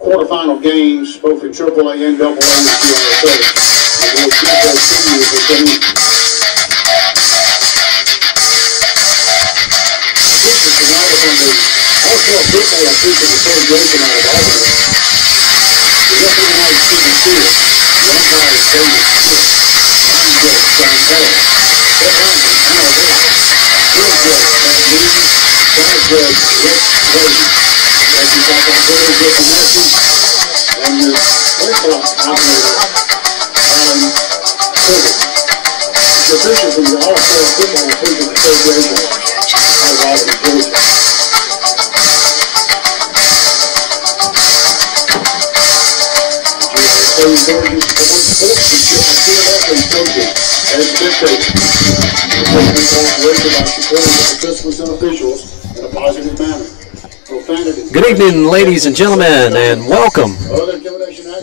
quarterfinal games, both in AAA and AA with GISA. And we'll keep those seniors as they need. This is tonight from the All-Star Football Association out of Albany. The referee tonight is Stephen Stewart. The umpire is David Stewart. Line judge John Bell. Head lineman Al Bulloch. Field judge Matt Lee. Side judge Rick Brady. As you talk about players with the message, and your play-clock operator, Alan Silver. The official from the All-Star Football Association out of Albany, Georgia. GISA encourages promote sportsmanship and field athlete coaching as dictated. The coaching cooperation by supporting the participants and officials in a positive manner. Good evening, ladies and gentlemen, and welcome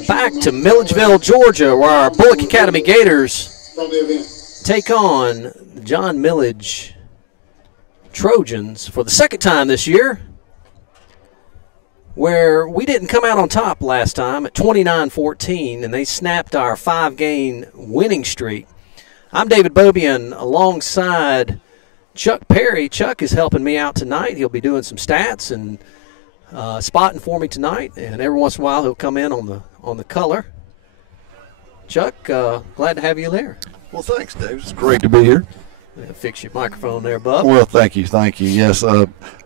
back to Milledgeville, Georgia, where our Bulloch Academy Gators take on the John Milledge Trojans for the second time this year, where we didn't come out on top last time at 29-14, and they snapped our 5-game winning streak. I'm David Beaubien alongside Chuck Perry. Chuck is helping me out tonight. He'll be doing some stats and spotting for me tonight, and every once in a while he'll come in on the color. Chuck, glad to have you there. Well, thanks, Dave. It's great to be here. Fix your microphone there, bub. Well, thank you. Yes,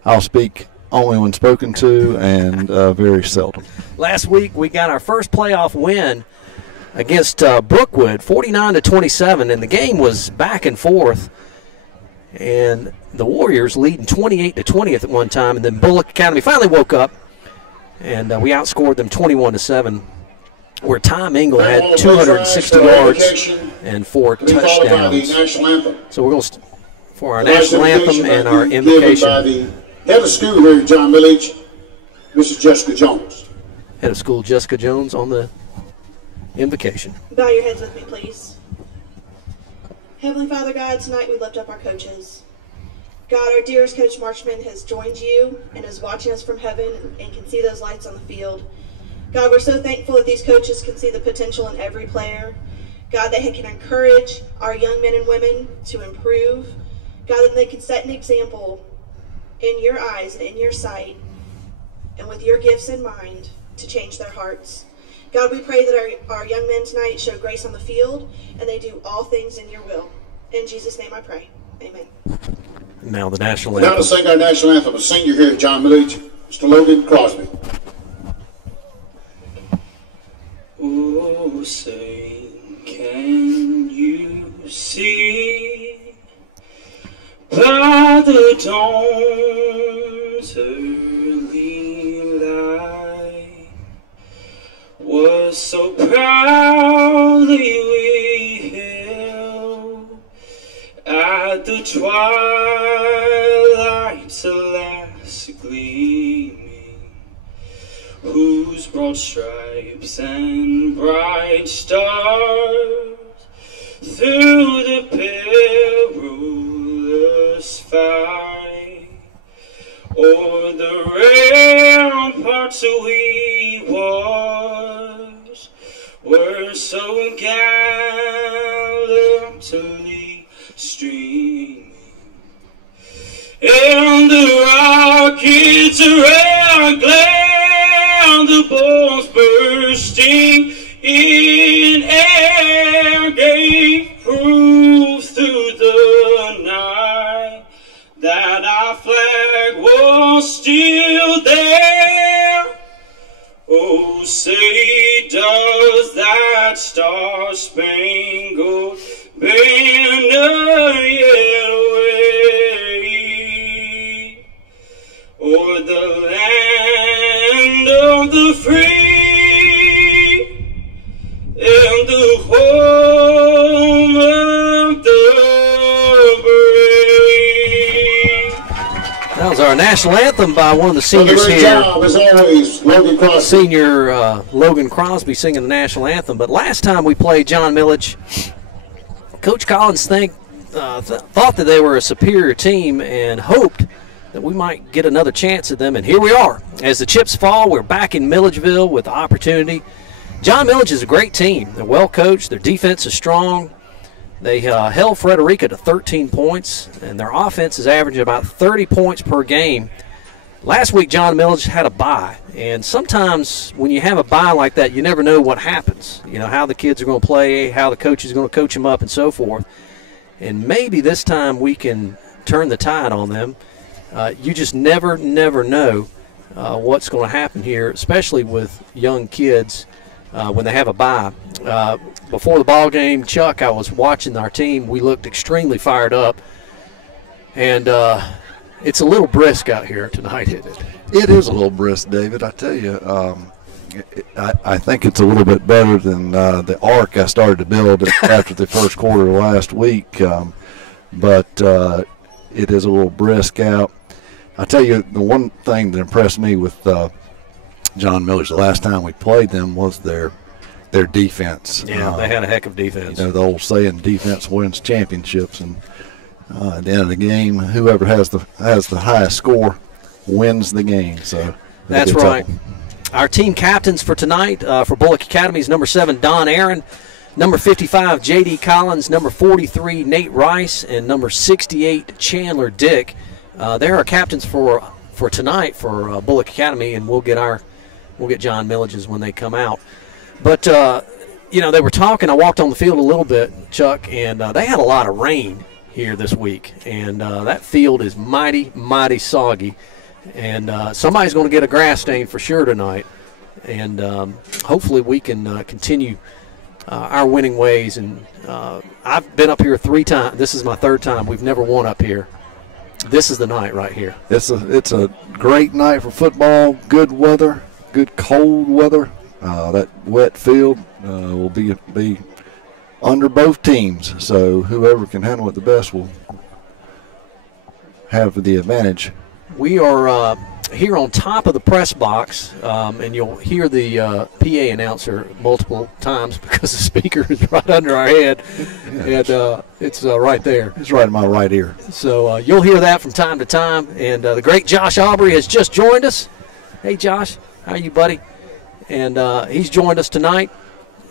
I'll speak only when spoken to, and very seldom. Last week we got our first playoff win against Brookwood, 49-27, and the game was back and forth. And the Warriors leading 28-20 at one time, and then Bulloch Academy finally woke up, and we outscored them 21-7, where Tom Ingle had 260 yards and 4 touchdowns. So we're going to for our national anthem and our invocation. By the head of school here at John Milledge, Mrs. Jessica Jones. Head of school Jessica Jones on the invocation. Bow your heads with me, please. Heavenly Father God, tonight we lift up our coaches. God, our dearest Coach Marchman has joined you and is watching us from heaven and can see those lights on the field. God, we're so thankful that these coaches can see the potential in every player. God, that they can encourage our young men and women to improve. God, that they can set an example in your eyes and in your sight and with your gifts in mind to change their hearts. God, we pray that our young men tonight show grace on the field and they do all things in your will. In Jesus' name I pray. Amen. Now the national anthem. Now to sing our national anthem, a senior here at John Milledge, Mr. Logan Crosby. Oh, say, can you see by the dawn's early light was so proudly we hailed at the twilight's last gleaming, whose broad stripes and bright stars through the perilous fight o'er the ramparts we watched were so gallantly streaming, and the rockets around glare, the bombs bursting in air gave proof through the night that our flag was still there. Oh, say does that star-spangled banner yet wave o'er the land of the free and the home of the brave? That was our national anthem by one of the seniors here. As always, Logan Crosby. Senior Logan Crosby singing the national anthem. But last time we played John Milledge, Coach Collins thought that they were a superior team and hoped that we might get another chance at them. And here we are. As the chips fall, we're back in Milledgeville with the opportunity. John Milledge is a great team. They're well coached. Their defense is strong. They held Frederica to 13 points, and their offense is averaging about 30 points per game. Last week, John Milledge had a bye, and sometimes when you have a bye like that, you never know what happens. You know, how the kids are going to play, how the coach is going to coach them up, and so forth. And maybe this time we can turn the tide on them. You just never know what's going to happen here, especially with young kids when they have a bye. Before the ball game, Chuck, I was watching our team. We looked extremely fired up, and it's a little brisk out here tonight, isn't it? It is a little brisk, David. I tell you, I think it's a little bit better than the arc I started to build after the first quarter of last week, but it is a little brisk out. I tell you, the one thing that impressed me with John Milledge the last time we played them was their defense. Yeah, they had a heck of defense. You know, the old saying, defense wins championships, and at the end of the game, whoever has the highest score wins the game. So that's right. Our team captains for tonight for Bulloch Academy is number 7, Don Aaron, number 55, J.D. Collins, number 43, Nate Rice, and number 68, Chandler Dick. They're our captains for tonight for Bulloch Academy, and we'll get John Milledge's when they come out. But, you know, they were talking. I walked on the field a little bit, Chuck, and they had a lot of rain here this week. And that field is mighty, mighty soggy. And somebody's going to get a grass stain for sure tonight. And hopefully we can continue our winning ways. And I've been up here 3 times. This is my 3rd time. We've never won up here. This is the night right here. It's a great night for football, good weather, good cold weather. That wet field will be under both teams, so whoever can handle it the best will have the advantage. We are here on top of the press box, and you'll hear the PA announcer multiple times because the speaker is right under our head, and it's right there. It's right in my right ear. So you'll hear that from time to time, and the great Josh Aubrey has just joined us. Hey, Josh, how are you, buddy? And he's joined us tonight,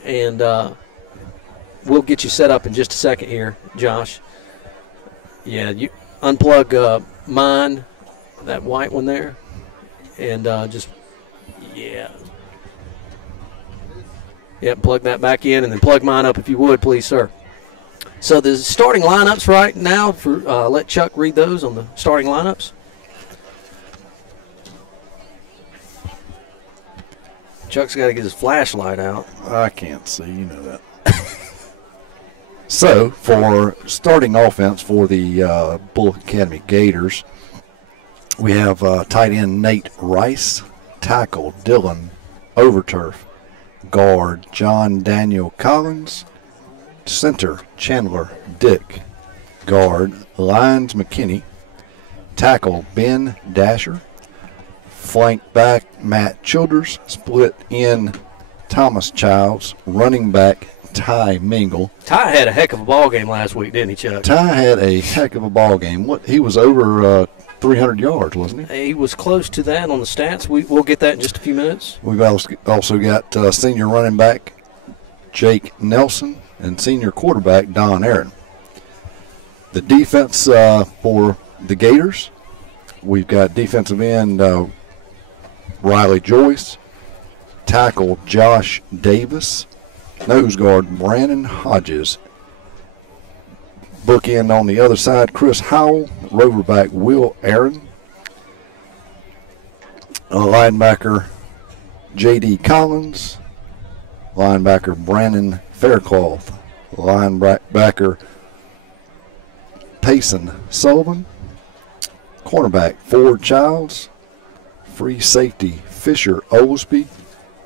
and we'll get you set up in just a second here, Josh. Yeah, you unplug mine, that white one there, and plug that back in, and then plug mine up if you would, please, sir. So the starting lineups right now, for let Chuck read those on the starting lineups. Chuck's got to get his flashlight out. I can't see, you know that. So, for starting offense for the Bulloch Academy Gators, we have tight end Nate Rice, tackle Dylan Overturf, guard John Daniel Collins, center Chandler Dick, guard Lyons McKinney, tackle Ben Dasher, flank back Matt Childers, split in Thomas Childs, running back Ty Mingle. Ty had a heck of a ball game last week, didn't he, Chuck? Ty had a heck of a ball game. He was over 300 yards, wasn't he? He was close to that on the stats. We'll get that in just a few minutes. We've also got senior running back Jake Nelson and senior quarterback Don Aaron. The defense for the Gators, we've got defensive end Riley Joyce, tackle Josh Davis, nose guard Brandon Hodges, bookend on the other side Chris Howell, roverback Will Aaron, linebacker J.D. Collins, linebacker Brandon Faircloth, linebacker Payson Sullivan, cornerback Ford Childs, free safety Fisher Oglesby,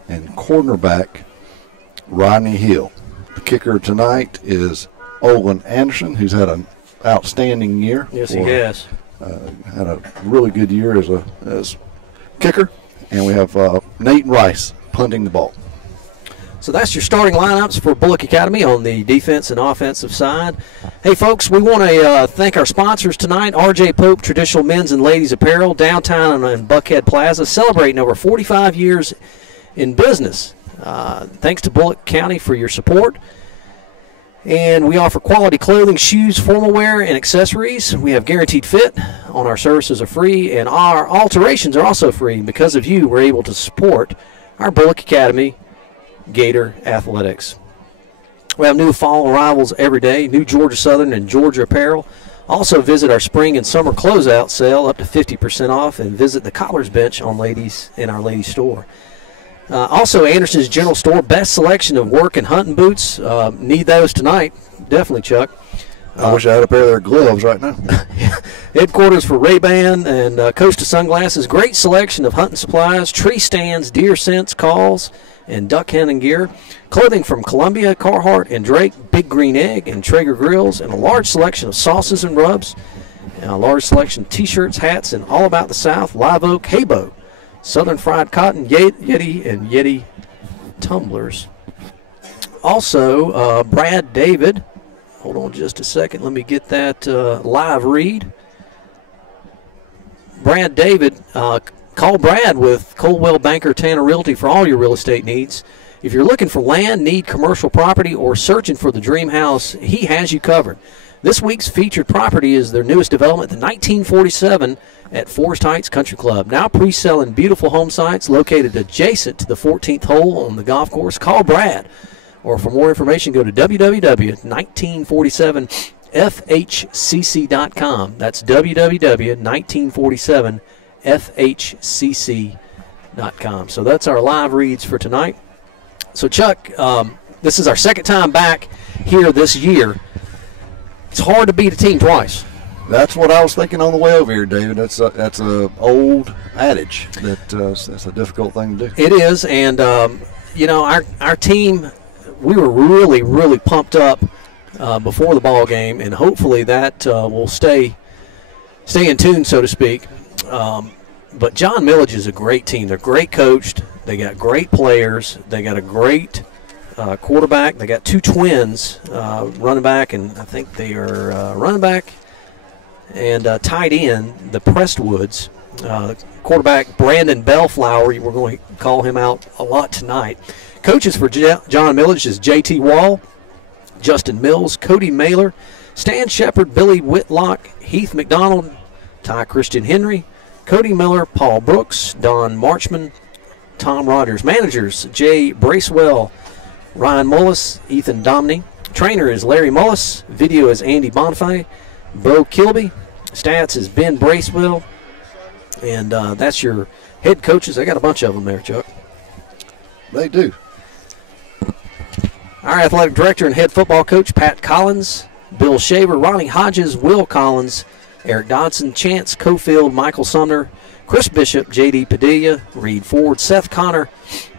and cornerback Rodney Hill. The kicker tonight is Olin Anderson, who's had an outstanding year. Yes, he has. Had a really good year as kicker. And we have Nate Rice punting the ball. So that's your starting lineups for Bulloch Academy on the defense and offensive side. Hey, folks, we want to thank our sponsors tonight, R.J. Pope Traditional Men's and Ladies Apparel, downtown in Buckhead Plaza, celebrating over 45 years in business. Thanks to Bulloch County for your support. And we offer quality clothing, shoes, formal wear, and accessories. We have guaranteed fit. On our services are free, and our alterations are also free. And because of you, we're able to support our Bulloch Academy Gator Athletics. We have new fall arrivals every day, new Georgia Southern and Georgia apparel. Also visit our spring and summer closeout sale up to 50% off, and visit the Collar's Bench on ladies in our ladies store. Also, Anderson's General Store, best selection of work and hunting boots. Need those tonight, definitely, Chuck. I wish I had a pair of their gloves right now. Headquarters for Ray-Ban and Costa sunglasses. Great selection of hunting supplies, tree stands, deer scents, calls, and duck hunting gear. Clothing from Columbia, Carhartt, and Drake, Big Green Egg, and Traeger grills, and a large selection of sauces and rubs. And a large selection of T-shirts, hats, and All About the South, Live Oak, Haybo, Southern Fried Cotton, Yeti, and Yeti tumblers. Also, Brad David. Hold on just a second. Let me get that live read. Brad David, call Brad with Coldwell Banker Tanner Realty for all your real estate needs. If you're looking for land, need commercial property, or searching for the dream house, he has you covered. This week's featured property is their newest development, the 1947 at Forest Heights Country Club. Now pre-selling beautiful home sites located adjacent to the 14th hole on the golf course. Call Brad. Or for more information, go to www.1947fhcc.com. That's www.1947fhcc.com. So that's our live reads for tonight. So, Chuck, this is our second time back here this year. It's hard to beat a team twice. That's what I was thinking on the way over here, David. That's a old adage. That's a difficult thing to do. It is, and you know, our team, we were really, really pumped up before the ball game, and hopefully that will stay in tune, so to speak. But John Milledge is a great team. They're great coached. They got great players. They got a great quarterback. They got two twins, running back, and I think they are running back and tight end, the Prestwoods. Quarterback Brandon Bellflower, we're going to call him out a lot tonight. Coaches for John Milledge is J.T. Wall, Justin Mills, Cody Mailer, Stan Shepard, Billy Whitlock, Heath McDonald, Ty Christian Henry, Cody Miller, Paul Brooks, Don Marchman, Tom Rogers. Managers, Jay Bracewell, Ryan Mullis, Ethan Domney. Trainer is Larry Mullis. Video is Andy Bonifay. Bo Kilby. Stats is Ben Bracewell. And that's your head coaches. I got a bunch of them there, Chuck. They do. Our athletic director and head football coach, Pat Collins, Bill Shaver, Ronnie Hodges, Will Collins, Eric Dodson, Chance Cofield, Michael Sumner, Chris Bishop, J.D. Padilla, Reed Ford, Seth Connor,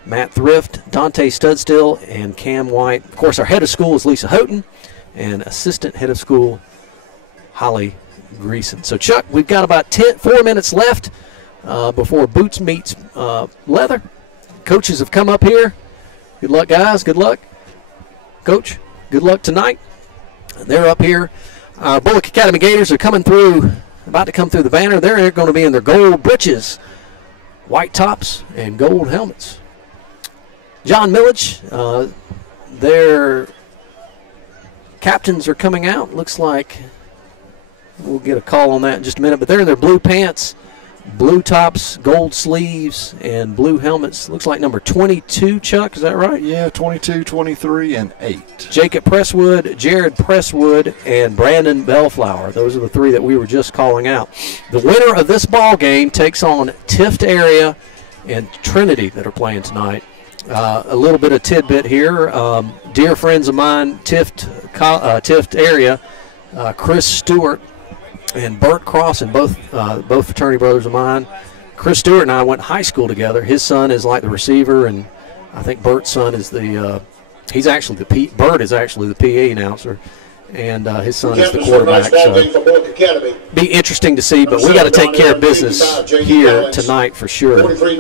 Matt Thrift, Dante Studstill, and Cam White. Of course, our head of school is Lisa Houghton, and assistant head of school, Holly Greason. So, Chuck, we've got about 4 minutes left before boots meets leather. Coaches have come up here. Good luck, guys. Good luck. Coach, good luck tonight. They're up here. Our Bulloch Academy Gators are coming through, about to come through the banner. They're going to be in their gold breeches, white tops, and gold helmets. John Milledge, their captains are coming out. Looks like we'll get a call on that in just a minute. But they're in their blue pants, blue tops, gold sleeves, and blue helmets. Looks like number 22, Chuck. Is that right? Yeah, 22, 23, and 8. Jacob Presswood, Jared Presswood, and Brandon Bellflower. Those are the three that we were just calling out. The winner of this ball game takes on Tift Area and Trinity that are playing tonight. A little bit of tidbit here. Dear friends of mine, Tift Area, Chris Stewart and Bert Cross, and both fraternity brothers of mine. Chris Stewart and I went to high school together. His son is like the receiver, and I think Bert's son is Bert is actually the PA announcer. and his son is the quarterback. So be interesting to see, but we got to take care of business here tonight for sure. 2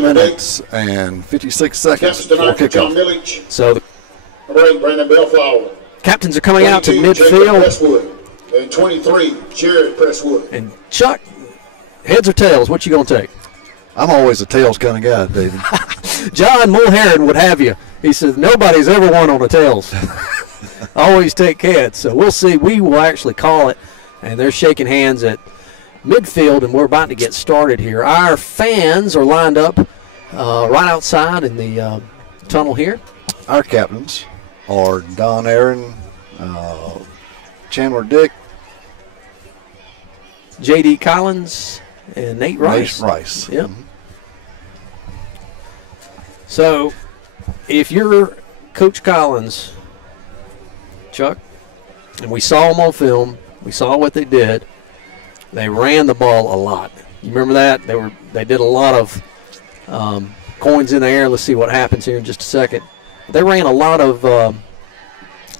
minutes and 56 seconds before kickoff. So the captains are coming out to midfield. And 23, Jared Presswood. And Chuck, heads or tails, what you going to take? I'm always a tails kind of guy, David. John Mulheron would have you. He says, nobody's ever won on the tails. Always take heads. So we'll see. We will actually call it. And they're shaking hands at midfield, and we're about to get started here. Our fans are lined up right outside in the tunnel here. Our captains are Don Aaron, Chandler Dick, J.D. Collins, and Nate Rice. Nate Rice. Yep. So, if you're Coach Collins, Chuck, and we saw them on film, we saw what they did. They ran the ball a lot. You remember that? They did a lot of coins in the air. Let's see what happens here in just a second. They ran a lot of.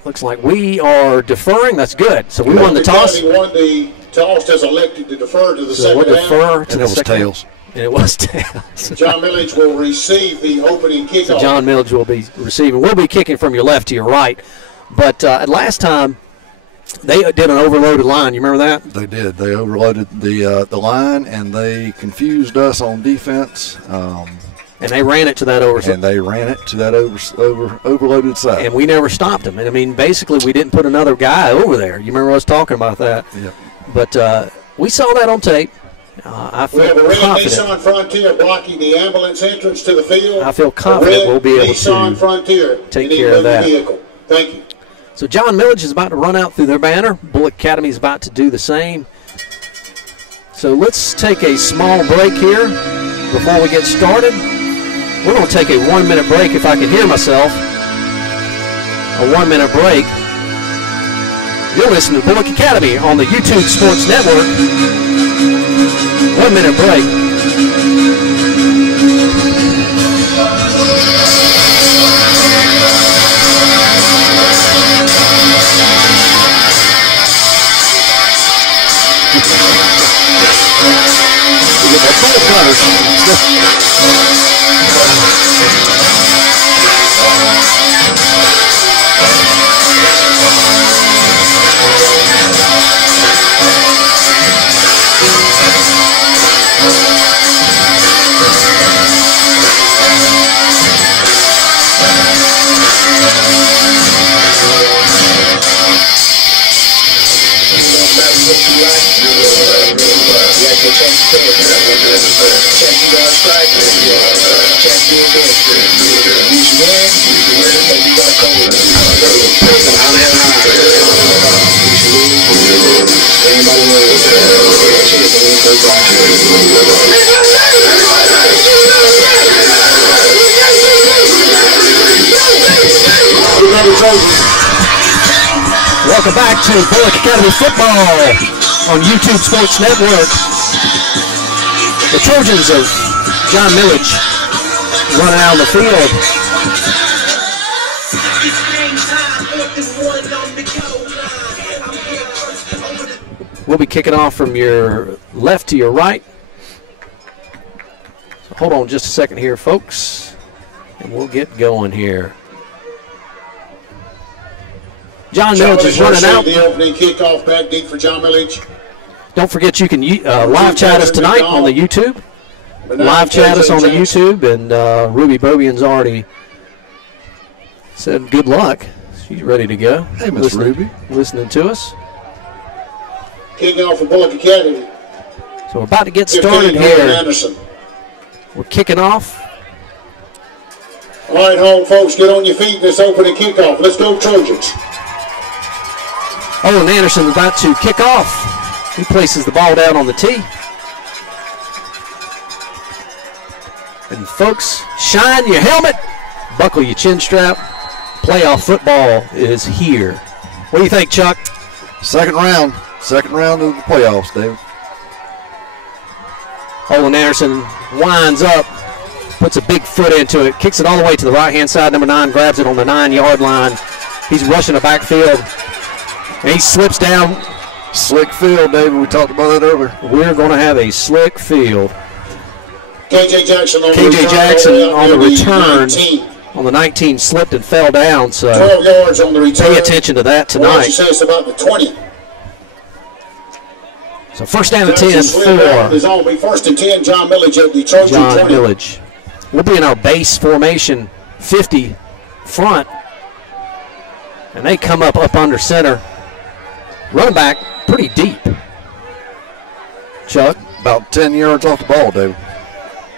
Looks like we are deferring. That's good. So we won the toss. The won the toss, has elected to defer to the second we'll defer to and the it was second. tails. And it was tails. John Milledge will receive the opening kickoff. So John Milledge will be receiving. We'll be kicking from your left to your right. But last time they did an overloaded line. You remember that? They did. They overloaded the line, and they confused us on defense. And they ran it to that overloaded side. And we never stopped them. And, I mean, basically we didn't put another guy over there. You remember us talking about that? Yep. But we saw that on tape. I feel confident. We have a red Nissan Frontier blocking the ambulance entrance to the field. I feel confident we'll be able to take care of that. Thank you. So John Milledge is about to run out through their banner. Bulloch Academy is about to do the same. So let's take a small break here before we get started. We're going to take a 1 minute break if I can hear myself. A 1 minute break. You're listening to Bulloch Academy on the YouTube Sports Network. 1 minute break. We get that Welcome back to Bulloch Academy football on YouTube Sports Network. The Trojans of John Milledge running out on the field. We'll be kicking off from your left to your right. So hold on just a second here, folks, and we'll get going here. John Milledge is running out. The opening kickoff back deep for John Milledge. Don't forget you can live chat us tonight on the YouTube. Live chat us on the YouTube, and Ruby Beaubien's already said good luck. She's ready to go. Hey, Miss Ruby. Listening to us. Kicking off for Bulloch Academy. So we're about to get started here. We're kicking off. All right, home folks, get on your feet in this opening kickoff. Let's go Trojans. Owen Anderson about to kick off. He places the ball down on the tee. And folks, shine your helmet, buckle your chin strap. Playoff football is here. What do you think, Chuck? Second round of the playoffs, David. Owen Anderson winds up, puts a big foot into it, kicks it all the way to the right-hand side. Number 9 grabs it on the 9-yard line. He's rushing the backfield. And he slips down. Slick field, David. We talked about that earlier. We're going to have a slick field. KJ Jackson on the return. On the 19 slipped and fell down. So 12 yards on the return. Pay attention to that tonight. Well, she says about the 20. So first down and 10 for first and 10, John Milledge at the Trojan John 20. Milledge. We'll be in our base formation 50 front. And they come up under center. Running back pretty deep. Chuck. About 10 yards off the ball, David.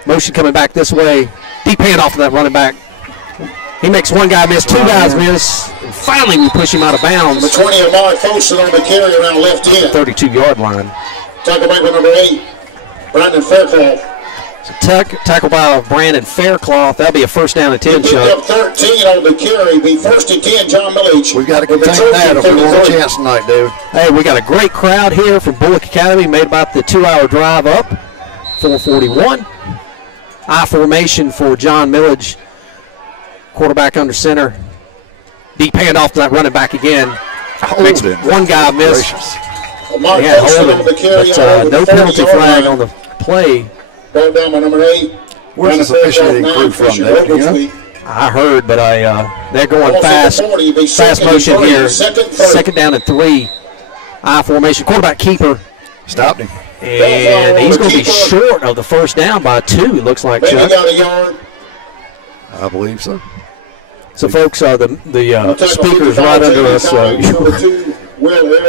Motion coming back this way. Deep handoff to that running back. He makes one guy miss, two guys miss. And finally we push him out of bounds. The 20 of Mark posted on the carry around left end. 32-yard line. Tackle back with number 8, Brandon Faircloth. So tackle by Brandon Faircloth. That'll be a first down and 10, Chuck. Chuck. 13 on the carry. Be first and 10, John Milledge. We've got to contain that if we want a chance tonight, David. Hey, we got a great crowd here from Bulloch Academy. Made about the 2-hour drive up. 441. I formation for John Milledge. Quarterback under center. Deep handoff to that running back again. Makes one guy miss. Yeah, holding. But no penalty flag on the play. Ball down by number 8. Where's this officiating crew from, David? I heard, but they're going fast. Fast motion here. Second down and 3. I formation. Quarterback keeper. Stopped him. And he's going to be short of the first down by 2, it looks like, Chuck. I believe so. So, folks, the speakers right under us.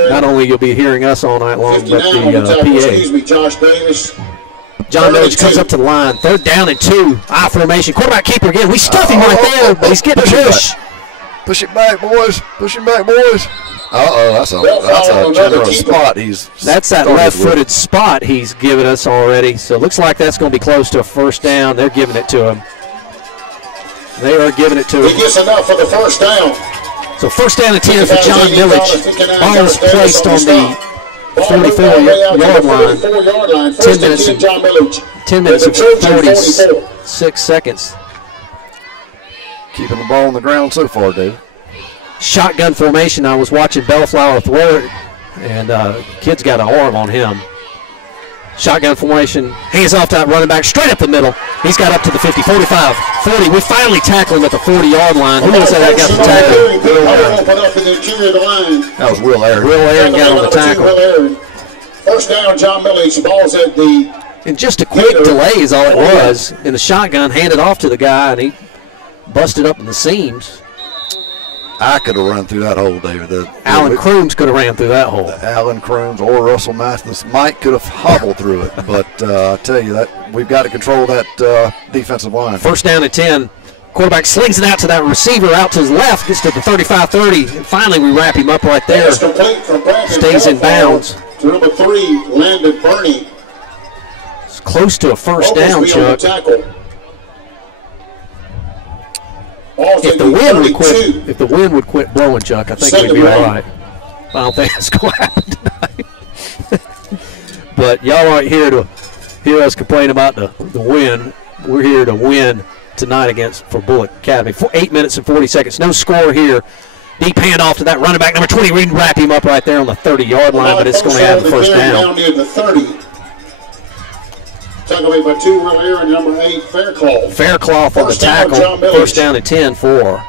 Not only you'll be hearing us all night long, but the PA. Josh Davis. John Milledge comes up to the line. Third down and 2. I formation. Quarterback keeper again. We stuff him right there, but he's getting pushed. Push it back, boys. Push him back, boys. That's a generous spot. That's that left-footed spot he's given us already. So it looks like that's going to be close to a first down. They're giving it to him. They are giving it to him. He gets enough for the first down. So first down and 10 for John Milledge. Ball is placed on the 44-yard line. 10 minutes and 46 seconds. Keeping the ball on the ground so far, Dave. Shotgun formation. I was watching Bellflower throw it, and kid's got an arm on him. Shotgun formation. Hands off to that running back, straight up the middle. He's got up to the 50, 45, 40. We finally tackle him at the 40-yard line. Who knows how that got the tackle? That was Will Aaron. Will Aaron got on the tackle. First down, John Milledge. The ball's at the... And just a quick delay is all it was. In the shotgun, handed off to the guy, and he busted up in the seams. I could have run through that hole, David. Alan Crooms could have ran through that hole. Alan Crooms or Russell Mathis. Mike could have hobbled through it, but I tell you that we've got to control that defensive line. First down and 10. Quarterback slings it out to that receiver out to his left, gets to the 35-30, and finally we wrap him up right there. Stays in bounds. To number 3, Landon Burney. It's close to a first down, Chuck. If the wind would quit blowing, Chuck, I think we'd be all right. I don't think that's going to happen tonight. But y'all aren't here to hear us complain about the wind. We're here to win tonight for Bulloch Academy. 8 minutes and 40 seconds. No score here. Deep handoff to that running back, number 20. We can wrap him up right there on the 30-yard line, but it's going to have the first down. Near the 30. Tackle made by 2, Will Aaron, number 8, Faircloth. Faircloth on the tackle. First down and 10 for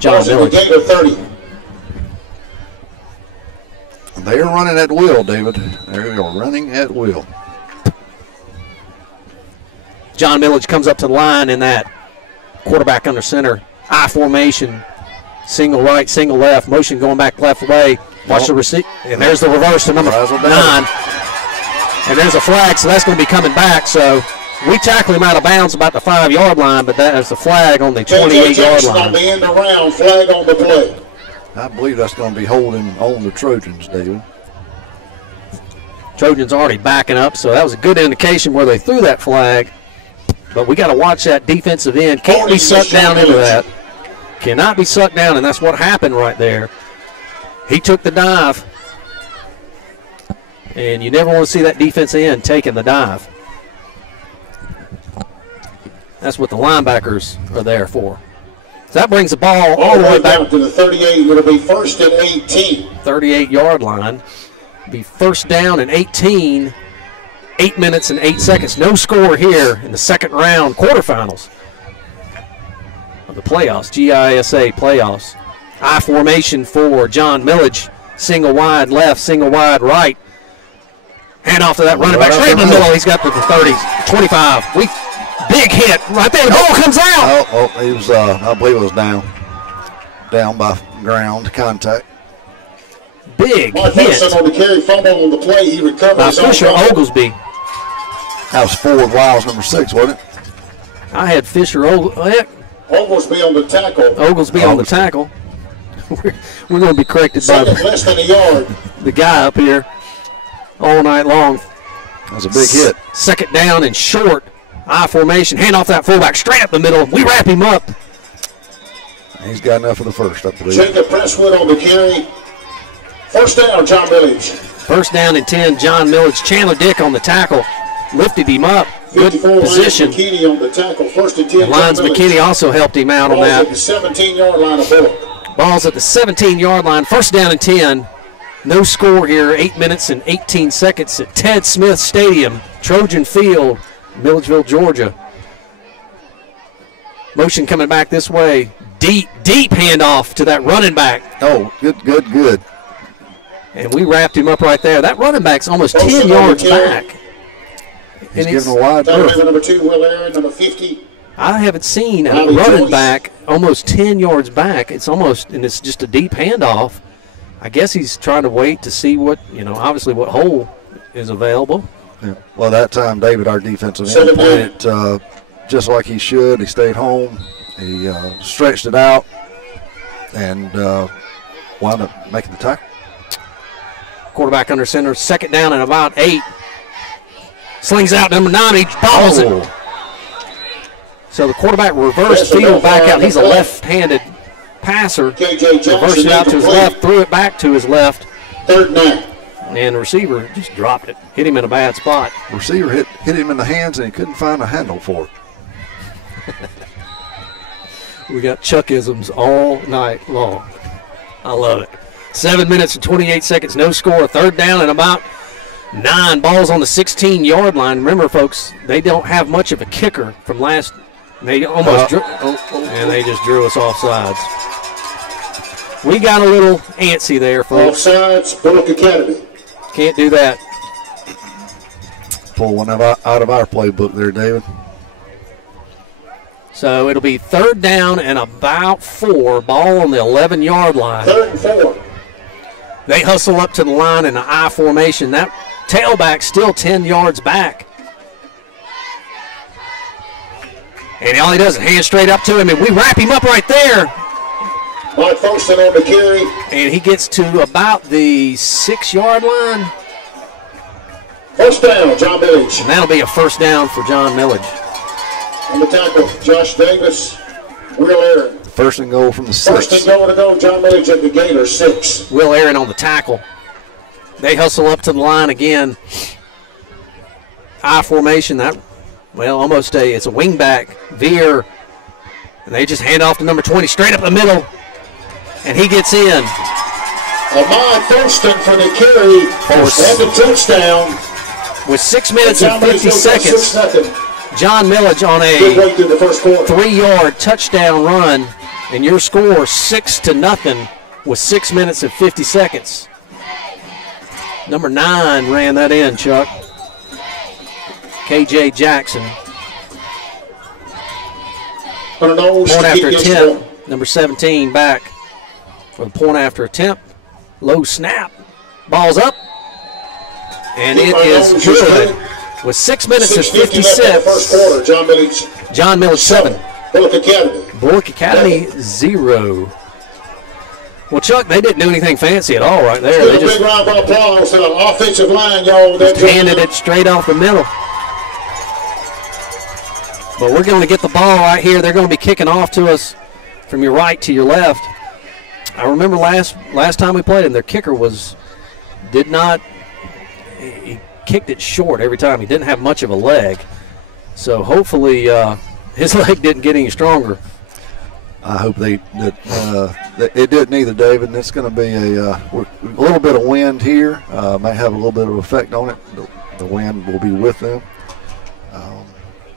John Milledge. 30. They are running at will, David. They are running at will. John Milledge comes up to the line in that quarterback under center. I formation. Single right, single left. Motion going back left way. Watch the receipt. And there's the reverse to number 9. And there's a flag, so that's going to be coming back. So we tackle him out of bounds about the 5-yard line, but that is a flag on the 28-yard line. On the end around, flag on the play. I believe that's going to be holding on the Trojans, David. Trojans already backing up, so that was a good indication where they threw that flag. But we got to watch that defensive end. Can't be sucked down into that. Cannot be sucked down, and that's what happened right there. He took the dive. And you never want to see that defense end taking the dive. That's what the linebackers are there for. So that brings the ball all the way back to the 38. It'll be first and 18. 38-yard line. Be first down and 18. 8 minutes and 8 seconds. No score here in the second round quarterfinals of the playoffs, GISA playoffs. I formation for John Milledge. Single wide left, single wide right. Hand off to that running back. Straight in the middle. He's got the 30, 25. Big hit right there. The ball comes out. Oh, he was, I believe it was down by ground contact. Big Mark hit Wilson on the carry, fumble on the play. He recovered by his own Fisher fumble. Oglesby. That was Ford Wiles, number 6, wasn't it? I had Fisher Oglesby on the tackle. Oglesby on the tackle. We're going to be corrected by Second less than a yard. the guy up here all night long. That was a big hit. Second down and short. I formation. Hand off that fullback straight up the middle. We wrap him up. He's got enough for the first, I believe. Jacob Presswood on the carry. First down, John Milledge. First down and 10, John Milledge. Chandler Dick on the tackle. Lifted him up. Good 54 position. Lance McKinney on the tackle. First and 10. Lyons McKinney also helped him out on Ball's that. at the 17-yard line of Bulloch. Ball's at the 17-yard line. First down and 10. No score here. 8 minutes and 18 seconds at Ted Smith Stadium, Trojan Field, Milledgeville, Georgia. Motion coming back this way. Deep handoff to that running back. Oh, good. And we wrapped him up right there. That running back's almost 10 yards back. He's giving a wide berth. Number 2, Will Aaron, number 50. I haven't seen a Bobby running Joyce. back almost 10 yards back. It's just a deep handoff. I guess he's trying to wait to see what, obviously what hole is available. Yeah. Well, that time, David, our defensive end, Second played it just like he should. He stayed home. He stretched it out and wound up making the tackle. Quarterback under center, second down and about 8. Slings out number 9, he bobbles it. So the quarterback reversed field back out. He's a left-handed passer. KJ Johnson Reversed it out to his left, threw it back to his left. Third down. And the receiver just dropped it. Hit him in a bad spot. Receiver hit him in the hands, and he couldn't find a handle for it. We got Chuckisms all night long. I love it. 7 minutes and 28 seconds, no score. Third down and about 9. Balls on the 16-yard line. Remember, folks, they don't have much of a kicker from last. They almost and they just drew us off sides. We got a little antsy there, folks. Offsides, Bulloch Academy. Can't do that. Pull one out of our playbook there, David. So it'll be third down and about 4. Ball on the 11-yard line. Third and 4. They hustle up to the line in the I formation. That tailback still 10 yards back. And all he does is hand straight up to him, and we wrap him up right there. Mike Folkestone on the carry. And he gets to about the 6-yard line. First down, John Milledge. And that'll be a first down for John Milledge. On the tackle, Josh Davis, Will Aaron. First and goal from the 6. First and goal to go, John Milledge at the Gators, 6. Will Aaron on the tackle. They hustle up to the line again. I formation, it's a wingback veer. And they just hand off to number 20 straight up the middle. And he gets in. Mike Folkestone for the carry. And the touchdown. With 6 minutes and 50 seconds, 6-0. John Milledge on Good a way through the first quarter. 3-yard touchdown run. And your score 6-0 with 6 minutes and 50 seconds. Number 9 ran that in, Chuck. KJ Jackson. Point after attempt. Number 17 back for the point after attempt. Low snap. Ball's up. And it is good. With 6 minutes and 56. First quarter, John Milledge 7. Bulloch Academy. Bulloch Academy 0. Well, Chuck, they didn't do anything fancy at all right there. They Big round of applause to the offensive line, y'all. just handed it straight off the middle. But we're going to get the ball right here. They're going to be kicking off to us from your right to your left. I remember last time we played him, their kicker he kicked it short every time. He didn't have much of a leg. So hopefully his leg didn't get any stronger. I hope that it didn't either, David. And it's going to be a little bit of wind here. May have a little bit of effect on it. The wind will be with them.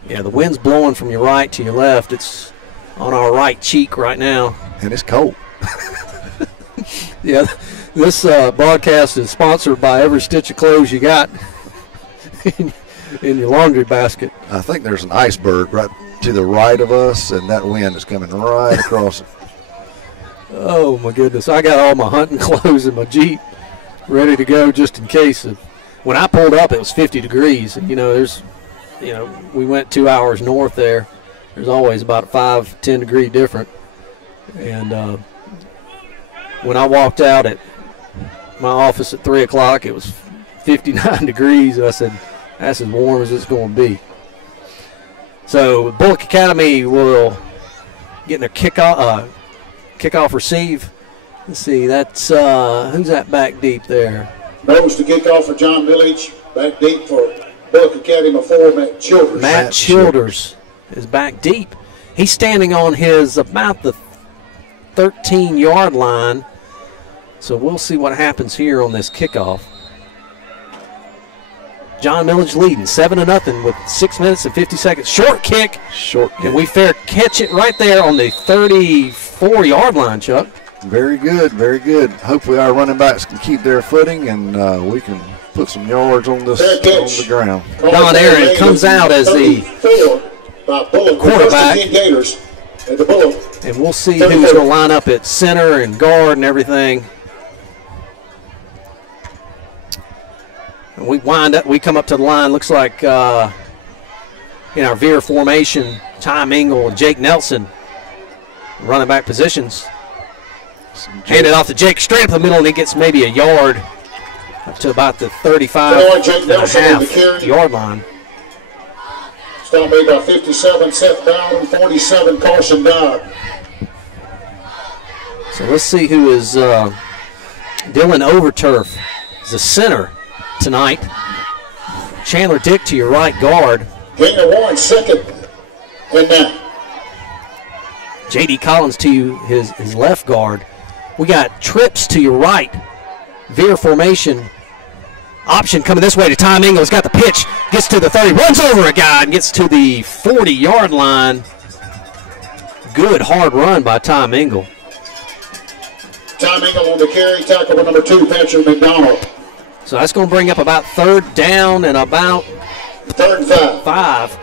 Yeah, the wind's blowing from your right to your left. It's on our right cheek right now. And it's cold. Yeah, this broadcast is sponsored by every stitch of clothes you got in your laundry basket. I think there's an iceberg right to the right of us, and that wind is coming right across it. Oh, my goodness. I got all my hunting clothes in my Jeep ready to go just in case. When I pulled up, it was 50 degrees. And, we went 2 hours north there. There's always about 5-10 degree different. And when I walked out at my office at 3 o'clock, it was 59 degrees. I said, that's as warm as it's going to be. So Bulloch Academy will get their kickoff receive. Let's see, that's who's that back deep there? Nose to kickoff for John Milledge. Back deep for Bulloch Academy 4, Matt Childers. Matt Childers is back deep. He's standing on his about the 13-yard line. So we'll see what happens here on this kickoff. John Milledge leading 7-0 with 6 minutes and 50 seconds. Short kick. And we fair catch it right there on the 34-yard line, Chuck. Very good, very good. Hopefully our running backs can keep their footing and we can put some yards on this on the ground. Don Aaron comes out as the quarterback. Gators at the Bulloch. And we'll see who's going to line up at center and guard and everything. And we come up to the line. Looks like in our veer formation, Tom Engel and Jake Nelson, running back positions. Hand it off to Jake straight up the middle, and he gets maybe a yard up to about the 35.5-yard line. Still made by 57, Seth down, 47, caution down. So let's see who is Dylan Overturf is the center tonight. Chandler Dick to your right guard. Gain of 1 second. And now. J.D. Collins to his left guard. We got Trips to your right. Veer formation. Option coming this way to Tom Engel. He's got the pitch. Gets to the 30. Runs over a guy and gets to the 40-yard line. Good hard run by Tom Engel. Tom Engel on the carry. Tackle number 2, Patrick McDonald. So that's going to bring up about 3rd down and about 3rd and 5.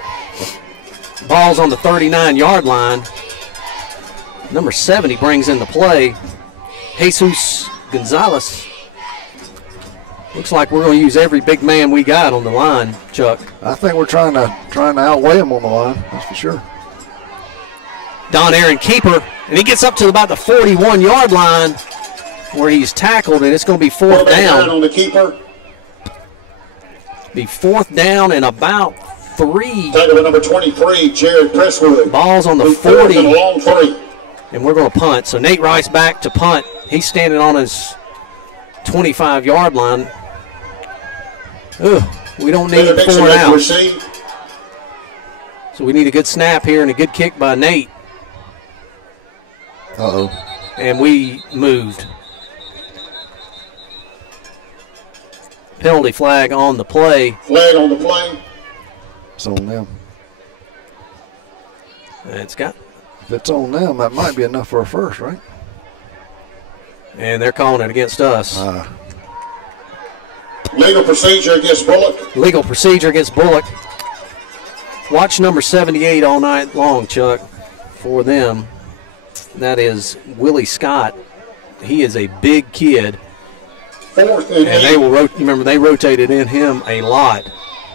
Ball's on the 39-yard line. Number 7 he brings into play. Jesus Gonzalez. Looks like we're going to use every big man we got on the line, Chuck. I think we're trying to outweigh him on the line, that's for sure. Don Aaron keeper, and he gets up to about the 41-yard line where he's tackled, and it's going to be 4th down. On the keeper. Be 4th down and about 3. Tackle number 23, Jared Presswood. Ball's on the 40. And a long 3. And we're going to punt. So Nate Rice back to punt. He's standing on his 25-yard line. Ugh, we don't need it 4 out. So we need a good snap here and a good kick by Nate. Uh-oh. And we moved. Penalty flag on the play. Flag on the play. It's on them. It's got. If it's on them, that might be enough for a first, right? And they're calling it against us. Legal procedure against Bulloch. Legal procedure against Bulloch. Watch number 78 all night long, Chuck, for them. That is Willie Scott. He is a big kid. 4th and 8. They will remember they rotated in him a lot.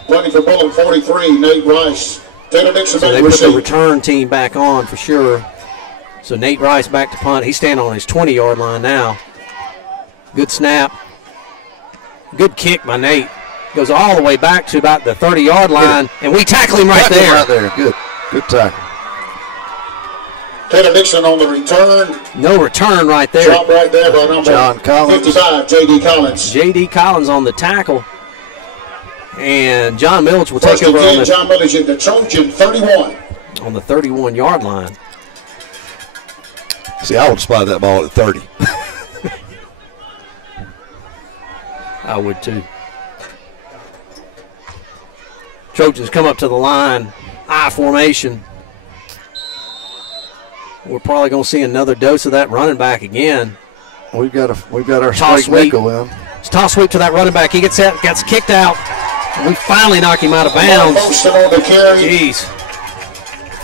Plenty for Bulloch, 43, Nate Rice. Taylor Dixon so they put the return team back on for sure. So Nate Rice back to punt. He's standing on his 20-yard line now. Good snap. Good kick by Nate. Goes all the way back to about the 30-yard line, and we tackle him right there. Right there. Good tackle. Taylor Dixon on the return. No return right there. Drop right there by number John Collins. 55, J.D. Collins. J.D. Collins on the tackle. And John Milledge will take over on the John Milledge at the Trojan 31. On the 31-yard line. See, I would spot that ball at 30. I would too. Trojans come up to the line, I formation. We're probably going to see another dose of that running back again. We've got our Toss straight sweep. nickel in. It's toss sweep to that running back. He gets kicked out. We finally knock him out of bounds. Posted on the carry. Jeez.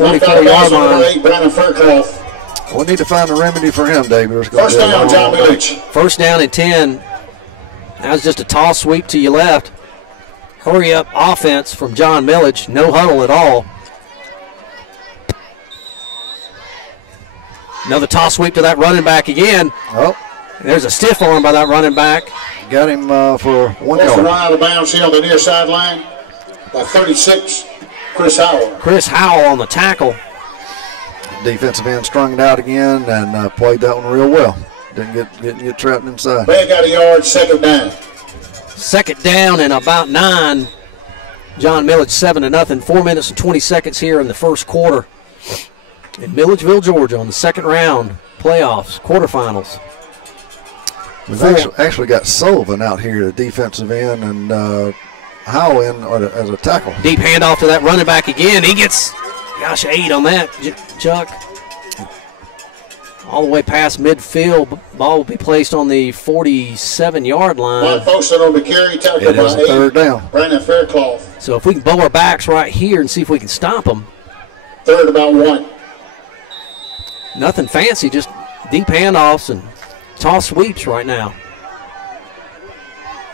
Knocked 44-yard out of bounds on number line. 8, Brandon Fairclough. We need to find a remedy for him, David. It's gonna First be a down, long, John long day. Milledge. First down and 10. That was just a toss sweep to your left. Hurry up offense from John Milledge. No huddle at all. Another toss sweep to that running back again. Oh, There's a stiff arm by that running back. got him for 1 That's a yard. run out of bounds here on the near sideline by 36, Chris Howell. Chris Howell on the tackle. Defensive end strung it out again and played that one real well. Didn't get trapped inside. Man got a yard, second down. Second down and about 9. John Milledge 7-0. 4 minutes and 20 seconds here in the first quarter. In Milledgeville, Georgia, on the second round playoffs, quarterfinals. We've actually got Sullivan out here at defensive end and Howell in as a tackle. Deep handoff to that running back again. He gets, 8 on that, Chuck. All the way past midfield. Ball will be placed on the 47-yard line. One posted on the carry, tackled It is by a third 8, down. Brandon Fairclough. So if we can bow our backs right here and see if we can stop them. Third about 1. Nothing fancy, just deep handoffs and toss sweeps right now.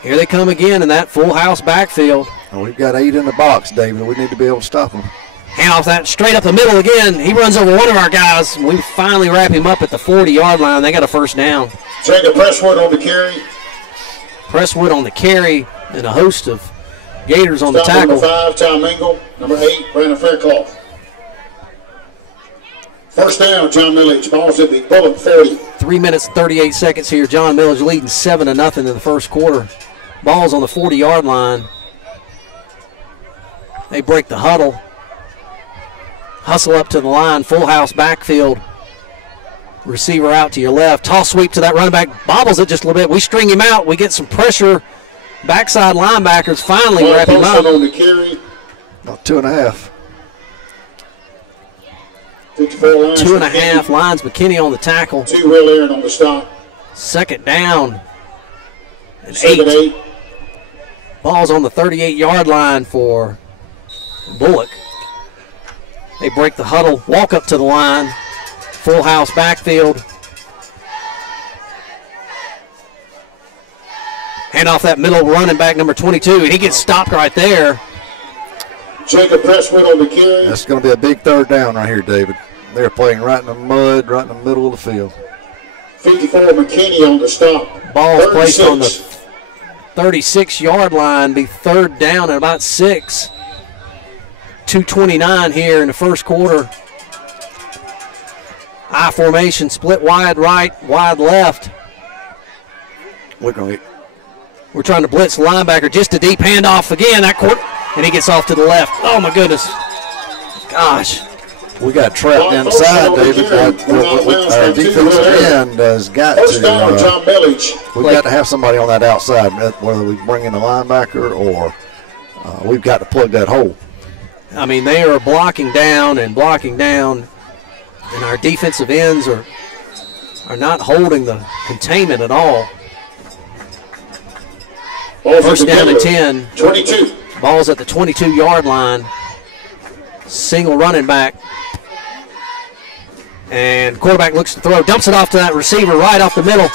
Here they come again in that full house backfield. And we've got 8 in the box, David. We need to be able to stop them. Hand off that straight up the middle again. He runs over one of our guys. We finally wrap him up at the 40-yard line. They got a first down. Jacob Presswood on the carry. Presswood on the carry and a host of Gators on the Stop number tackle. 5, Tom Mingle. Number 8, Brandon Fairclough. First down, John Milledge. Ball's at the Bulloch 40. 3 minutes, 38 seconds here. John Milledge leading 7-0 in the first quarter. Ball's on the 40-yard line. They break the huddle. Hustle up to the line. Full house backfield. Receiver out to your left. Toss sweep to that running back. Bobbles it just a little bit. We string him out. We get some pressure. Backside linebackers finally One wrap him posted up. on the carry. About 2.5. 54 lines. 2.5. Lines McKinney on the tackle. 2 Will Aaron on the stop. Second down. And 7, 8. 8. Ball's on the 38-yard line for Bulloch. They break the huddle, walk up to the line. Full house backfield. Hand off that middle running back, number 22, and he gets stopped right there. Jacob Presswood on the carry. That's going to be a big third down right here, David. They're playing right in the mud, right in the middle of the field. 54 McKinney on the stop. Ball placed on the 36. 36-yard line, be third down at about 6. 2:29 here in the first quarter. I formation, split wide right, wide left. We're going to We're trying to blitz the linebacker, just a deep handoff again. That court, and he gets off to the left. Oh my goodness! Gosh, we got trapped inside, David. Our defensive end has got First down, to. John Milledge. We've got to have somebody on that outside, whether we bring in a linebacker or we've got to plug that hole. I mean, they are blocking down, and our defensive ends are not holding the containment at all. First down and 10. 22. Ball's at the 22-yard line. Single running back. And quarterback looks to throw, dumps it off to that receiver right off the middle.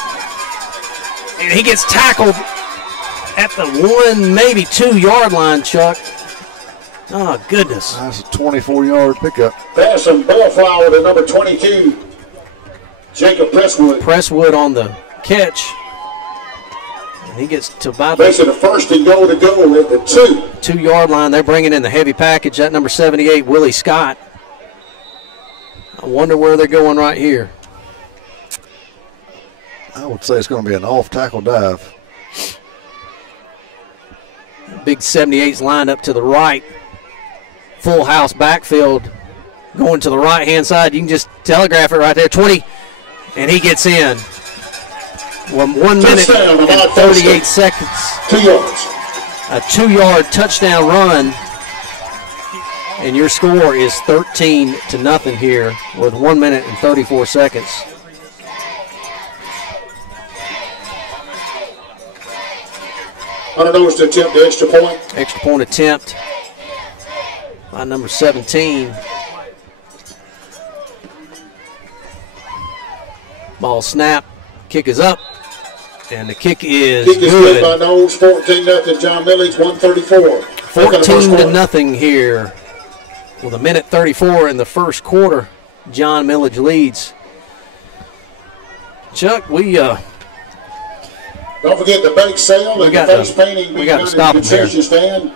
And he gets tackled at the 1, maybe 2-yard line, Chuck. Oh, goodness. That's a 24-yard pickup. Pass from Bellflower to number 22, Jacob Presswood. Presswood on the catch. And he gets to about Makes it a first and goal to go at the 2-yard line. They're bringing in the heavy package. That number 78, Willie Scott. I wonder where they're going right here. I would say it's going to be an off-tackle dive. Big 78's lined up to the right. Full house backfield going to the right-hand side. You can just telegraph it right there. 20. And he gets in. 1 minute and 38 seconds. 2 yards. A 2-yard touchdown run. And your score is 13-0 here with 1 minute and 34 seconds. Unopposed to attempt the extra point. Extra point attempt by number 17. Ball snap. Kick is up. And the kick is Kick is good good. by Knowles. 14-0. John Milledge, 134. 14-0 here. With 1 minute 34 in the first quarter, John Milledge leads. Chuck, we Don't forget the bake sale and the face painting. We got to stop him here. Stand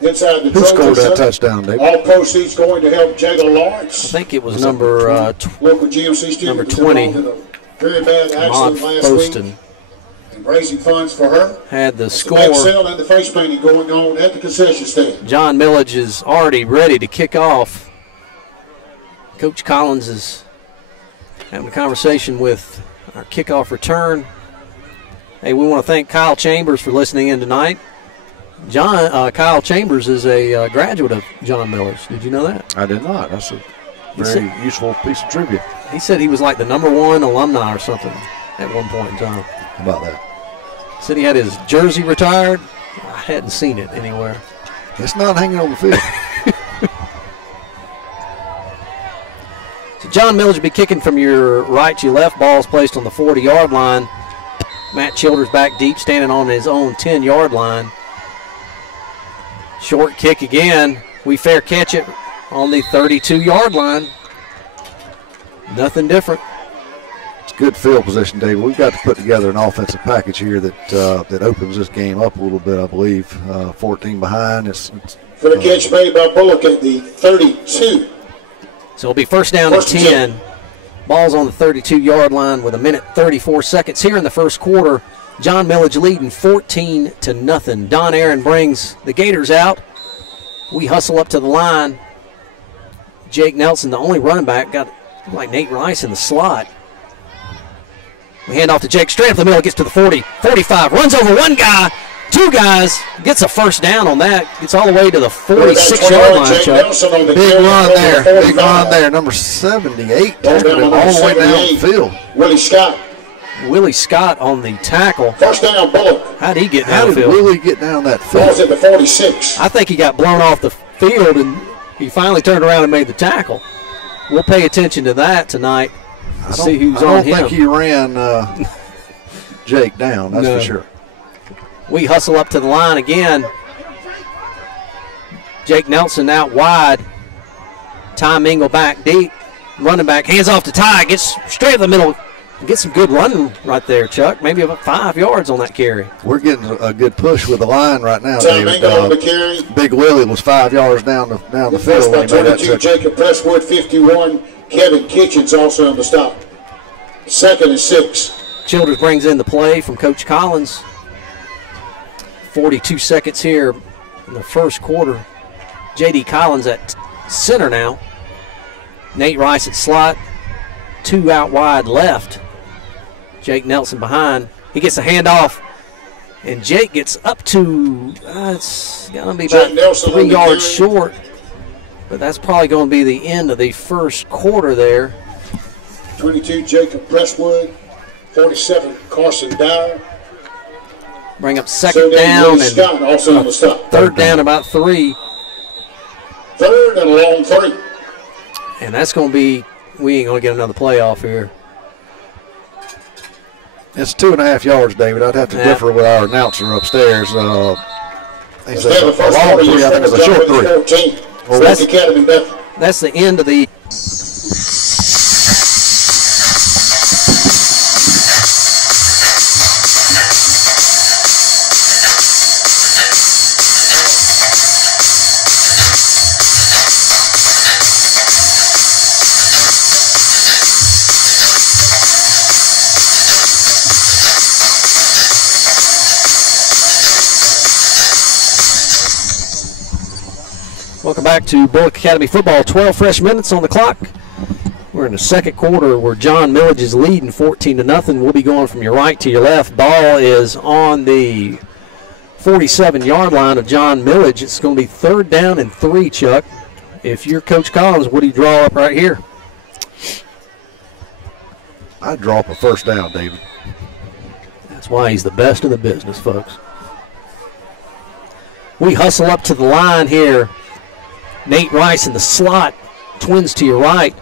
inside the Who scored that touchdown, David? All proceeds going to help Jagger Lawrence. I think it was number local GMC student number 20. Very bad accident last week. And raising funds for her. Had the score. The bake sale and the face painting going on at the concession stand. John Milledge is already ready to kick off. Coach Collins is having a conversation with our kickoff return. Hey, we want to thank Kyle Chambers for listening in tonight. Kyle Chambers is a graduate of John Milledge. Did you know that? I did not. That's a very useful piece of trivia. He said he was like the #1 alumni or something at one point in time. How about that? Said he had his jersey retired. I hadn't seen it anywhere. It's not hanging on the field. So John Milledge will be kicking from your right to your left. Ball's placed on the 40-yard line. Matt Childers back deep, standing on his own 10-yard line. Short kick again. We fair catch it on the 32-yard line. Nothing different. It's good field position, David. We've got to put together an offensive package here that opens this game up a little bit, I believe. 14 behind. For the catch made by Bulloch at the 32. So it'll be first down and 10. Ball's on the 32-yard line with 1 minute 34 seconds here in the first quarter. John Milledge leading 14-0. Don Aaron brings the Gators out. We hustle up to the line. Jake Nelson, the only running back, got like Nate Rice in the slot. We hand off to Jake straight up the middle, gets to the 40, 45, runs over one guy, two guys, gets a first down on that, gets all the way to the 46-yard line, Chuck. Big run there, big run there. Number 78 tackled him all the way down the field. Willie Scott on the tackle. First down, Bulloch. How did he get down the field? How did Willie get down that field? Ball's at the 46. I think he got blown off the field, and he finally turned around and made the tackle. We'll pay attention to that tonight. See who's on him. I don't think he ran Jake down, that's for sure. We hustle up to the line again. Jake Nelson out wide. Ty Mingle back deep. Running back, hands off to Ty, gets straight in the middle. Get some good running right there, Chuck. Maybe about 5 yards on that carry. We're getting a good push with the line right now, Ty David. Mingle on the carry. Big Willie was 5 yards down the field when he made that touch. Jacob Presswood, 51. Kevin Kitchens also on the stop. 2nd and 6. Childers brings in the play from Coach Collins. 42 seconds here in the first quarter. J.D. Collins at center now. Nate Rice at slot. 2 out wide left. Jake Nelson behind. He gets a handoff, and Jake gets up to, it's going to be about 3 yards short, but that's probably going to be the end of the first quarter there. 22, Jacob Presswood. 47, Carson Dyer. Bring up second down, and Scott also on the stop. Third down about 3. 3rd and a long 3. And that's going to be, we ain't going to get another playoff here. It's 2.5 yards, David. I'd have to differ with our announcer upstairs. He said a long 3, I think it's a short 3. Well, that's the end of the Welcome back to Bulloch Academy Football. 12 fresh minutes on the clock. We're in the second quarter where John Milledge is leading 14-0. We'll be going from your right to your left. Ball is on the 47-yard line of John Milledge. It's going to be 3rd down and 3, Chuck. If you're Coach Collins, what do you draw up right here? I'd draw up a 1st down, David. That's why he's the best in the business, folks. We hustle up to the line here. Nate Rice in the slot. Twins to your right.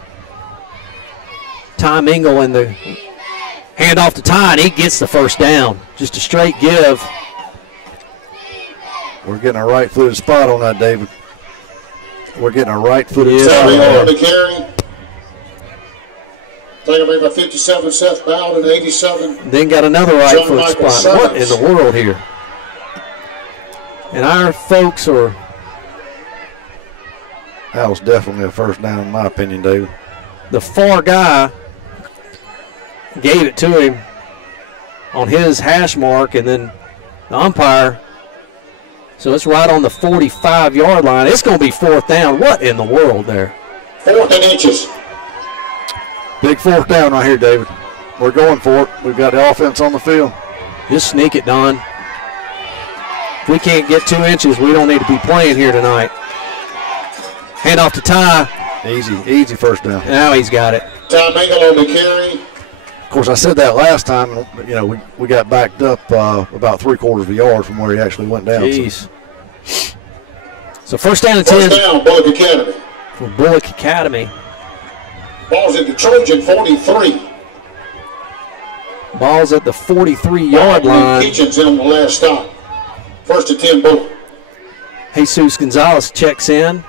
Ty Mingle in the handoff to Ty, and he gets the 1st down. Just a straight give. We're getting a right-footed spot on that, David. We're getting a right-footed spot Tommy on on the that. carry. Taken by 57, Seth Bowden, 87. Then got another right John foot Michael spot. What in Summers. the world here? And our folks are. That was definitely a 1st down, in my opinion, David. The far guy gave it to him on his hash mark, and then the umpire. So it's right on the 45-yard line. It's going to be 4th down. What in the world there? 4th and inches. Big 4th down right here, David. We're going for it. We've got the offense on the field. Just sneak it, Don. If we can't get 2 inches, we don't need to be playing here tonight. Hand off to Ty. Easy 1st down. Now he's got it. Ty Mingle on the carry. Of course, I said that last time. You know, we got backed up about 3/4 of a yard from where he actually went down. Jeez. So 1st down and 1st 10 down, Bulloch Academy. for Bulloch Academy. Ball's at the Trojan 43. Ball's at the 43-yard line. Kitchens in on the last stop. 1st and 10, Bulloch. Jesus Gonzalez checks in.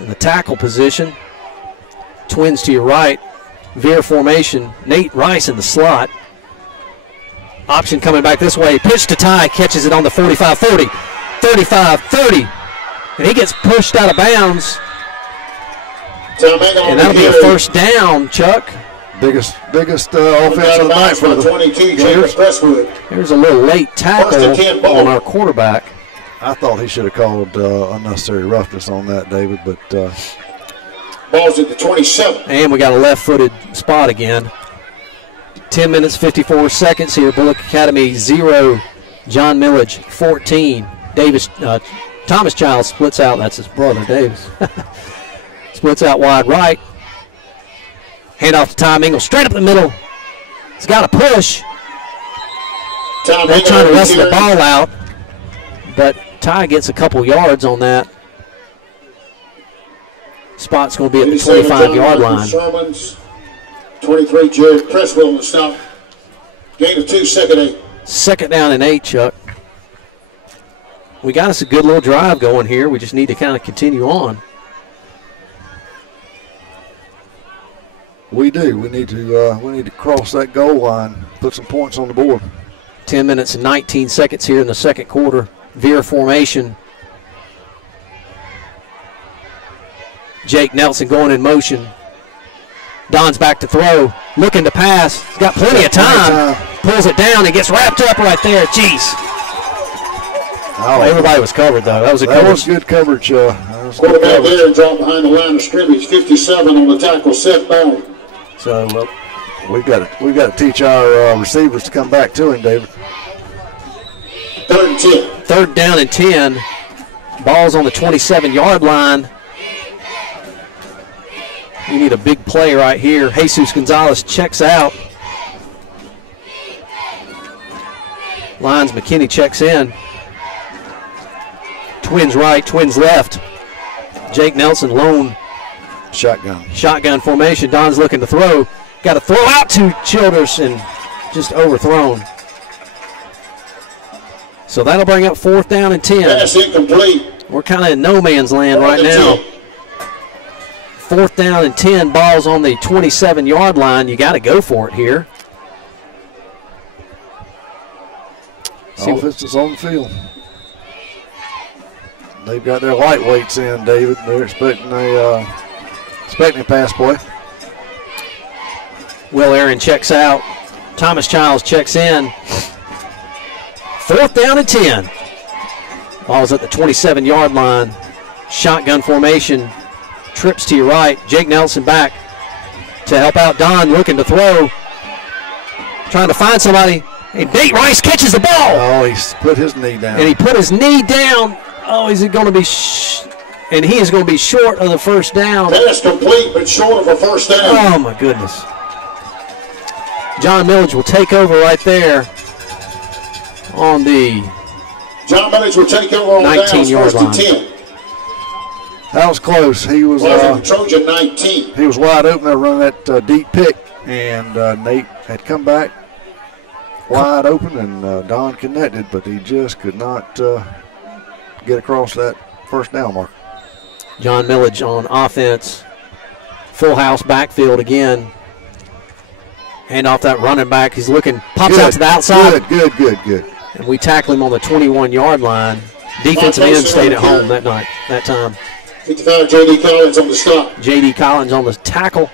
In the tackle position. Twins to your right. Veer formation. Nate Rice in the slot. Option coming back this way. Pitch to Ty. Catches it on the 45-40. 35-30. And he gets pushed out of bounds. Ty Mingle on And the that'll be a carry. 1st down, Chuck. Biggest offense Out of of the night bounds for for the 22, Gators. Jacob Presswood. There's a little late 1st and 10, tackle Bulloch. on our quarterback. I thought he should have called unnecessary roughness on that, David, but Ball's at the 27. And we got a left-footed spot again. 10 minutes, 54 seconds here. Bulloch Academy 0. John Milledge 14. Thomas Childs splits out. That's his brother, Davis. Splits out wide right. Hand off to Ty Mingle. Straight up the middle. He's got a push. Ty They're Mingle trying on to the wrestle the carry. ball out. But Ty gets a couple yards on that. Spot's going to be at the 87, 25-yard John line. Sherman's 23, Jared Presswell on the stop. Gain of 2, 2nd 8. 2nd down and 8, Chuck. We got us a good little drive going here. We just need to kind of continue on. we do. We need to cross that goal line, put some points on the board. 10 minutes and 19 seconds here in the second quarter. Veer formation. Jake Nelson going in motion. Don's back to throw. Looking to pass. He's got plenty of time. Pulls it down and gets wrapped up right there. Jeez. Oh, Everybody was covered, though. That was a that coverage. was good coverage. That was good Quarterback coverage. there dropped behind the line of scrimmage. 57 on the tackle, Seth Bowden. So, We've got to teach our receivers to come back to him, David. 3rd and 10. 3rd down and 10. Ball's on the 27-yard line. You need a big play right here. Jesus Gonzalez checks out. Lyons McKinney checks in. Twins right, twins left. Jake Nelson lone shotgun formation. Don's looking to throw. Got to throw out to Childers and just overthrown. So that'll bring up 4th down and 10. Pass incomplete. We're kind of in no man's land right now. 4th down and 10, balls on the 27-yard line. You got to go for it here. Offense is on the field. They've got their lightweights in, David. They're expecting a pass play. Will Aaron checks out. Thomas Childs checks in. 4th down and 10. Ball's at the 27-yard line. Shotgun formation. trips to your right. Jake Nelson back to help out Don, looking to throw. Trying to find somebody. And Nate Rice catches the ball. Oh, he's put his knee down. And he put his knee down. Oh, is it going to be and he is going to be short of the first down. Pass complete, but short of a first down. Oh, my goodness. John Milledge will take over right there on the John Milledge will take over on 19-yard line. 10. That was close. He was Trojan 19. He was wide open there running that deep pick, and Nate had come back wide open, and Don connected, but he just could not get across that first down mark. John Milledge on offense. Full house backfield again. Hand off that running back. He's looking, pops out to the outside. Good. And we tackle him on the 21-yard line. Defensive end stayed at home that time. 55, J.D. Collins on the stop. J.D. Collins on the tackle.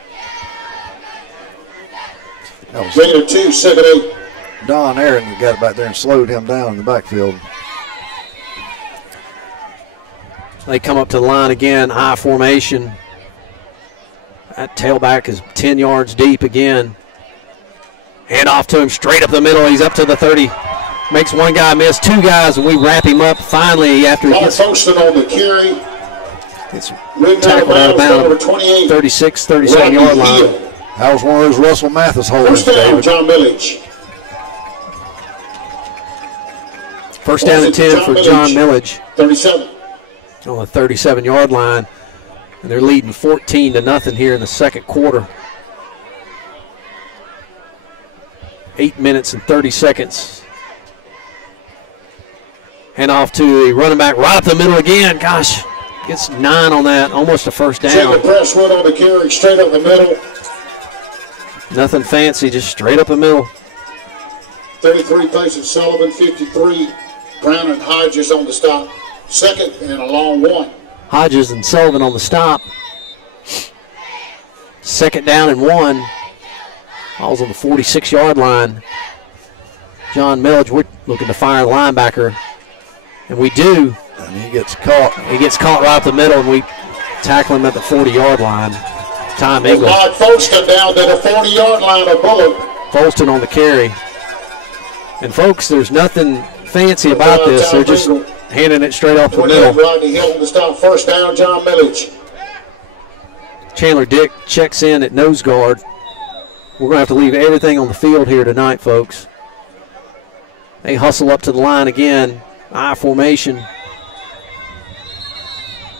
Gator 2-7-8. Don Aaron got back there and slowed him down in the backfield. They come up to the line again, I formation. That tailback is 10 yards deep again. Hand off to him straight up the middle. He's up to the 30. Makes one guy miss, two guys, and we wrap him up finally after he gets posted on the carry. It's tackled out of bounds, 36, 37-yard line. That was one of those Russell Mathis holes. First down, John Milledge. First down and 10 for John Milledge. 37. On the 37-yard line. And they're leading 14-0 here in the second quarter. 8 minutes and 30 seconds. Hand off to the running back right up the middle again. Gosh, gets 9 on that, almost a first down. Jacob Presswood on the carry, straight up the middle. Nothing fancy, just straight up the middle. 33, Tyson Sullivan, 53. Brown and Hodges on the stop. Second and a long one. Hodges and Sullivan on the stop. Second down and 1. Ball's on the 46-yard line. John Milledge, we're looking to fire the linebacker. And we do. And he gets caught. He gets caught right up the middle, and we tackle him at the 40-yard line. Tom Engel. Todd Folston down to the 40-yard line of Bulloch. Folston on the carry. And, folks, there's nothing fancy about this. They're just handing it straight off the middle. Rodney Hill to stop. First down, John Milledge. Chandler Dick checks in at nose guard. We're going to have to leave everything on the field here tonight, folks. They hustle up to the line again. I formation.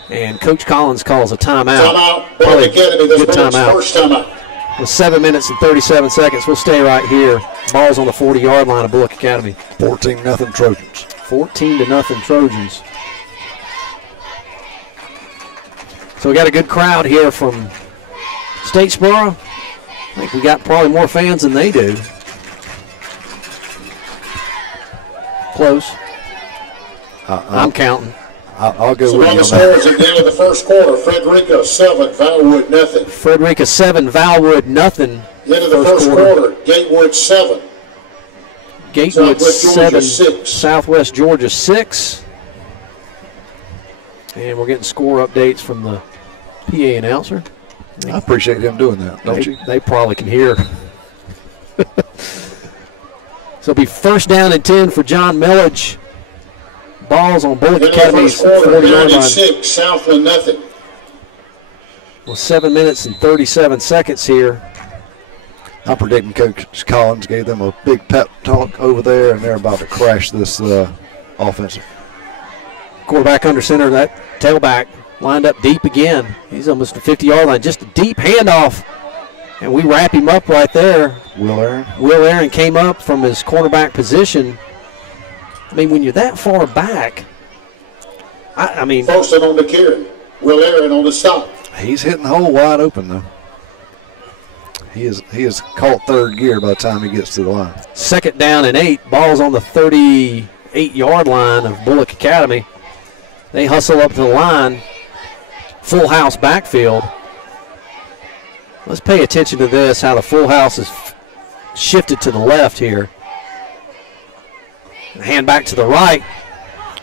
And Coach Collins calls a timeout. Timeout. Probably Academy, good timeout. First timeout. With 7 minutes and 37 seconds, we'll stay right here. Ball's on the 40-yard line of Bulloch Academy. 14-0 Trojans. 14-0 Trojans. So we got a good crowd here from Statesboro. I think we got probably more fans than they do. Close. I'm counting. I'll go So with on you the on that. scores at the end of the first quarter, Frederica 7, Valwood nothing. Frederica 7, Valwood nothing. End of the first quarter, Gatewood 7. Gatewood Southwest Georgia 7, 6. Southwest Georgia 6. And we're getting score updates from the PA announcer. I appreciate him doing that, don't you? They probably can hear. So it'll be first down and 10 for John Milledge. Ball's on Bulloch Academy's 40-yard line. Southland nothing. Well, 7 minutes and 37 seconds here. I'm predicting Coach Collins gave them a big pep talk over there, and they're about to crash this offensive. Quarterback under center, that tailback lined up deep again. He's almost a 50-yard line. Just a deep handoff, and we wrap him up right there. Will Aaron? Will Aaron came up from his cornerback position. I mean, when you're that far back, I mean. Folston on the carry. Will Aaron on the stop. He's hitting the hole wide open, though. He is caught third gear by the time he gets to the line. Second down and 8. Ball's on the 38-yard line of Bulloch Academy. They hustle up to the line. Full house backfield. Let's pay attention to this, how the full house is shifted to the left here. Hand back to the right.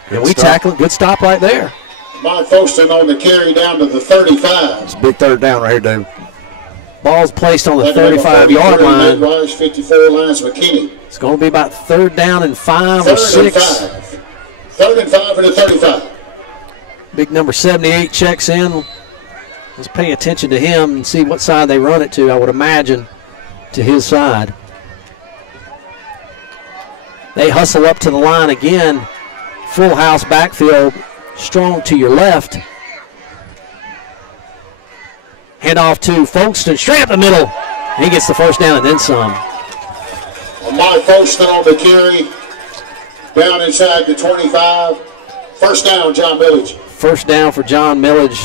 And we tackle it. Good stop right there. Mike Folston on the carry down to the 35. It's a big third down right here, David. Ball's placed on the 35-yard line. Rush, 54 Lance McKinney. It's going to be about 3rd down and 5 or 6. 3rd and 5 for the 35. Big number 78 checks in. Let's pay attention to him and see what side they run it to. I would imagine to his side. They hustle up to the line again. Full house backfield, strong to your left. Hand off to Folkston, straight up the middle. He gets the first down and then some. Mike Folkston on the carry, down inside the 25. First down, John Milledge. First down for John Milledge.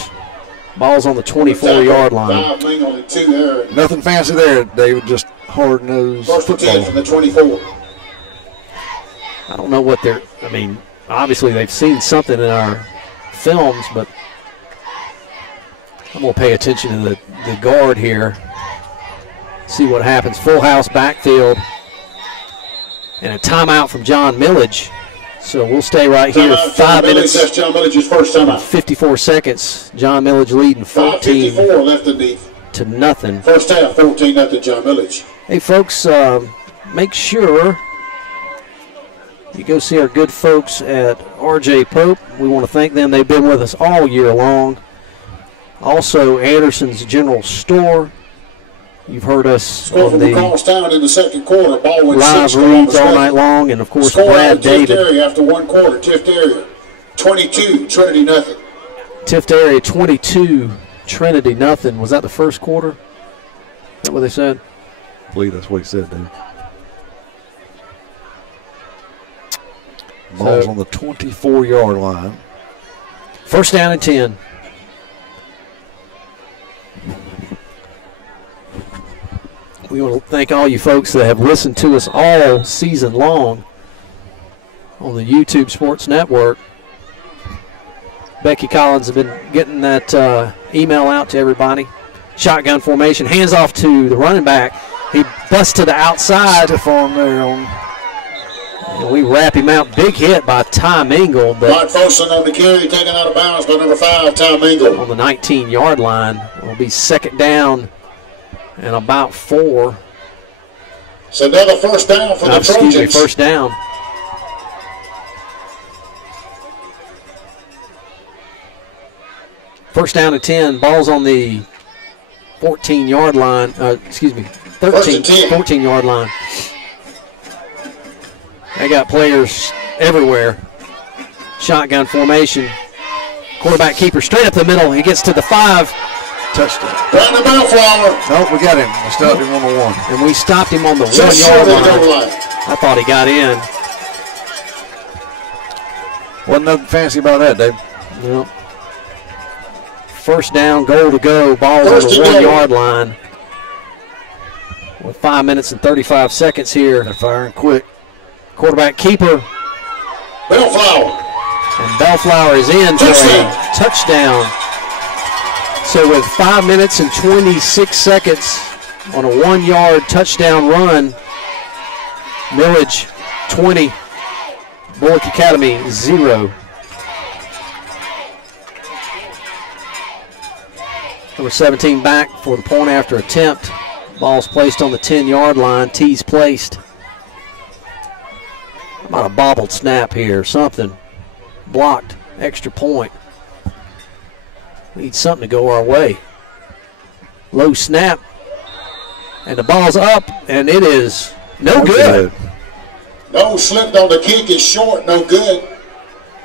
Ball's on the 24-yard line. 5 only 2 there. Nothing fancy there, David, just hard-nosed First and 10 football. from the 24. I don't know what they're, I mean, obviously they've seen something in our films, but I'm going to pay attention to the guard here. See what happens. Full house backfield. And a timeout from John Milledge. So we'll stay right here. 5 minutes. That's John Milledge's first timeout. 54 seconds. John Milledge leading 14 5:54 left in the to nothing. first half. 14-0 John Milledge. Hey folks, make sure you go see our good folks at RJ Pope. We want to thank them. They've been with us all year long. Also, Anderson's General Store. You've heard us Score on from the McCallstown in the second quarter. Ball went live 6 reads all night long, and of course, Score Brad out of Tift David. area after 1 quarter. Tift area 22, Trinity nothing. Tift area 22, Trinity nothing. Was that the first quarter? Is that what they said? I believe that's what he said, David. Ball's on the 24-yard line. First down and 10. We want to thank all you folks that have listened to us all season long on the YouTube Sports Network. Becky Collins has been getting that email out to everybody. Shotgun formation, hands off to the running back. He busts to the outside. Stiff arm there on. And we wrap him out. Big hit by Ty Mingle, but Mike Folston on the carry, taken out of bounds by number 5, Tom Mingle. on the 19-yard line. It'll be 2nd down and about 4. So another first down for the Excuse me, Trojans. first down. First down and 10. Ball's on the 14-yard line. 14-yard line. They got players everywhere. Shotgun formation. Quarterback keeper straight up the middle. He gets to the 5. Touchdown. Brandon Bellflower. Nope, we got him. We stopped him on the 1. And we stopped him on the Just 1-yard short of the goal line. line. I thought he got in. Wasn't nothing fancy about that, Dave. Nope. First down, goal to go. Ball's First on the and goal. 1-yard line. With 5 minutes and 35 seconds here. They're firing quick. Quarterback keeper. Bellflower. And Bellflower is in for a touchdown. So with 5 minutes and 26 seconds on a 1-yard touchdown run, Milledge 20, Bulloch Academy 0. Number 17 back for the point after attempt. Ball's placed on the 10-yard line. Tee's placed. How about a bobbled snap here? Something. Blocked. Extra point. Need something to go our way. Low snap. And the ball's up, and it is no good. No, slipped on the kick. Is short. No good.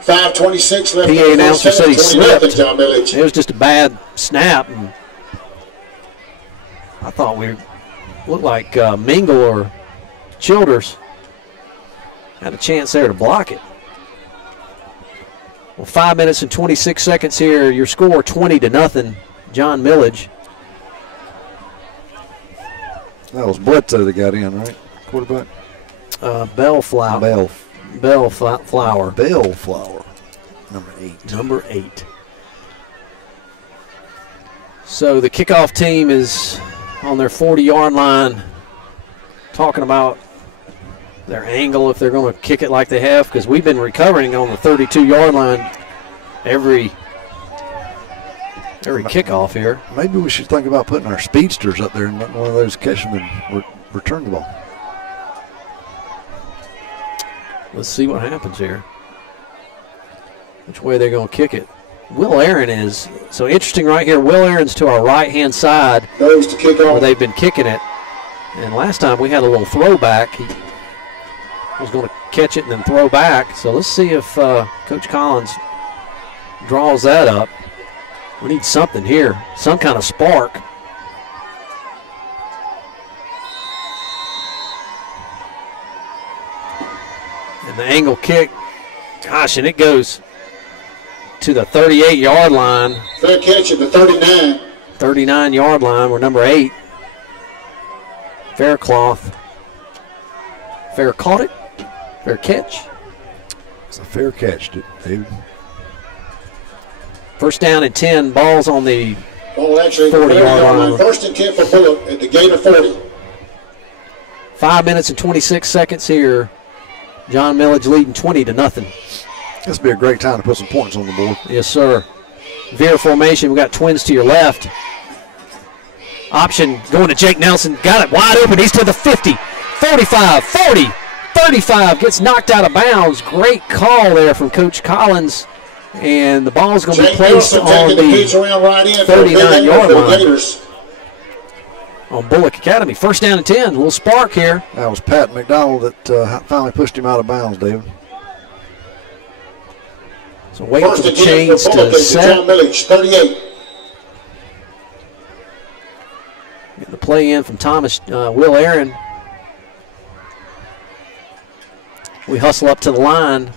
5:26 left. PA announcer said he slipped. John Milledge. It was just a bad snap. And I thought we looked like Mingle or Childers had a chance there to block it. Well, 5 minutes and 26 seconds here. Your score 20-0. John Milledge. That was Bledsoe that got in, right? Quarterback? Bellflower. Bellflower. Bellflower. Number 8. Number 8. So the kickoff team is on their 40-yard line talking about their angle, if they're going to kick it like they have, because we've been recovering on the 32-yard line every Every kickoff here. Maybe we should think about putting our speedsters up there and letting one of those catch them and return the ball. Let's see what happens here. Which way they're going to kick it. Will Aaron is, so interesting right here. Will Aaron's to our right-hand side Goes to kick where off. they've been kicking it. And last time we had a little throwback. He was going to catch it and then throw back. So let's see if Coach Collins draws that up. We need something here, some kind of spark. And the angle kick, gosh, and it goes to the 38-yard line. Fair catch at the 39. 39-yard line. We're number 8. Faircloth. Fair caught it. Fair catch. It's a fair catch, David. First down and 10. Ball's on the Ball actually 40-yard line. First and 10 for Bulloch at the Gator 40. 5 minutes and 26 seconds here. John Milledge leading 20-0. This would be a great time to put some points on the board. Yes, sir. Veer formation. We got twins to your left. Option going to Jake Nelson. Got it wide open. He's to the 50, 45, 40, 35. Gets knocked out of bounds. Great call there from Coach Collins. And the ball's going to be placed on the 39-yard line on Bulloch Academy. First down and 10. A little spark here. That was Pat McDonald that finally pushed him out of bounds, David. So waiting for the chains to set. John Milledge, 38. Getting the play in from Thomas Will Aaron. We hustle up to the line.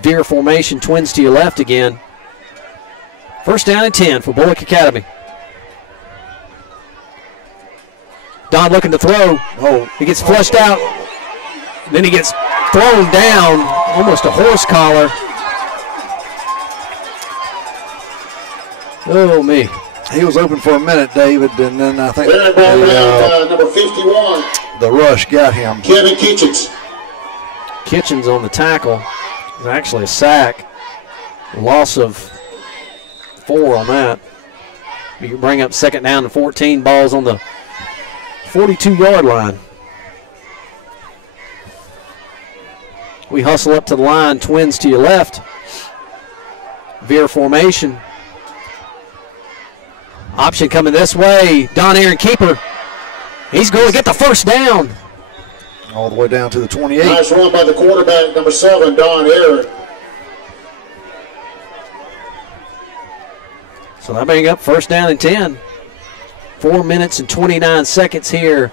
Veer formation, twins to your left again. First down and 10 for Bulloch Academy. Don looking to throw. Oh, he gets flushed out. Then he gets thrown down, almost a horse collar. Oh, me. He was open for a minute, David, and then I think Number 51. the rush got him. Kevin Kitchens. Kitchens on the tackle. It was actually a sack. Loss of 4 on that. You can bring up second down and 14. Balls on the 42-yard line. We hustle up to the line. Twins to your left. Veer formation. Option coming this way. Don Aaron keeper. He's going to get the first down. All the way down to the 28. Nice run by the quarterback, number 7, Don Aaron. So that bring up first down and 10. 4 minutes and 29 seconds here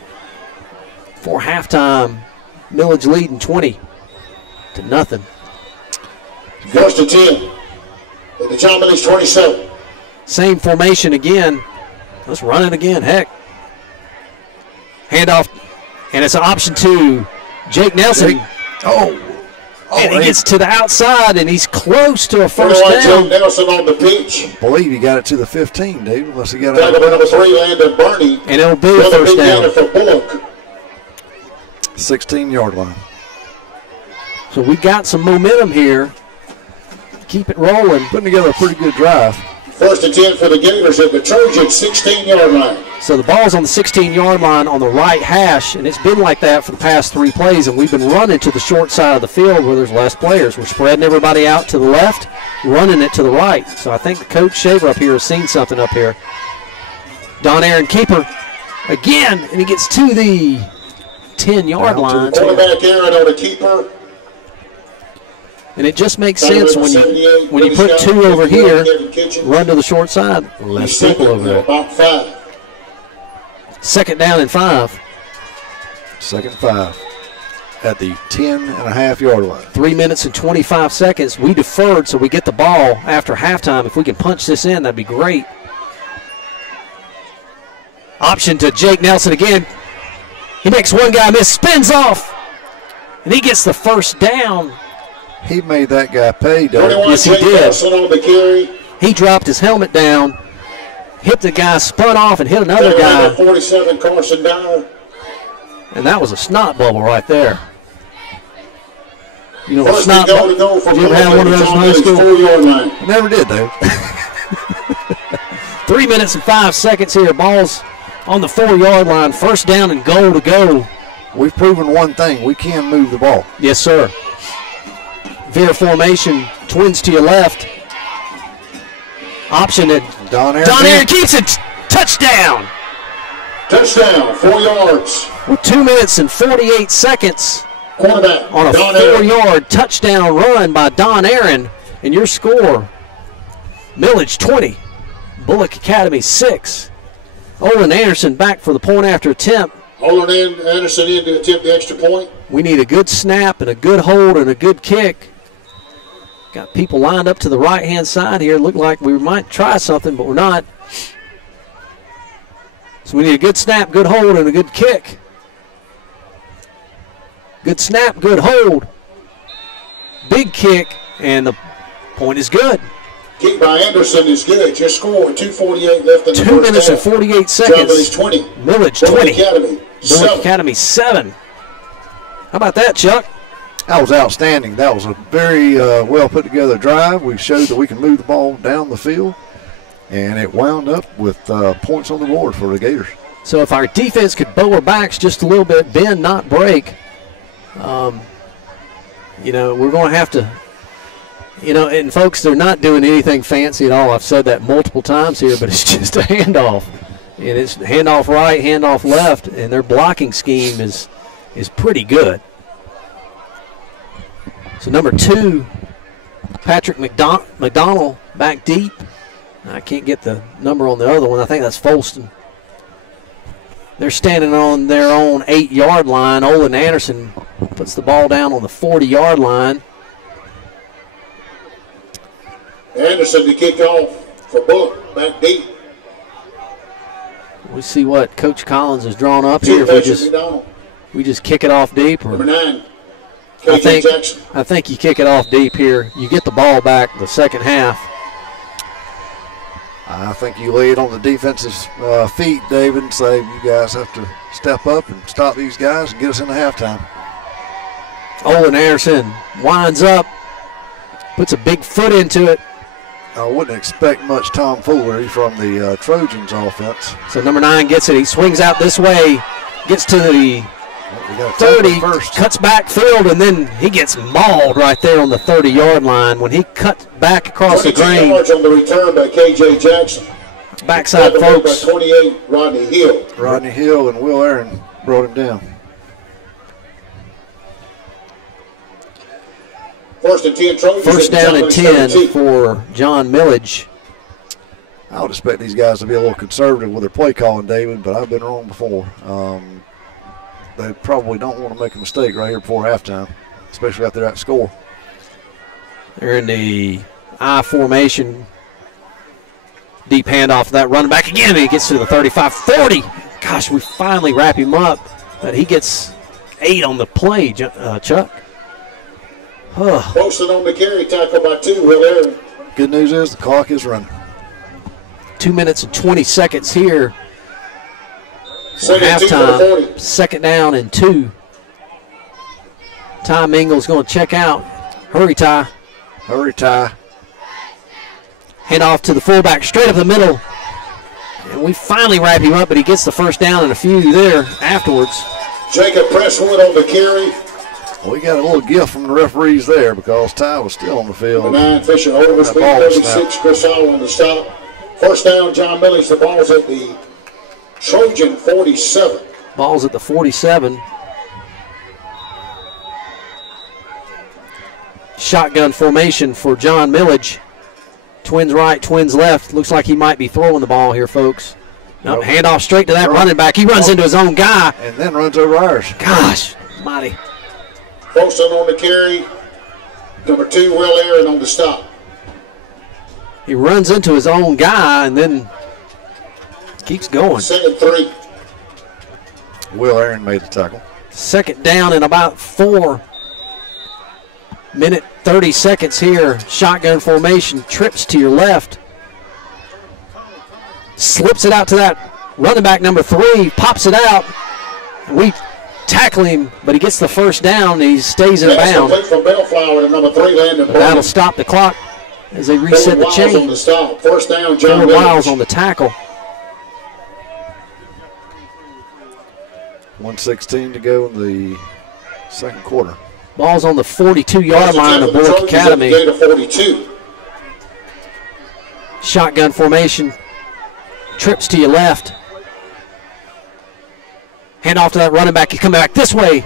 for halftime. Milledge leading 20-0. First and 10 at the John Milledge 27. Same formation again. Let's run it again. Heck. Handoff. And it's an option to Jake Nelson. And he gets to the outside, and he's close to a first down. Jake Nelson on the pitch. I believe he got it to the 15, David, unless he got it. Tackle number 3, Landon Burney. And it'll be a first down. For Bulloch. 16-yard line. So we got some momentum here. Keep it rolling. Putting together a pretty good drive. First and 10 for the Gators at the Trojan 16-yard line. So the ball's on the 16-yard line on the right hash, and it's been like that for the past 3 plays, and we've been running to the short side of the field where there's less players. We're spreading everybody out to the left, running it to the right. So I think Coach Shaver up here has seen something up here. Don Aaron keeper again, and he gets to the 10-yard line. Quarterback Aaron on the keeper. And it just makes sense when you put 2 over here, run to the short side, less people over there. About 5. Second down and 5. Second 5 at the 10.5-yard line. 3 minutes and 25 seconds. We deferred, so we get the ball after halftime. If we can punch this in, that'd be great. Option to Jake Nelson again. He makes one guy miss, spins off, and he gets the first down. He made that guy pay, though. Yes, he did. He dropped his helmet down, hit the guy, spun off, and hit another guy. 47, Carson Dyer. And that was a snot bubble right there. You know, a snot bubble. Did you ever have one of those in high school? Never did, though. 3 minutes and 5 seconds here. Ball's on the 4-yard line. First down and goal to go. We've proven one thing. We can move the ball. Yes, sir. Veer formation. Twins to your left. Option it. Don Aaron keeps it. Touchdown. Touchdown, 4 yards. With 2 minutes and 48 seconds Quarterback on a Don Aaron. 4-yard touchdown run by Don Aaron. And your score, Milledge 20, Bulloch Academy 6. Olin Anderson back for the point after attempt. Olin Anderson in to attempt the extra point. We need a good snap and a good hold and a good kick. Got people lined up to the right-hand side here. Look like we might try something, but we're not. So we need a good snap, good hold, and a good kick. Good snap, good hold. Big kick, and the point is good. Kick by Anderson is good. Just scored. 2:48 left in the 2 minutes and 48 seconds. Milledge 20. Milledge Bulloch 20. Academy Bulloch Academy 7. How about that, Chuck? That was outstanding. That was a very well put together drive. We showed that we can move the ball down the field, and it wound up with points on the board for the Gators. So if our defense could bow our backs just a little bit, bend, not break, you know, we're going to have to, you know, and folks, they're not doing anything fancy at all. I've said that multiple times here, but it's just a handoff. And it's handoff right, handoff left, and their blocking scheme is pretty good. So number 2, Patrick McDonald back deep. I can't get the number on the other one. I think that's Folston. They're standing on their own 8-yard line. Olin Anderson puts the ball down on the 40-yard line. Anderson to kick off for Bulloch, back deep. We see what Coach Collins has drawn up here. If we just kick it off deep, or Number 9, I KJ Jackson. think you kick it off deep here. You get the ball back the second half. I think you lay it on the defense's feet, David, and say you guys have to step up and stop these guys and get us into halftime. Olin Anderson winds up, puts a big foot into it. I wouldn't expect much tomfoolery from the Trojans offense. So number 9 gets it. He swings out this way, gets to the 30, cuts back field, and then he gets mauled right there on the 30-yard line when he cut back across the 22 grain. yards on the return by KJ Jackson. Backside, folks. By 28, Rodney Hill. Rodney Hill and Will Aaron brought him down. First and 10 Trojans. First down and 10 for John Milledge. I would expect these guys to be a little conservative with their play calling, David, but I've been wrong before. They probably don't want to make a mistake right here before halftime, especially after that score. They're in the I formation. Deep handoff to that running back again. He gets to the 35, 40. Gosh, we finally wrap him up, but he gets 8 on the play, Chuck. Posted on the carry, tackle by 2, Will Aaron. Good news is the clock is running. 2 minutes and 20 seconds here. Second Halftime, second down and 2. Ty Mingle's going to check out. Hurry, Ty. Hurry, Ty. Hand off to the fullback, straight up the middle. And we finally wrap him up, but he gets the first down and a few there afterwards. Jacob Presswood on the carry. Well, we got a little gift from the referees there because Ty was still on the field. Number 9, Fisher over speed, 36, Chris Howell on the stop. First down, John Milledge. The ball's at the Trojan 47. Ball's at the 47. Shotgun formation for John Milledge. Twins right, twins left. Looks like he might be throwing the ball here, folks. Nope, handoff straight to that running back. He runs into his own guy. And then runs over ours. Gosh, mighty. Folsom on the carry. Number 2, Will Aaron on the stop. He runs into his own guy and then keeps going. Second 3. Will Aaron made the tackle. Second down in about 4 minute 30 seconds here. Shotgun formation, trips to your left. Slips it out to that running back number 3, pops it out. We tackle him, but he gets the first down. He stays in bounds. From Bellflower to number 3, Landon Burton. That'll stop the clock. as they reset the chain. On the stop. First down, John Milledge. Wiles Milledge. on the tackle. 1:16 to go in the second quarter. Ball's on the 42-yard line of Bulloch Academy. 42. Shotgun formation. Trips to your left. Hand off to that running back. He's coming back this way.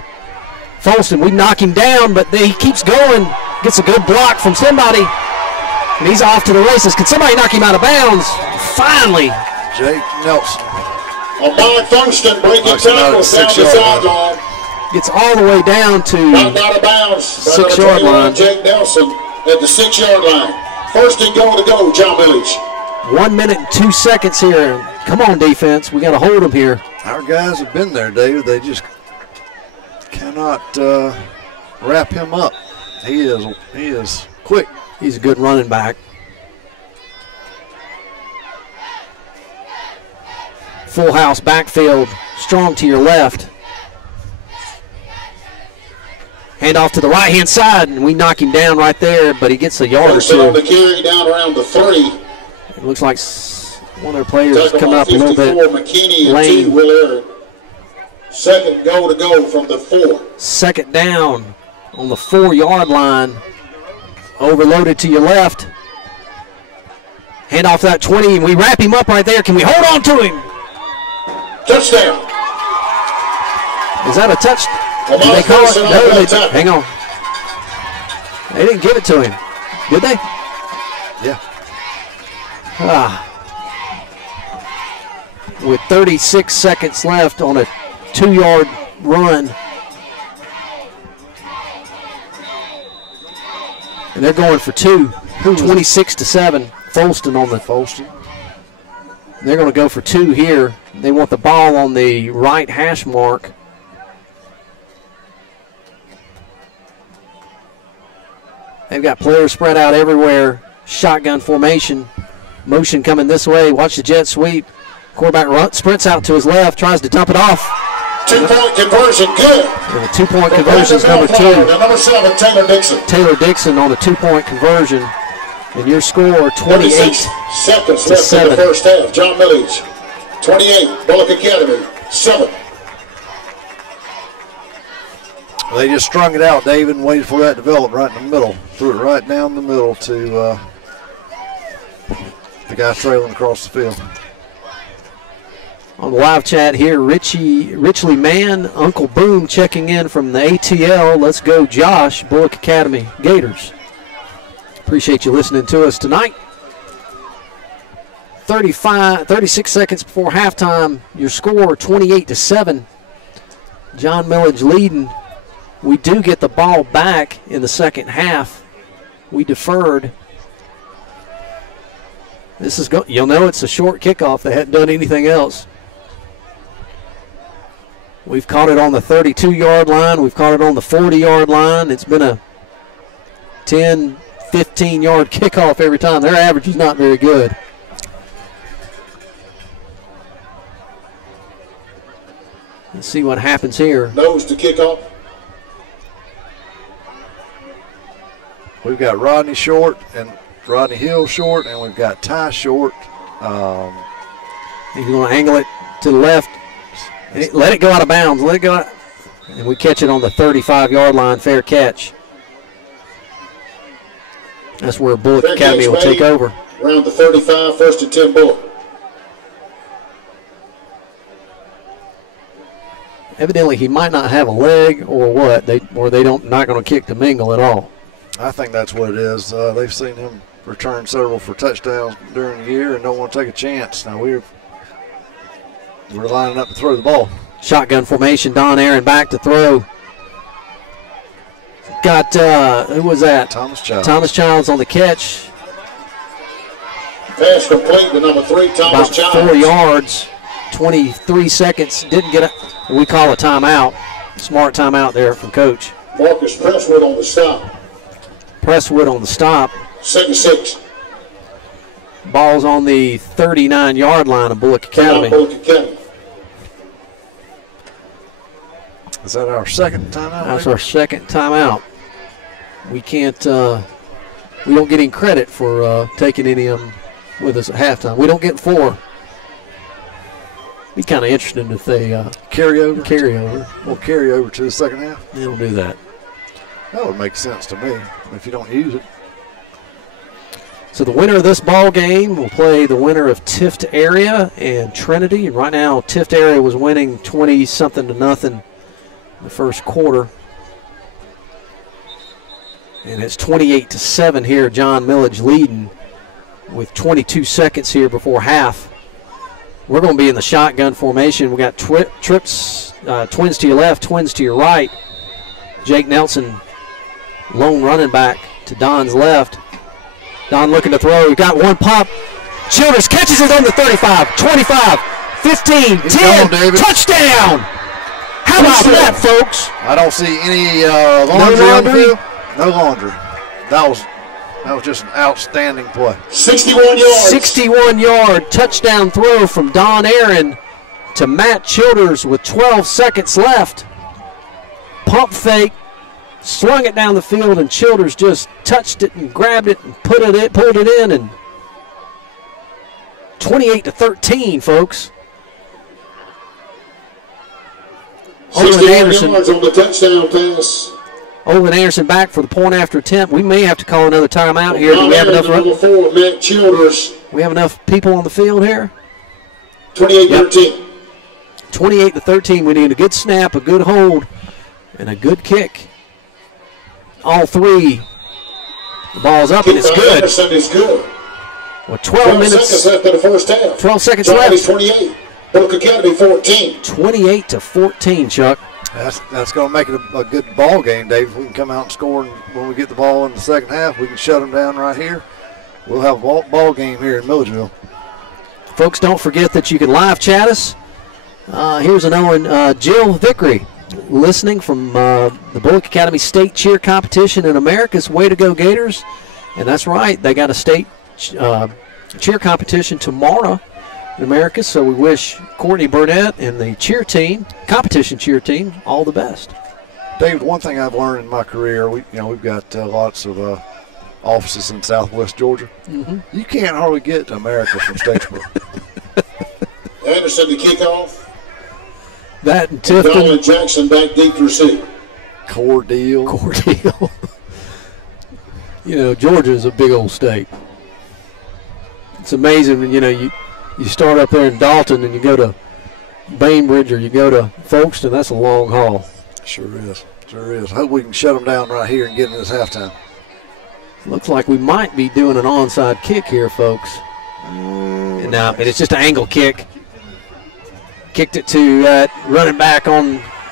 Folston, we knock him down, but he keeps going. Gets a good block from somebody. And he's off to the races. Can somebody knock him out of bounds? Finally. Jake Nelson. By Thurston, breaking tackles down the sideline. Gets all the way down to knocked out of bounds. 6-yard line. Jake Nelson at the 6-yard line. First and goal to go, John Milledge. 1 minute and 2 seconds here. Come on, defense. We got to hold them here. Our guys have been there, David. They just cannot wrap him up. He is quick. He's a good running back. Full house backfield. Strong to your left. Hand off to the right-hand side, and we knock him down right there, but he gets a yard or two. On the carry down around the 3. It looks like one of their players is coming up a little bit McKinney lame. And 2 Will Aaron. Second goal to go from the 4. Second down on the 4-yard line. Overloaded to your left. Hand off that 20, and we wrap him up right there. Can we hold on to him? Touchdown. Is that a touch? Did they call it? No, hang on. They didn't give it to him, did they? Yeah. With 36 seconds left on a 2-yard run. And they're going for 2. 26-7. Folston on the Folston. They're going to go for 2 here. They want the ball on the right hash mark. They've got players spread out everywhere. Shotgun formation. Motion coming this way. Watch the jet sweep. Quarterback sprints out to his left. Tries to dump it off. 2-point conversion. Good. And the 2-point conversion is number 2. Number 7, Taylor Dixon. Taylor Dixon on a 2-point conversion. And your score 28 seconds to left 7. in the first half. John Milledge, 28. Bulloch Academy, 7. They just strung it out, David, and waited for that to develop right in the middle. Threw it right down the middle to the guy trailing across the field. On the live chat here, Richley Mann, Uncle Boom checking in from the ATL. Let's go, Josh, Bulloch Academy Gators. Appreciate you listening to us tonight. 36 seconds before halftime. Your score 28-7. John Milledge leading. We do get the ball back in the second half. We deferred. This is you'll know it's a short kickoff. They hadn't done anything else. We've caught it on the 32-yard line. We've caught it on the 40-yard line. It's been a 10, 15-yard kickoff every time. Their average is not very good. Let's see what happens here. Nose to kickoff. We've got Rodney Short and Rodney Hill short, and we've got Ty Short. He's going to angle it to the left. Let it go out of bounds. Let it go out. And we catch it on the 35-yard line. Fair catch. That's where Bulloch Academy will take over. Around the 35, first and 10 Bulloch. Evidently, he might not have a leg or what. They're not going to kick to Mingle at all. I think that's what it is. They've seen him return several for touchdowns during the year and don't want to take a chance. Now we're lining up to throw the ball. Shotgun formation. Don Aaron back to throw. Got who was that? Thomas Childs. Thomas Childs on the catch. Pass complete to number 3, Thomas Childs. About 4 yards. 23 seconds. Didn't get it. We call a timeout. Smart timeout there from Coach. Marcus Presswood on the stop. Presswood on the stop. 2nd 6. Ball's on the 39-yard line of Bulloch Academy. Bulloch Academy. Is that our second timeout? That's our second timeout. We can't we don't get any credit for taking any of them with us at halftime. We don't get 4. Be kind of interesting if they carry over. We'll carry over to the second half. They don't do that. That would make sense to me if you don't use it. So the winner of this ball game will play the winner of Tift Area and Trinity. And right now, Tift Area was winning 20-something to nothing in the first quarter. And it's 28-7 here. John Milledge leading with 22 seconds here before half. We're going to be in the shotgun formation. We got trips, twins to your left, twins to your right. Jake Nelson, lone running back to Don's left. Don looking to throw. We've got one pop. Childers catches it on the 35, 25, 15, 10. Touchdown! How about that, folks? I don't see any laundry on the field. No laundry. That was just an outstanding play. 61 yards. 61-yard touchdown throw from Don Aaron to Matt Childers with 12 seconds left. Pump fake, slung it down the field, and Childers just touched it and grabbed it and pulled it in, and 28-13, folks. Olin Anderson yards on the touchdown pass. Olin Anderson back for the point after attempt. We may have to call another timeout here. Do we have enough? Number 4, Matt Childers. We have enough people on the field here. 28-13. 28-13. We need a good snap, a good hold, and a good kick. All three. The ball's up and it's good. Anderson is good. Well, 12 minutes. Seconds left in the first half. 12 seconds left. 28. Bulloch Academy 14. 28-14, Chuck. That's going to make it a good ball game, Dave. If we can come out and score, and when we get the ball in the second half, we can shut them down right here. We'll have a ball game here in Milledgeville. Folks, don't forget that you can live chat us. Here's Jill Vickery listening from the Bulloch Academy State Cheer Competition in America's Way to Go Gators. And that's right, they got a state cheer competition tomorrow in America, so we wish Courtney Burnett and the competition cheer team, all the best. David, one thing I've learned in my career, we've got lots of offices in Southwest Georgia. Mm-hmm. You can't hardly get to America from Statesboro. Anderson to kick off. That and Tifton. Donald Jackson back deep to receive. Cordeal. Georgia is a big old state. It's amazing when, you start up there in Dalton and you go to Bainbridge or you go to Folkestone. That's a long haul. Sure is. I hope we can shut them down right here and get in this halftime. Looks like we might be doing an onside kick here, folks. No, it's just an angle kick. Kicked it to running back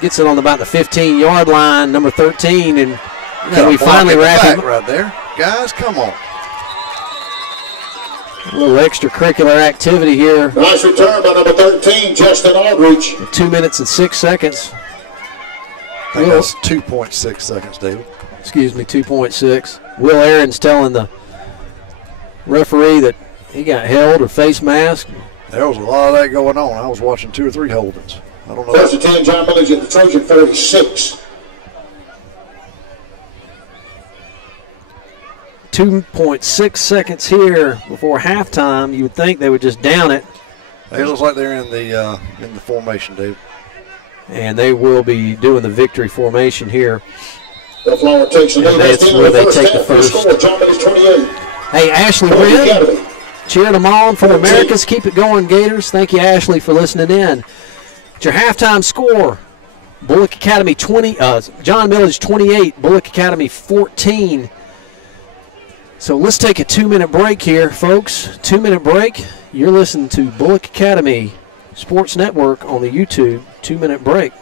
gets it on about the 15-yard line, number 13, and can we finally wrap it right there? Guys, come on. A little extracurricular activity here. Nice return by number 13, Justin Aldridge. 2 minutes and 6 seconds. I think that's 2.6 seconds, David. Excuse me, 2.6. Will Aaron's telling the referee that he got held or face mask. There was a lot of that going on. I was watching 2 or 3 holdings. I don't know. First and 10, John Milledge at the Trojan 46. 2.6 seconds here before halftime. You would think they would just down it. It looks like they're in the formation, Dave. And they will be doing the victory formation here. The Flower takes the lead. That's where they take the first. John Milledge 28. Hey, Ashley Wynn, cheering them on from Americas. Keep it going, Gators. Thank you, Ashley, for listening in. It's your halftime score. Bulloch Academy 20, John Milledge 28, Bulloch Academy 14. So let's take a 2-minute break here, folks. 2-minute break. You're listening to Bulloch Academy Sports Network on the YouTube. 2-minute break.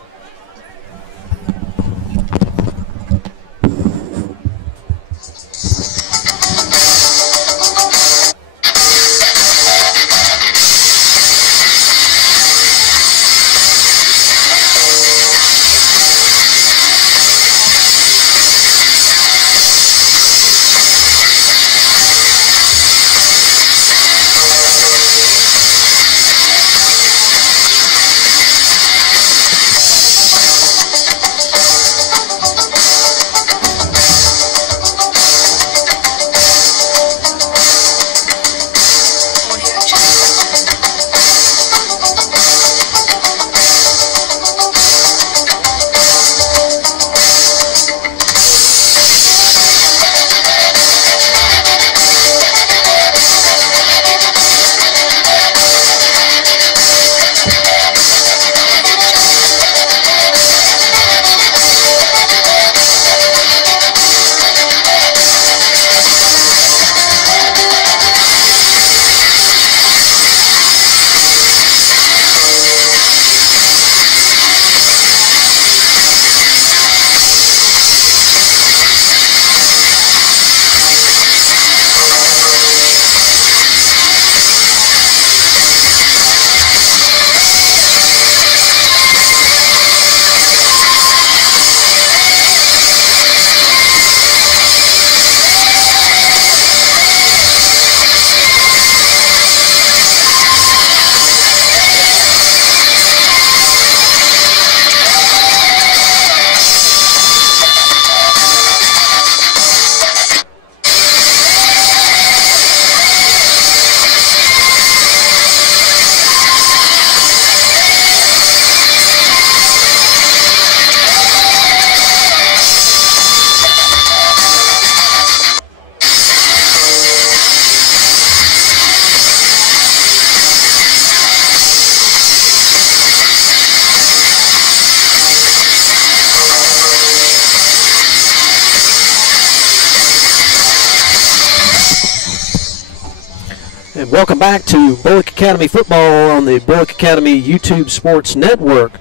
And welcome back to Bulloch Academy football on the Bulloch Academy YouTube Sports Network.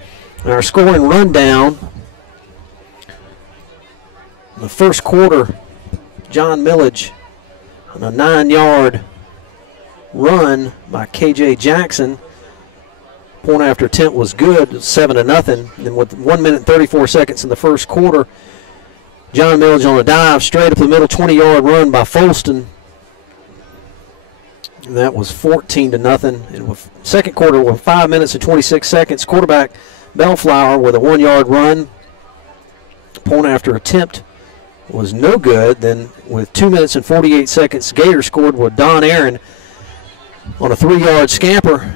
Our scoring rundown. In the first quarter, John Milledge on a 9-yard run by K.J. Jackson. Point after attempt was good, 7-0. And with 1 minute and 34 seconds in the first quarter, John Milledge on a dive, straight up the middle, 20-yard run by Folston. That was 14-0. And with second quarter, with 5 minutes and 26 seconds, quarterback Bellflower with a 1-yard run. Point after attempt was no good. Then with 2 minutes and 48 seconds, Gators scored with Don Aaron on a 3-yard scamper.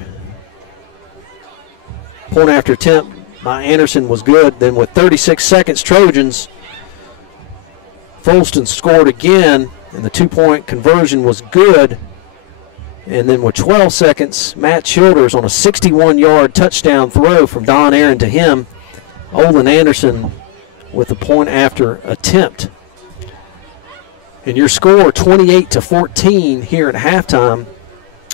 Point after attempt by Anderson was good. Then with 36 seconds, Trojans, Folston scored again, and the 2-point conversion was good. And then with 12 seconds, Matt Childers on a 61-yard touchdown throw from Don Aaron to him. Olin Anderson with a point after attempt. And your score, 28-14 here at halftime.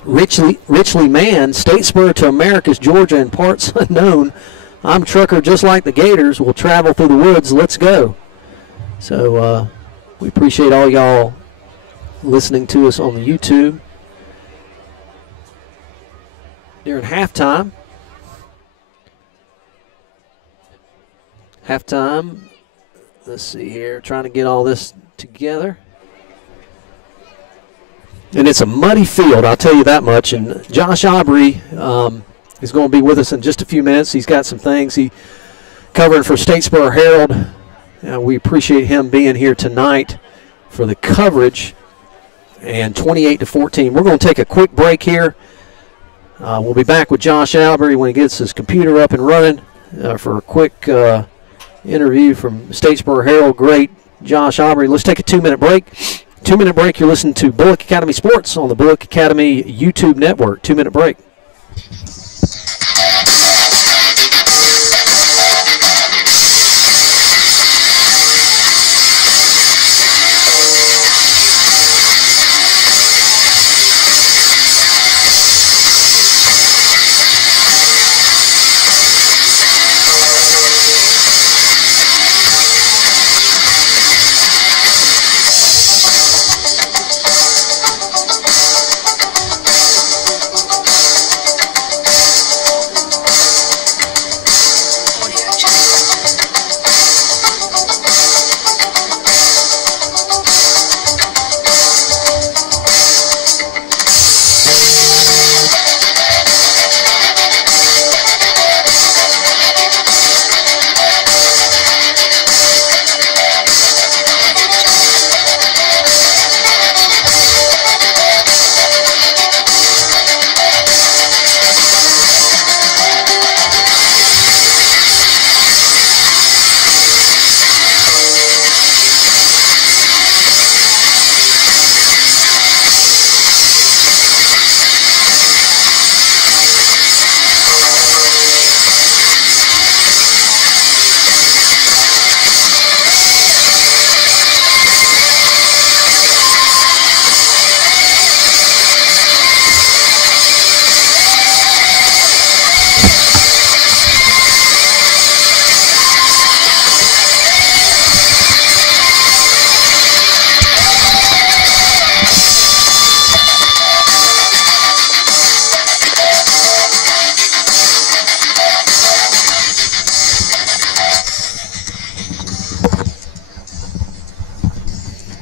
Richly Mann, Statesboro to Americus, Georgia, in parts unknown. I'm Trucker just like the Gators. We'll travel through the woods. Let's go. So we appreciate all y'all listening to us on the YouTube during halftime. Let's see here, trying to get all this together. And it's a muddy field, I'll tell you that much. And Josh Aubrey is going to be with us in just a few minutes. He's got some things he covering for Statesboro Herald. We appreciate him being here tonight for the coverage. And 28-14. We're going to take a quick break here. We'll be back with Josh Aubrey when he gets his computer up and running for a quick interview from Statesboro Herald. Great Josh Aubrey. Let's take a 2-minute break. 2-minute break. You're listening to Bulloch Academy Sports on the Bulloch Academy YouTube network. 2-minute break.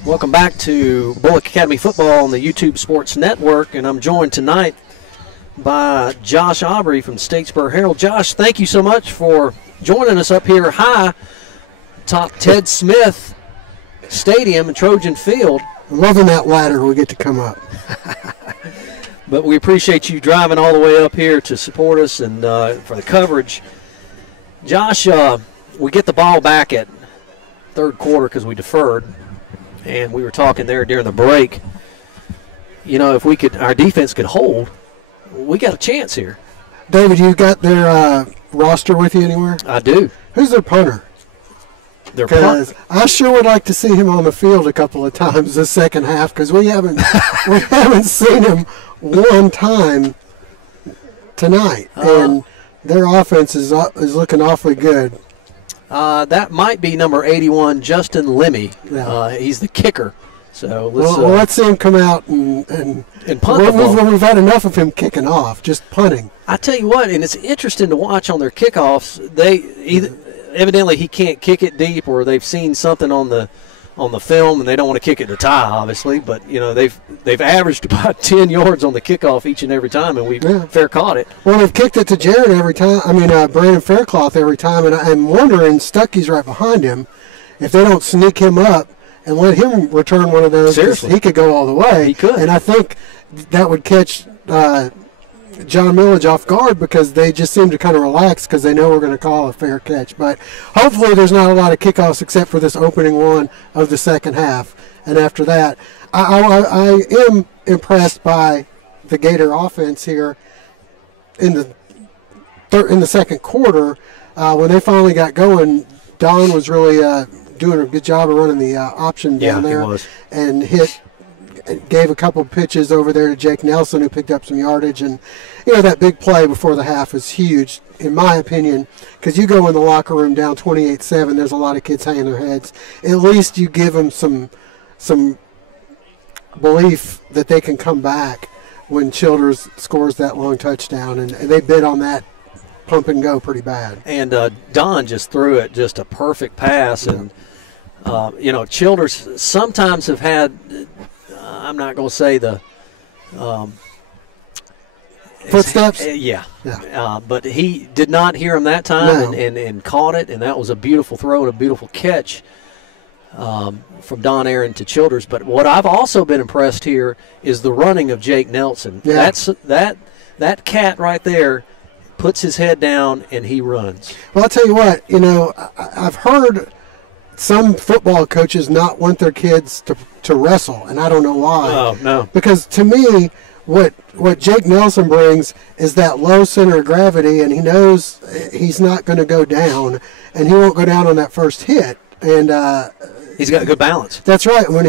Welcome back to Bulloch Academy Football on the YouTube Sports Network, and I'm joined tonight by Josh Aubrey from Statesboro Herald. Josh, thank you so much for joining us up here high, top Ted Smith Stadium in Trojan Field. I'm loving that ladder we get to come up. But we appreciate you driving all the way up here to support us and for the coverage. Josh, we get the ball back at third quarter because we deferred. And we were talking there during the break. You know, if we could, our defense could hold, we got a chance here. David, you got their roster with you anywhere? I do. Who's their punter? Because I sure would like to see him on the field a couple of times this second half, because we haven't seen him one time tonight, and their offense is looking awfully good. That might be number 81, Justin Lemmy. Yeah. He's the kicker. So let's see him come out and punt the ball. We've had enough of him kicking off, just punting. I tell you what, and it's interesting to watch on their kickoffs. Evidently he can't kick it deep, or they've seen something on the film and they don't want to kick it to tie, obviously. But they've averaged about 10 yards on the kickoff each and every time, and we've fair caught it. Well, they've kicked it to Jared every time. Brandon Faircloth every time, and I'm wondering, Stuckey's right behind him, if they don't sneak him up and let him return one of those. Seriously, he could go all the way. He could, and I think that would catch John Milledge off guard, because they just seem to kind of relax because they know we're going to call a fair catch. But hopefully there's not a lot of kickoffs except for this opening one of the second half. And after that, I am impressed by the Gator offense here in the second quarter. When they finally got going, Don was really doing a good job of running the option down there. He was. And gave a couple pitches over there to Jake Nelson, who picked up some yardage. And that big play before the half is huge, in my opinion, because you go in the locker room down 28-7, there's a lot of kids hanging their heads. At least you give them some belief that they can come back when Childers scores that long touchdown, and they bid on that pump and go pretty bad. And Don just threw it, just a perfect pass. And Childers sometimes have had, I'm not going to say the footsteps. But he did not hear him that time, and caught it, and that was a beautiful throw and a beautiful catch from Don Aaron to Childers. But what I've also been impressed here is the running of Jake Nelson. Yeah. That cat right there puts his head down and he runs. Well, I'll tell you what, I've heard some football coaches not want their kids to wrestle, and I don't know why. Oh, no. Because to me, what Jake Nelson brings is that low center of gravity, and he knows he's not going to go down, and he won't go down on that first hit. And he's got good balance. That's right. When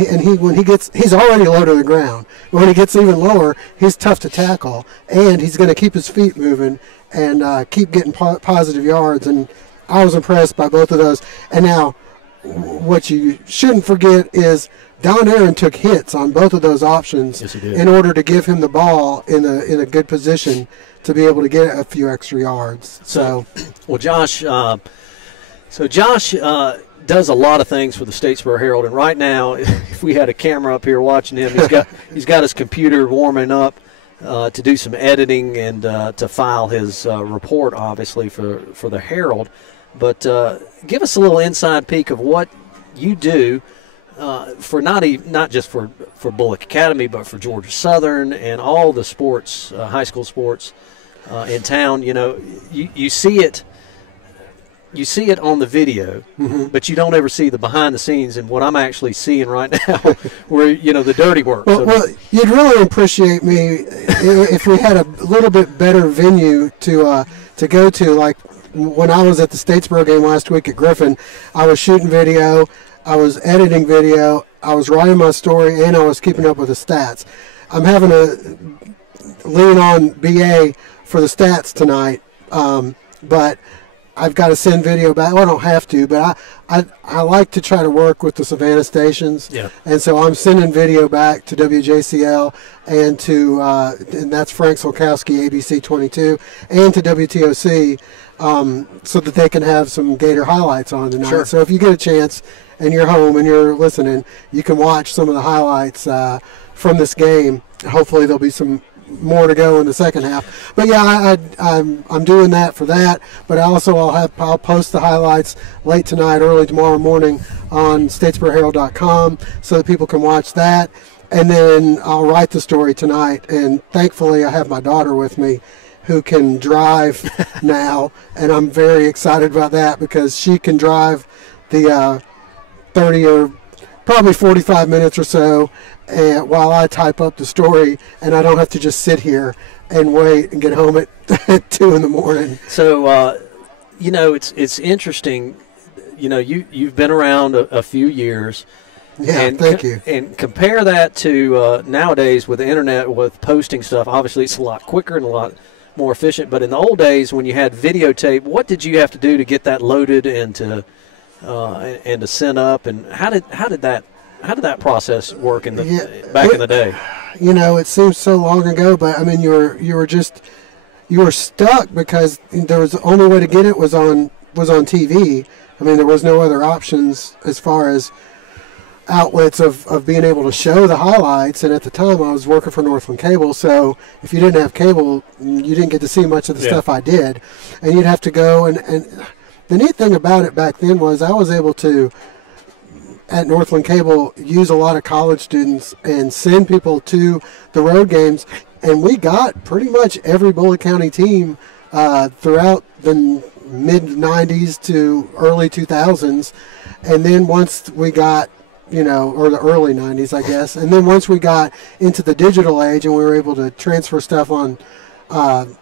he gets, he's already low to the ground. When he gets even lower, he's tough to tackle, and he's going to keep his feet moving and keep getting positive yards. And I was impressed by both of those. And now, what you shouldn't forget is Don Aaron took hits on both of those options. Yes, he did. In order to give him the ball in a good position to be able to get a few extra yards. So, well, Josh. Josh does a lot of things for the Statesboro Herald, and right now, if we had a camera up here watching him, he's got his computer warming up to do some editing and to file his report, obviously for the Herald. But give us a little inside peek of what you do for not just for Bulloch Academy, but for Georgia Southern and all the sports, high school sports in town. You see it. You see it on the video, but you don't ever see the behind the scenes and what I'm actually seeing right now, where the dirty work. Well, you'd really appreciate me if we had a little bit better venue to go to. Like when I was at the Statesboro game last week at Griffin, I was shooting video, I was editing video, I was writing my story, and I was keeping up with the stats. I'm having to lean on BA for the stats tonight, but I've got to send video back. Well, I don't have to, but I like to try to work with the Savannah stations. Yeah. And so I'm sending video back to WJCL and to and that's Frank Solkowski, ABC 22, and to WTOC, so that they can have some Gator highlights on tonight. Sure. So if you get a chance and you're home and you're listening, you can watch some of the highlights from this game. Hopefully there'll be some more to go in the second half. But yeah, I'm doing that for that. But also I'll post the highlights late tonight, early tomorrow morning on statesboroherald.com so that people can watch that. And then I'll write the story tonight. And thankfully I have my daughter with me who can drive now, and I'm very excited about that because she can drive the 30 or probably 45 minutes or so while I type up the story, and I don't have to just sit here and wait and get home at 2 in the morning. So, it's interesting. you've been around a few years. Yeah, and thank you. And compare that to nowadays with the internet, with posting stuff. Obviously, it's a lot quicker and a lot more efficient. But in the old days, when you had videotape, what did you have to do to get that loaded and to send up? And how did that process work in back in the day? It seems so long ago, but I mean, you were stuck because there was the only way to get it was on TV. I mean, there was no other options as far as outlets of being able to show the highlights. And at the time, I was working for Northland Cable, so if you didn't have cable, you didn't get to see much of the stuff I did. And you'd have to go, and the neat thing about it back then was I was able to, at Northland Cable, use a lot of college students and send people to the road games, and we got pretty much every Bulloch County team throughout the mid-'90s to early 2000s. And then once we got, or the early 90s, I guess. And then once we got into the digital age and we were able to transfer stuff on the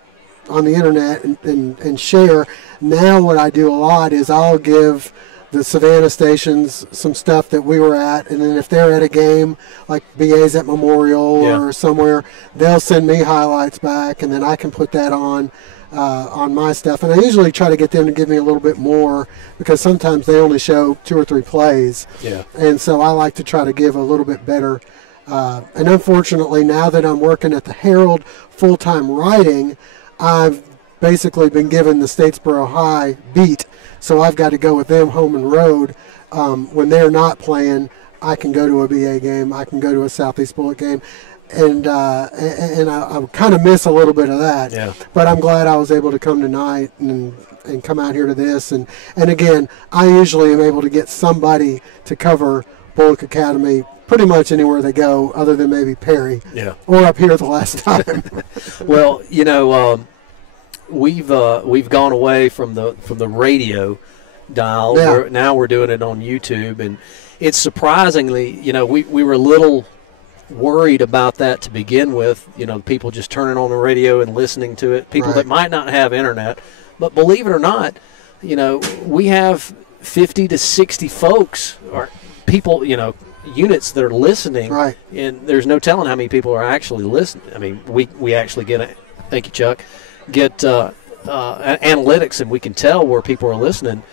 internet and share, now what I do a lot is I'll give the Savannah stations some stuff that we were at, and then if they're at a game, like BA's at Memorial or somewhere, they'll send me highlights back, and then I can put that on my stuff. And I usually try to get them to give me a little bit more, because sometimes they only show 2 or 3 plays. Yeah. And so I like to try to give a little bit better. And unfortunately, now that I'm working at the Herald full-time writing, I've basically been given the Statesboro High beat. So I've got to go with them home and road. When they're not playing, I can go to a BA game. I can go to a Southeast Bulloch game. And I kind of miss a little bit of that. Yeah. But I'm glad I was able to come tonight and come out here to this. And again, I usually am able to get somebody to cover Bulloch Academy pretty much anywhere they go, other than maybe Perry. Yeah. Or up here the last time. Well, we've gone away from the radio dial. Yeah. Now we're doing it on YouTube, and it's surprisingly, we were a little worried about that to begin with. People just turning on the radio and listening to it. People that might not have internet, but believe it or not, we have 50 to 60 folks or people, units that are listening. Right. And there's no telling how many people are actually listening. I mean, we actually thank you, Chuck. Get analytics, and we can tell where people are listening,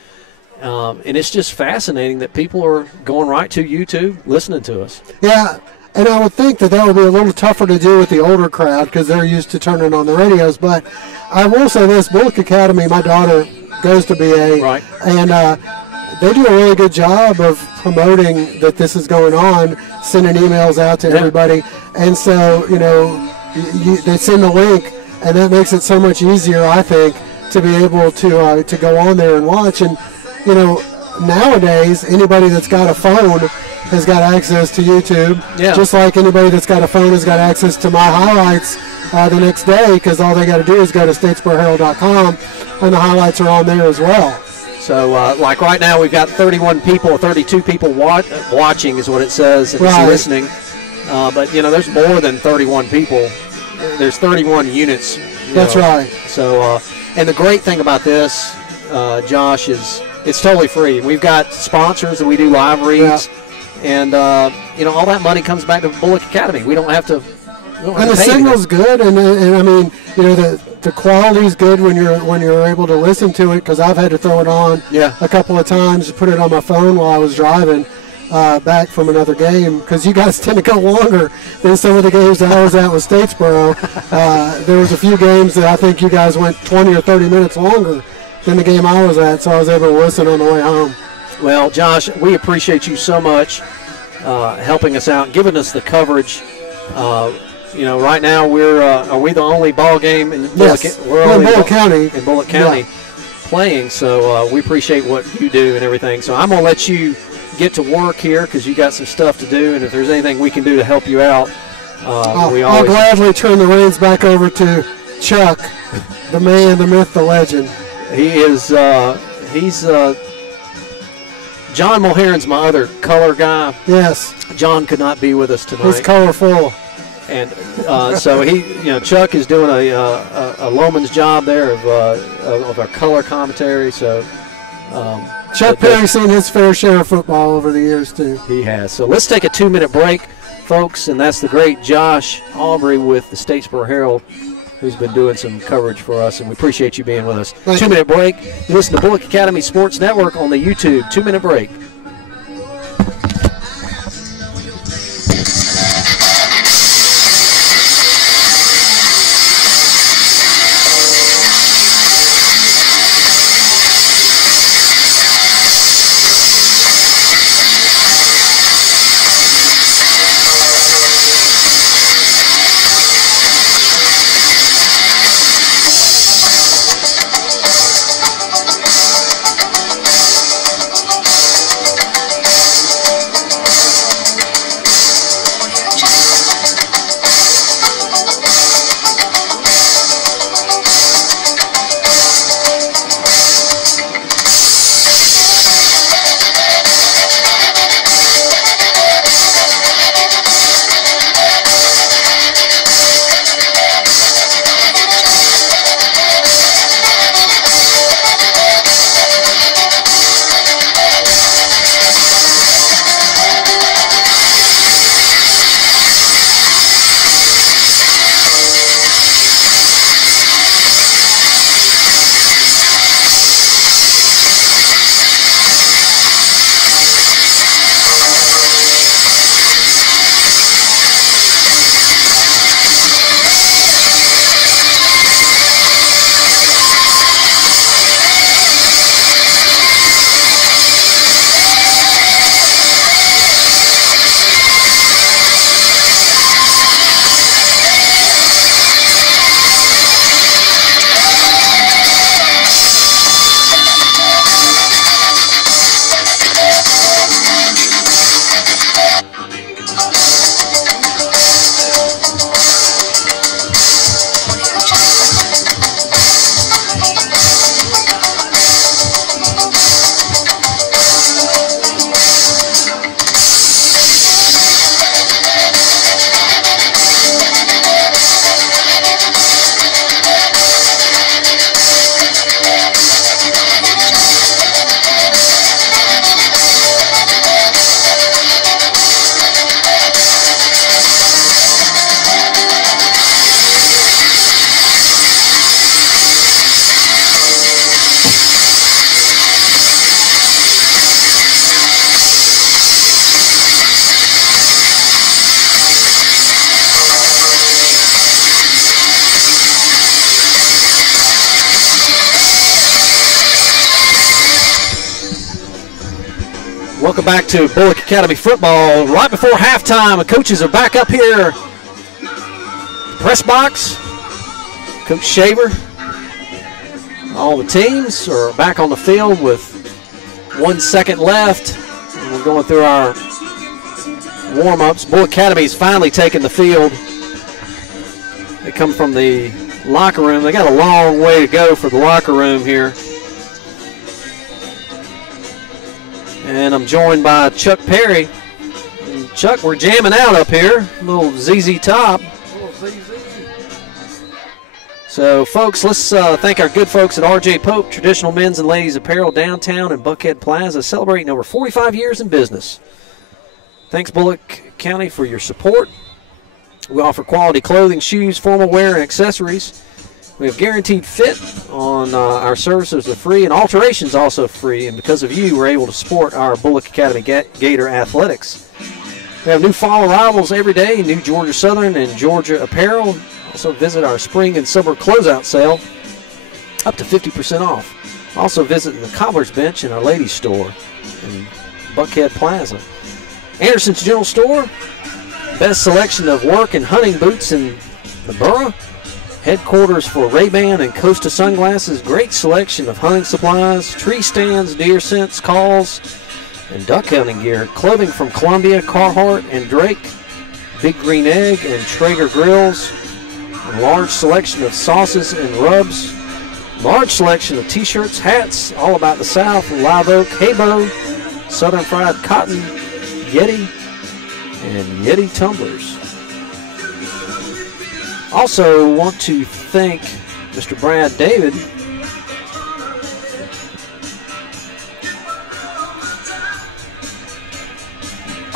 and it's just fascinating that people are going right to YouTube listening to us. Yeah, and I would think that would be a little tougher to do with the older crowd because they're used to turning on the radios. But I will say this: Bulloch Academy, my daughter goes to BA, right, and they do a really good job of promoting that this is going on, sending emails out to everybody, and so they send the link. And that makes it so much easier, I think, to be able to go on there and watch. And, nowadays, anybody that's got a phone has got access to YouTube. Yeah. Just like anybody that's got a phone has got access to my highlights the next day, because all they got to do is go to statesboroherald.com, and the highlights are on there as well. So, like right now, we've got 31 people, 32 people watching is what it says, and listening. But, there's more than 31 people. There's 31 units. That's right. So, and the great thing about this, Josh, is it's totally free. We've got sponsors and we do live reads, and all that money comes back to Bulloch Academy. We don't have to. And the signal's good, and I mean, the quality's good when you're able to listen to it, because I've had to throw it on a couple of times, put it on my phone while I was driving back from another game, because you guys tend to go longer than some of the games that I was at with Statesboro. There was a few games that I think you guys went 20 or 30 minutes longer than the game I was at, so I was able to listen on the way home. Well, Josh, we appreciate you so much helping us out, giving us the coverage. Right now are we the only ball game in Bulloch? Yes, we're in Bulloch County. In Bulloch County playing, so we appreciate what you do and everything. So I'm going to let you get to work here, because you got some stuff to do, and if there's anything we can do to help you out, I'll gladly turn the reins back over to Chuck, the man, the myth, the legend. He is he's John Mulheron's my other color guy. Yes. John could not be with us tonight. He's colorful. And so Chuck is doing a Loman's job there of our color commentary. So Chuck Perry's seen his fair share of football over the years, too. He has. So let's take a 2-minute break, folks, and that's the great Josh Aubrey with the Statesboro Herald, who's been doing some coverage for us, and we appreciate you being with us. 2-minute break. You listen to Bulloch Academy Sports Network on the YouTube. 2-minute break. Welcome back to Bulloch Academy football. Right before halftime, the coaches are back up here. Press box, Coach Shaver. All the teams are back on the field with 1 second left. And we're going through our warm-ups. Bulloch Academy's finally taken the field. They come from the locker room. They got a long way to go for the locker room here. And I'm joined by Chuck Perry. And Chuck, we're jamming out up here. A little ZZ Top. So, folks, let's thank our good folks at R.J. Pope, Traditional Men's and Ladies Apparel, downtown in Buckhead Plaza, celebrating over 45 years in business. Thanks, Bulloch County, for your support. We offer quality clothing, shoes, formal wear, and accessories. We have guaranteed fit on our services are free, and alterations also free. And because of you, we're able to support our Bulloch Academy Gator athletics. We have new fall arrivals every day, new Georgia Southern and Georgia apparel. Also visit our spring and summer closeout sale, up to 50% off. Also visit the Cobbler's Bench in our ladies store in Buckhead Plaza. Anderson's General Store, best selection of work and hunting boots in the borough. Headquarters for Ray-Ban and Costa sunglasses. Great selection of hunting supplies, tree stands, deer scents, calls, and duck hunting gear. Clothing from Columbia, Carhartt, and Drake. Big Green Egg and Traeger grills. A large selection of sauces and rubs. Large selection of t-shirts, hats, all about the South. Live Oak, Haybo, Southern Fried Cotton, Yeti, and Yeti tumblers. Also want to thank Mr. Brad David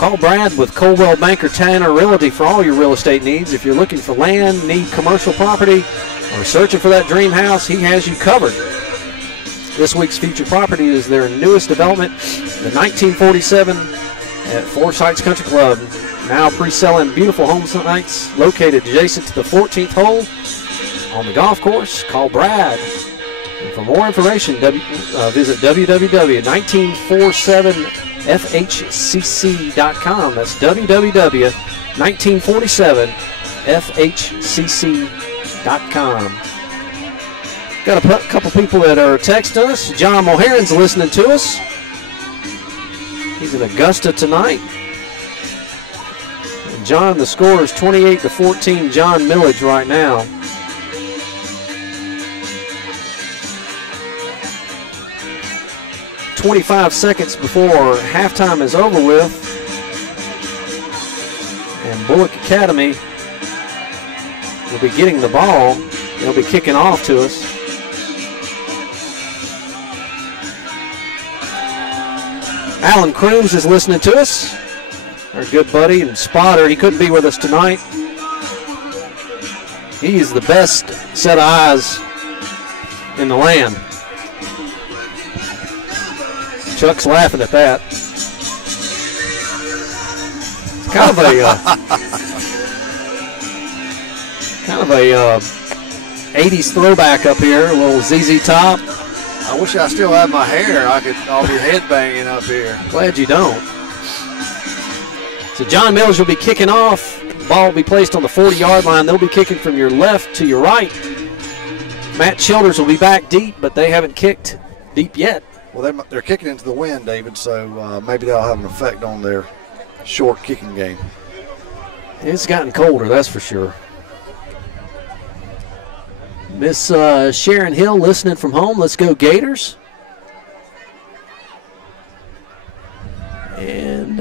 Call Brad with Coldwell Banker Tanner Realty for all your real estate needs. If you're looking for land, need commercial property, or searching for that dream house, he has you covered. This week's featured property is their newest development, the 1947 at Forsyth's Country Club. Now pre-selling beautiful home sites located adjacent to the 14th hole on the golf course. Call Brad. And for more information, visit www.1947fhcc.com. That's www.1947fhcc.com. Got a couple people that are texting us. John Moharan's listening to us. He's in Augusta tonight. And John, the score is 28-14. John Milledge right now. "25 seconds before halftime is over with, and Bulloch Academy will be getting the ball. They'll be kicking off to us. Alan Crooms is listening to us, our good buddy and spotter. He couldn't be with us tonight. He's the best set of eyes in the land. Chuck's laughing at that. It's kind of a 80s throwback up here, a little ZZ Top. I wish I still had my hair. I'll be headbanging up here. Glad you don't. So John Milledge will be kicking off. Ball will be placed on the 40-yard line. They'll be kicking from your left to your right. Matt Childers will be back deep, but they haven't kicked deep yet. Well, they're kicking into the wind, David, so maybe that'll have an effect on their short kicking game. It's gotten colder, that's for sure. Miss Sharon Hill listening from home. Let's go Gators. And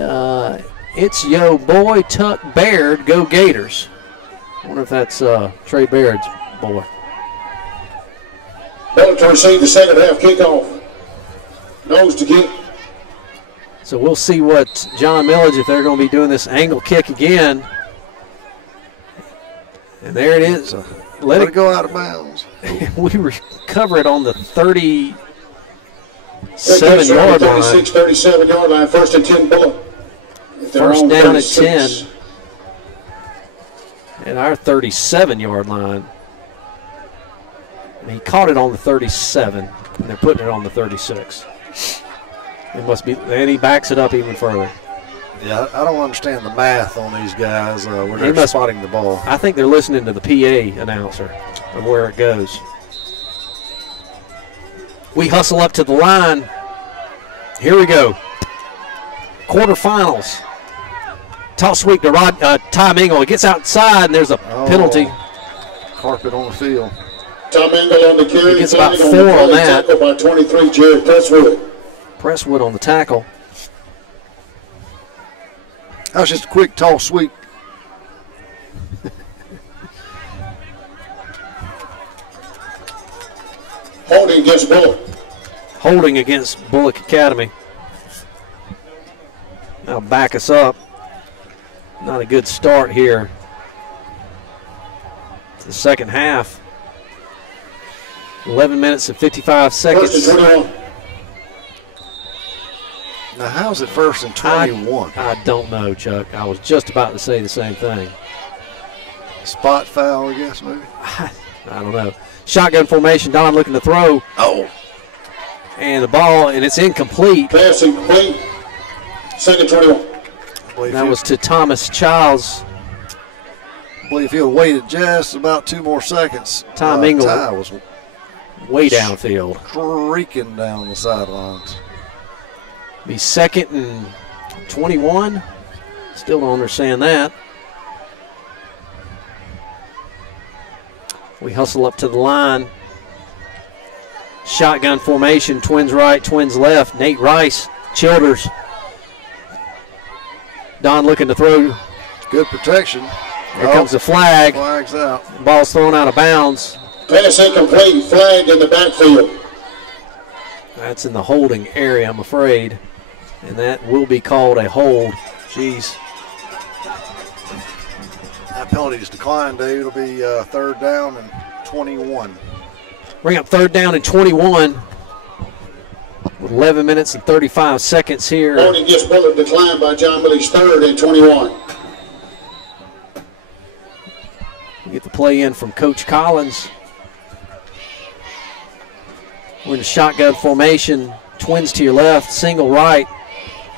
it's yo boy Tuck Baird, go Gators. I wonder if that's Trey Baird's boy. Ball to receive the second half kickoff. Nose to kick. So we'll see what John Milledge, if they're going to be doing this angle kick again. And there it is. Let it go out of bounds. We recover it on the 37-yard line. 37-yard line. First and 10 Bulloch. First down at 10. And our 37-yard line. And he caught it on the 37, and they're putting it on the 36. It must be, and he backs it up even further. Yeah, I don't understand the math on these guys where they're spotting the ball. I think they're listening to the PA announcer of where it goes. We hustle up to the line. Here we go. Quarterfinals. Toss sweep to Tom Engel. He gets outside, and there's a penalty. Carpet on the field. Tom Engel on the carry. He gets about 4 on that. Tackle by 23, Jared Presswood. Presswood on the tackle. That was just a quick toss sweep. Holding against Bulloch. Holding against Bulloch Academy. Now back us up. Not a good start here. The second half. 11 minutes and 55 seconds. First and 21. Now, how's it first and 21? I don't know, Chuck. I was just about to say the same thing. Spot foul, I guess, maybe? I don't know. Shotgun formation, Don looking to throw. Oh. And the ball, and it's incomplete. Pass incomplete. Second 21. That was to Thomas Childs. I believe if he had waited just about 2 more seconds, Tom Engel Ty was way downfield. Streaking down the sidelines. Be second and 21. Still don't understand that. We hustle up to the line. Shotgun formation, twins right, twins left. Nate Rice, Childers. Don looking to throw. Good protection. Here comes the flag. Flag's out. Ball's thrown out of bounds. Pass incomplete, flag in the backfield. That's in the holding area, I'm afraid. And that will be called a hold. Jeez. That penalty is declined, Dave. It'll be third down and 21. Bring up third down and 21 with 11 minutes and 35 seconds here. Holding against Bulloch declined by John Milledge, third and 21. We get the play in from Coach Collins. We're in a shotgun formation. Twins to your left, single right.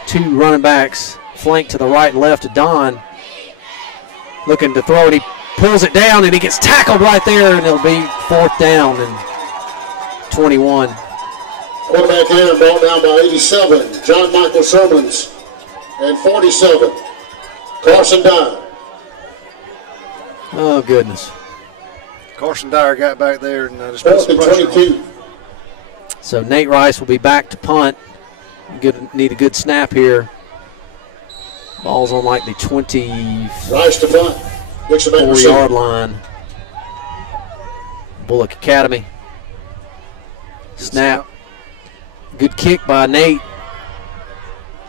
Two running backs flank to the right and left of Don. Looking to throw it. He pulls it down and he gets tackled right there, and it'll be fourth down and 21. Quarterback here brought down by 87, John Michael Sermons, and 47, Carson Dyer. Oh, goodness. Carson Dyer got back there and just put Fourth some and pressure on 22. So Nate Rice will be back to punt. Need a good snap here. Ball's on like the Rice to punt. Dixon back receiver. 24-yard line. Bulloch Academy. Snap. Good kick by Nate.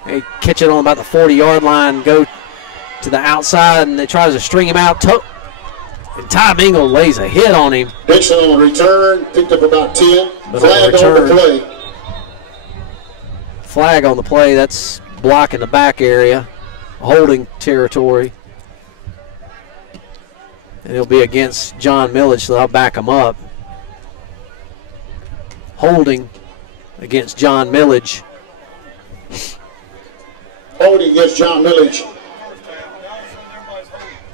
They catch it on about the 40-yard line, go to the outside, and they tries to string him out. And Ty Mingle lays a hit on him. Dixon on the return, picked up about 10. But Flag on the play. Flag on the play. That's blocking the back area, holding territory. And it'll be against John Milledge, so I'll back him up. Holding against John Milledge. Holding against John Milledge.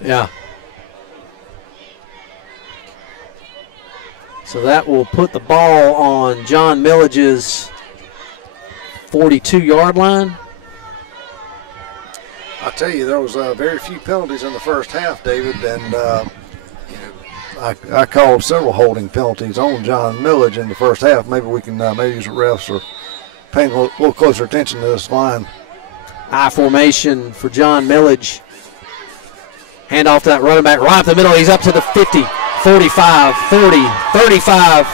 Yeah. So that will put the ball on John Milledge's 42-yard line. I tell you, there was very few penalties in the first half, David, and I called several holding penalties on John Milledge in the first half. Maybe we can maybe the refs are paying a little closer attention to this line. I formation for John Milledge. Hand off to that running back right up the middle. He's up to the 50, 45, 40, 35.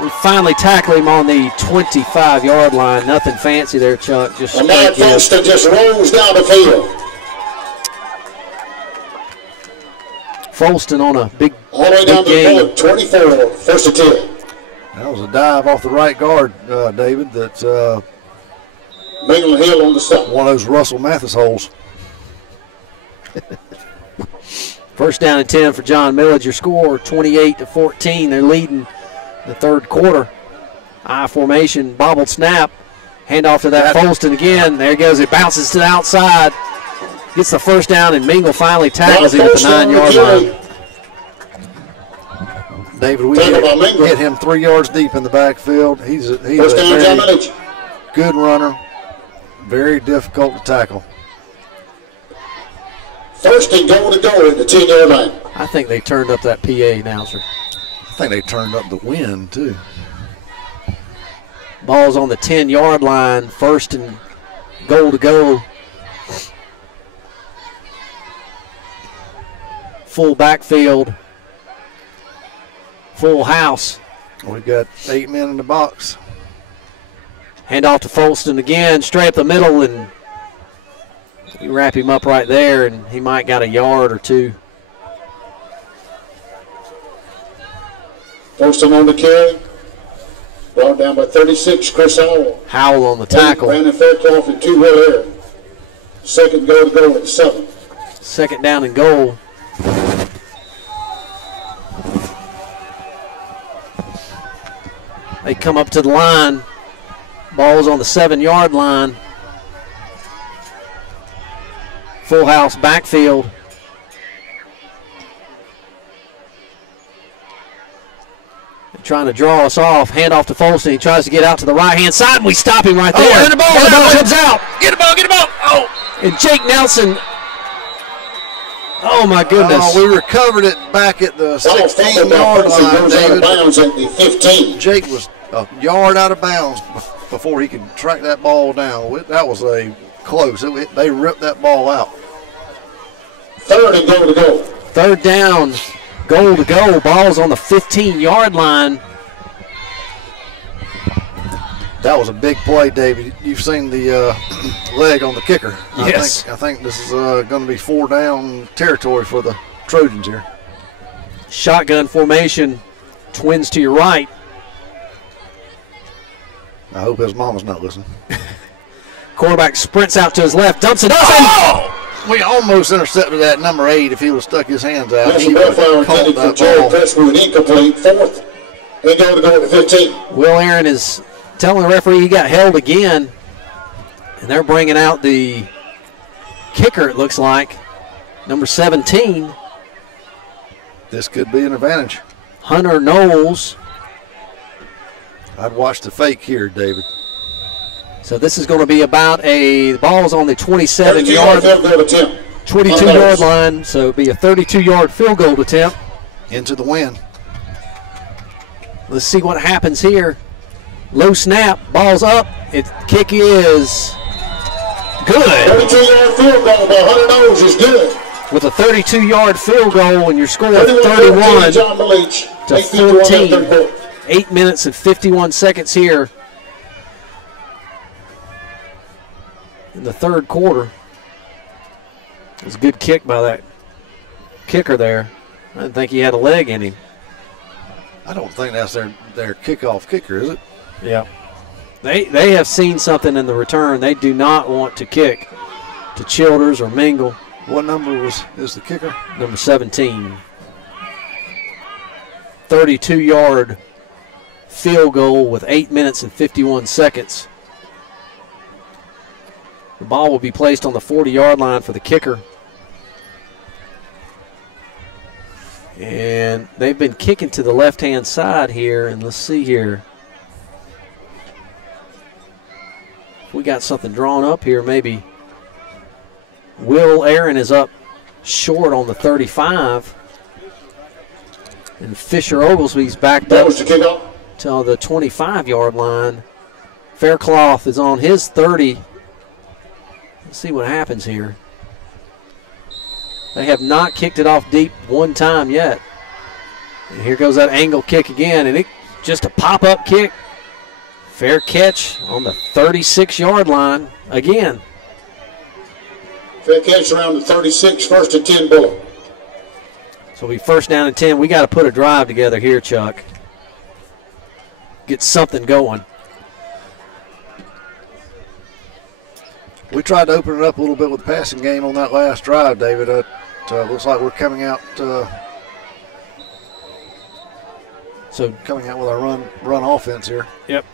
We finally tackle him on the 25-yard line. Nothing fancy there, Chuck. Just and Matt Folston just rolls down the field. Folston on a big all the way down to game. the 24, first and 10. That was a dive off the right guard, David. That's Mingle Hill on the stop. one of those Russell Mathis holes. First down and 10 for John Milledge. Your score 28-14. They're leading the third quarter. I formation, bobbled snap. Hand off to that Folston again. There he goes. It bounces to the outside. Gets the first down, and Mingle finally tackles him at the 9-yard line. David, we hit him 3 yards deep in the backfield. He's a very good runner. Very difficult to tackle. First and goal to go at the 10-yard line. I think they turned up that PA announcer. I think they turned up the wind, too. Ball's on the 10-yard line. First and goal to go. Full backfield. Full house. We've got 8 men in the box. Hand off to Folston again, straight up the middle, and you wrap him up right there, and he might got a yard or two. Folston on the carry. Brought down by 36, Chris Howell. Howell on the tackle. Brandon Fairclough and 2 Will Air. Second goal to go at 7. Second down and goal. They come up to the line. Ball's on the 7-yard line. Full house backfield. They're trying to draw us off. Hand off to Folston. He tries to get out to the right-hand side, and we stop him right there. Oh, and the ball comes out. Get the ball, get the ball. Oh. And Jake Nelson. Oh, my goodness. Oh, we recovered it back at the 16-yard line, David. Bounds at the 15. Jake was a yard out of bounds before he could track that ball down. That was a close. They ripped that ball out. Third and goal to go. Third down, goal to go. Ball's on the 15-yard line. That was a big play, David. You've seen the leg on the kicker. Yes. I think this is going to be 4 down territory for the Trojans here. Shotgun formation, twins to your right. I hope his mama's not listening. Quarterback sprints out to his left, dumps it up. Oh! We almost intercepted that number 8 if he would have stuck his hands out. National He would have Bellflower caught intended for that Jared ball. Presswood, incomplete, 4th. They go to 15. Will Aaron is telling the referee he got held again. And they're bringing out the kicker, it looks like, number 17. This could be an advantage. Hunter Knowles. I'd watch the fake here, David. So this is going to be about the ball's on the 32-yard 27-yard, field goal attempt. 22-yard line. So it'll be a 32-yard field goal attempt. Into the wind. Let's see what happens here. Low snap, ball's up. Kick is good. 32-yard field goal by Hunter Knowles is good. With a 32-yard field goal and your score 31 31 Milledge, to 8:51 14. 8 minutes and 51 seconds here in the third quarter. It was a good kick by that kicker there. I didn't think he had a leg in him. I don't think that's their kickoff kicker, is it? Yeah. They have seen something in the return. They do not want to kick to Childers or Mingle. What number is the kicker? Number 17. 32-yard field goal with 8 minutes and 51 seconds. The ball will be placed on the 40-yard line for the kicker. And they've been kicking to the left-hand side here, and let's see here. If we got something drawn up here, maybe. Will Aaron is up short on the 35. And Fisher Oglesby's backed That up was the kickoff. to the 25-yard line. Faircloth is on his 30. Let's see what happens here. They have not kicked it off deep one time yet. And here goes that angle kick again, and it just a pop-up kick. Fair catch on the 36-yard line again. Fair catch around the 36, 1st and 10 Bulloch. So we first down and 10. We got to put a drive together here, Chuck. Get something going. We tried to open it up a little bit with the passing game on that last drive, David. Looks like we're coming out with our run offense here. Yep.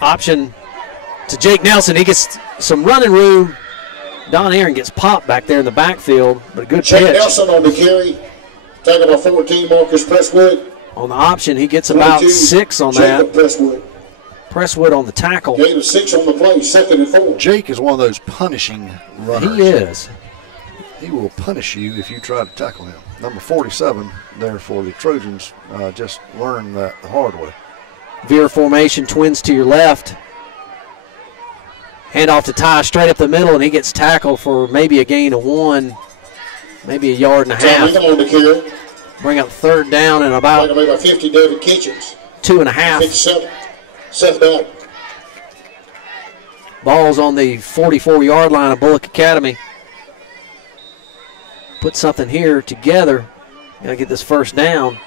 Option to Jake Nelson. He gets some running room. Don Aaron gets popped back there in the backfield, but a good Jake pitch. Nelson on the carry. Taken by 14, Marcus Presswood. On the option, he gets about 6 on Jacob that. Presswood. Presswood on the tackle. Gain of 6 on the play, 2nd and 4. Jake is one of those punishing runners. He is. He will punish you if you try to tackle him. Number 47 there for the Trojans just learned that the hard way. Veer formation, twins to your left. Hand off to Ty straight up the middle, and he gets tackled for maybe a gain of 1, maybe a yard and a half. Tom on the carry. Bring up third down and about Taken by 50, David Kitchens. 2.5. 57, Seth Bell. Ball's on the 44-yard line of Bulloch Academy. Put something here together. Gotta get this first down.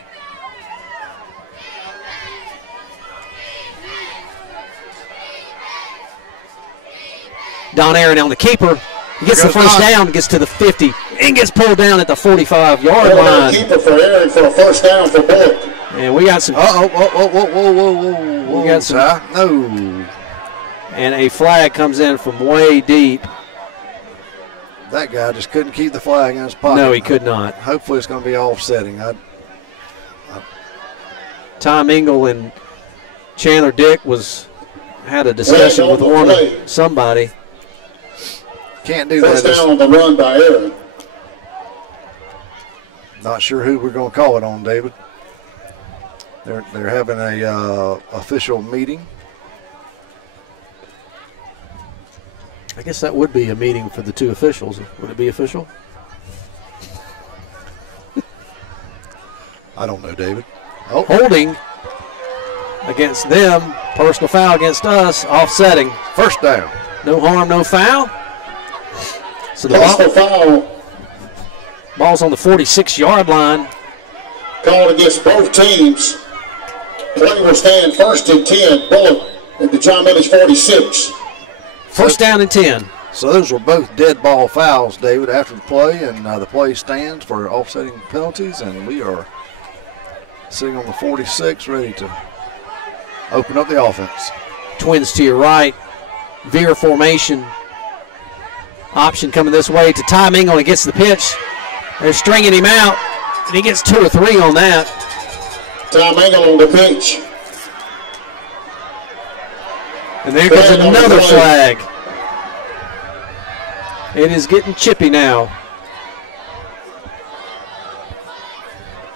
Don Aaron on the keeper. He gets the first down, gets to the 50, and gets pulled down at the 45-yard line. Keeper for Aaron for a first down for Bulloch. And we got some. Whoa. We got some. No. And a flag comes in from way deep. That guy just couldn't keep the flag in his pocket. No, he could not. Hopefully it's going to be offsetting. Tom Engel and Chandler Dick had a discussion with somebody. Can't do First that. down on the run by Aaron. Not sure who we're going to call it on, David. They're having a official meeting. I guess that would be a meeting for the two officials. Would it be official? I don't know, David. Holding against them. Personal foul against us, offsetting. First down. No harm, no foul. So the Personal foul ball's on the 46-yard line. called against both teams. Play will stand first and 10. Bulloch at the John Milledge 46. First down and 10. So those were both dead ball fouls, David, after the play, and the play stands for offsetting penalties, and we are sitting on the 46, ready to open up the offense. Twins to your right. Veer formation. Option coming this way to Ty Mingle. He gets the pitch. They're stringing him out, and he gets 2 or 3 on that. Tom Engel on the pitch. And there goes another flag. It is getting chippy now.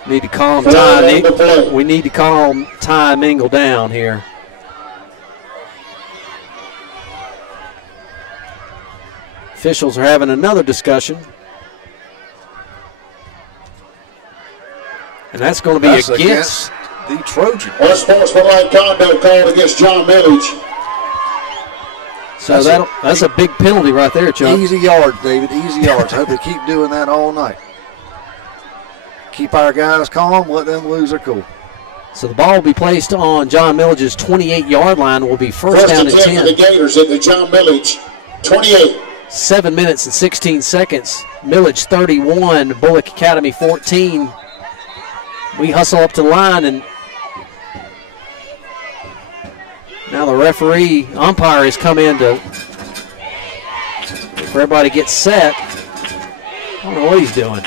Need to calm Ty. We need to calm Ty Mingle down here. Officials are having another discussion. And that's going to be against the Trojans. Unsportsmanlike conduct called against John Milledge. So that's a big penalty right there, Chuck. Easy yards, David, easy yards. I hope they keep doing that all night. Keep our guys calm, let them lose their cool. So the ball will be placed on John Milledge's 28-yard line. Will be first down and 10. For the Gators at the John Milledge 28. 7 minutes and 16 seconds. Milledge 31, Bulloch Academy 14. We hustle up to the line, and now the referee, umpire, has come in to everybody gets set. I don't know what he's doing.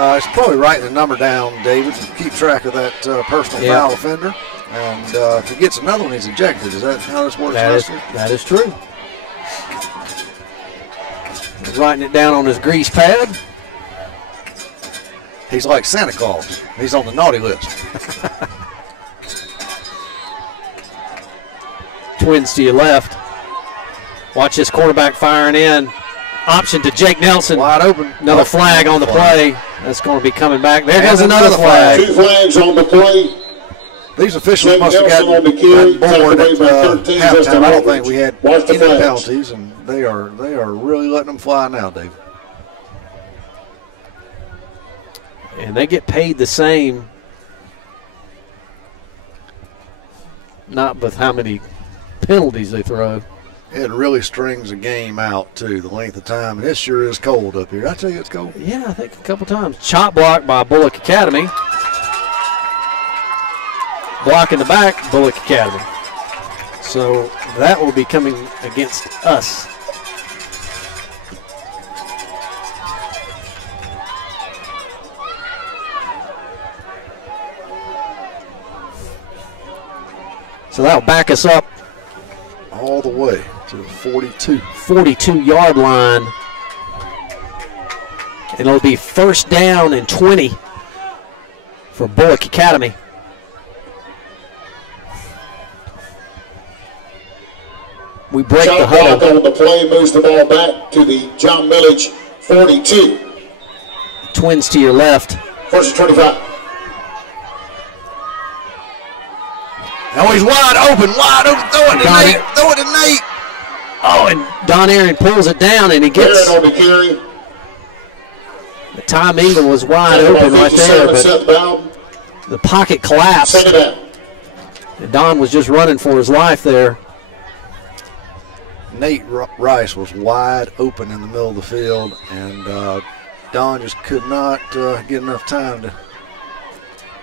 It's probably writing the number down, David, to keep track of that personal foul offender. And if he gets another one, he's ejected. Is that how this works? That is true. He's writing it down on his grease pad. He's like Santa Claus. He's on the naughty list. Twins to your left. Watch this quarterback firing in. Option to Jake Nelson. Wide open. Another flag on the play. That's going to be coming back. There goes another flag. 2 flags on the play. These officials must have gotten bored at halftime. I don't think we had any penalties, and they are really letting them fly now, Dave. And they get paid the same, not with how many penalties they throw. It really strings a game out, too, the length of time. And it sure is cold up here. I tell you it's cold. Yeah, I think a couple times. Chop block by Bulloch Academy. Block in the back, Bulloch Academy. So that will be coming against us. So that'll back us up all the way to the 42-yard line. And it'll be first down and 20 for Bulloch Academy. We break the huddle. On the play, moves the ball back to the John Milledge 42. Twins to your left. First and 25. Oh, he's wide open. Throw it to Nate. Throw it to Nate. Oh, and Don Aaron pulls it down, and he gets. Aaron on the carry. Tom Engel was wide open right there, but the pocket collapsed. Second down. And Don was just running for his life there. Nate Rice was wide open in the middle of the field, and Don just could not get enough time to.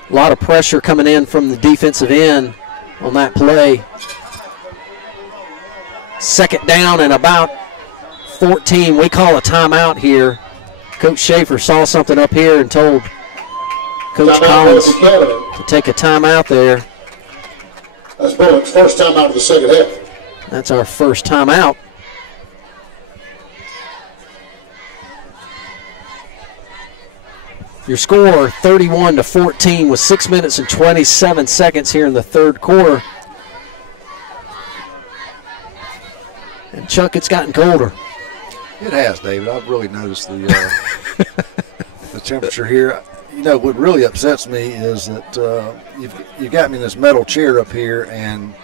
A lot of pressure coming in from the defensive end on that play. Second down and about 14. We call a timeout here. Coach Schaefer saw something up here and told Coach Collins to take a timeout there. That's Bulloch's first timeout of the second half. That's our first timeout. Your score 31-14 with 6 minutes and 27 seconds here in the third quarter. And Chuck, it's gotten colder. It has, David. I've really noticed the temperature here. You know, what really upsets me is that you've got me in this metal chair up here, and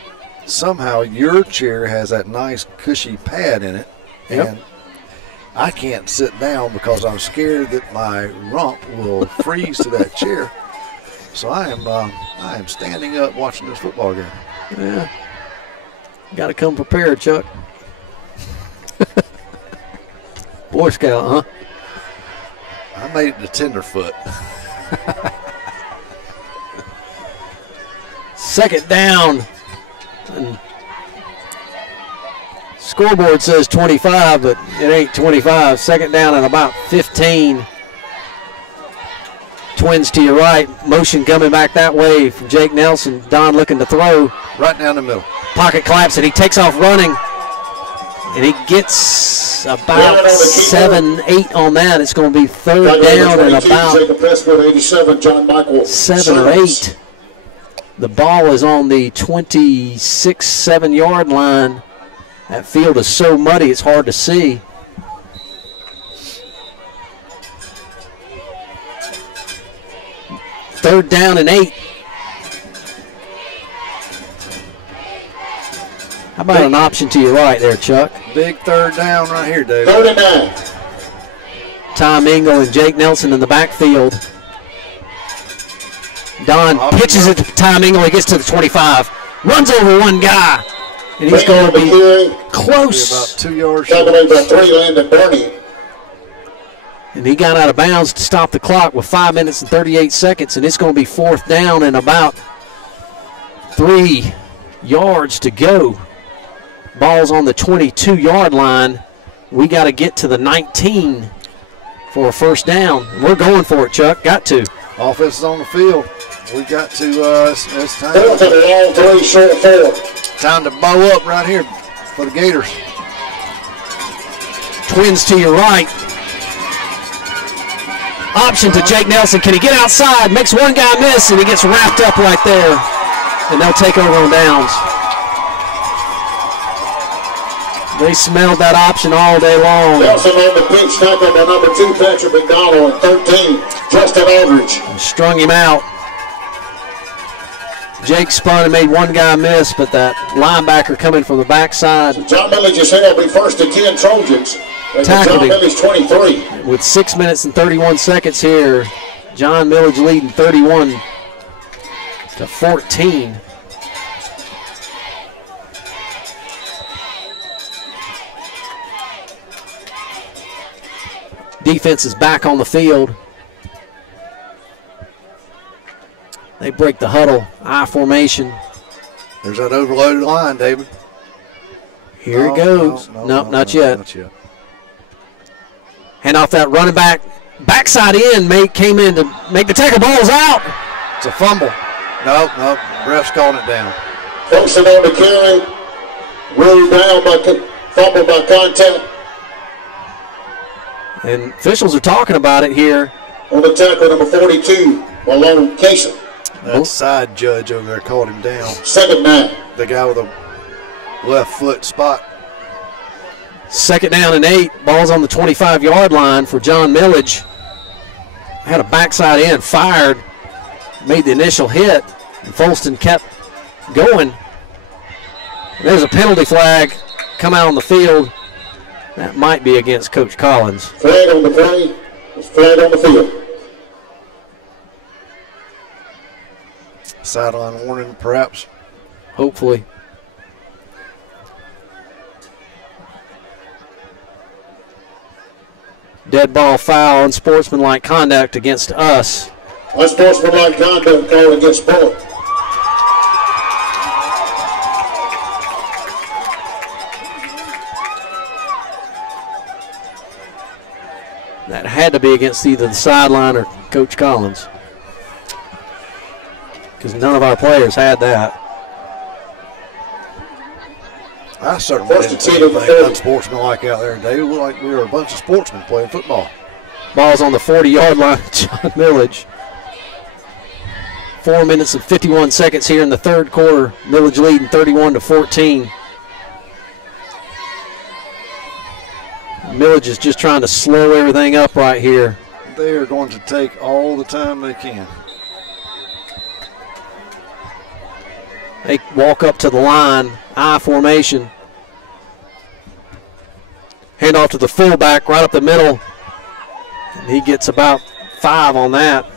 somehow your chair has that nice cushy pad in it, and I can't sit down because I'm scared that my rump will freeze to that chair. So I am standing up watching this football game. Yeah. Got to come prepared, Chuck. Boy Scout, huh? I made it to tenderfoot. Second down. And scoreboard says 25, but it ain't 25. Second down at about 15. Twins to your right. Motion coming back that way from Jake Nelson. Don looking to throw. Right down the middle. Pocket collapse, and he takes off running. And he gets about 7-8 on that. It's going to be third down and about 7 or 8. The ball is on the 26-7 line. That field is so muddy it's hard to see. Third down and 8. How about an option to your right there, Chuck? Big third down right here, David. Third and 9. Tom Ingle and Jake Nelson in the backfield. Don pitches it to Tom Ingle. He gets to the 25. Runs over one guy. And he's going to be close. About 2 yards. Tackling by 3, Landon Burney. And he got out of bounds to stop the clock with 5 minutes and 38 seconds. And it's going to be fourth down and about 3 yards to go. Ball's on the 22-yard line. We got to get to the 19 for a first down. We're going for it, Chuck. Got to. Offense is on the field. We got to, it's time. Fourth and long, 3, short 4. Time to bow up right here for the Gators. Twins to your right. Option to Jake Nelson. Can he get outside? Makes one guy miss, and he gets wrapped up right there. And they'll take over on downs. They smelled that option all day long. Nelson on the pinch tackle by number 2, Patrick McDonald, and 13, Justin Aldridge. And strung him out. Jake spun and made one guy miss, but that linebacker coming from the backside. John Milledge is here. Will be first and 10 Trojans. Tackled John Milledge 23. With 6 minutes and 31 seconds here, John Milledge leading 31-14. Defense is back on the field. They break the huddle, I formation. There's that overloaded line, David. Here it goes. No, not yet. Not yet. Hand off that running back. Backside in, came in to make the tackle. Ball's out. It's a fumble. No, ref's calling it down. Wilson on the carry. Ruled down by fumble by contact. And officials are talking about it here. On the tackle, number 42, Malone Casey. That side judge over there called him down. Second 9. The guy with a left foot spot. Second down and 8. Ball's on the 25-yard line for John Milledge. Had a backside in, fired, made the initial hit, and Folston kept going. There's a penalty flag come out on the field. That might be against Coach Collins. Flag on the play. It's flag on the field. Sideline warning, perhaps. Hopefully. Dead ball foul, unsportsmanlike conduct against us. Unsportsmanlike conduct called against Bulloch. That had to be against either the sideline or Coach Collins, because none of our players had that. I certainly didn't see anything unsportsmanlike out there today. It looked like we were a bunch of sportsmen playing football. Ball's on the 40-yard line, John Milledge. 4 minutes and 51 seconds here in the third quarter. Milledge leading 31-14. Milledge is just trying to slow everything up right here. they are going to take all the time they can. They walk up to the line, I formation. Hand off to the fullback right up the middle. And he gets about 5 on that.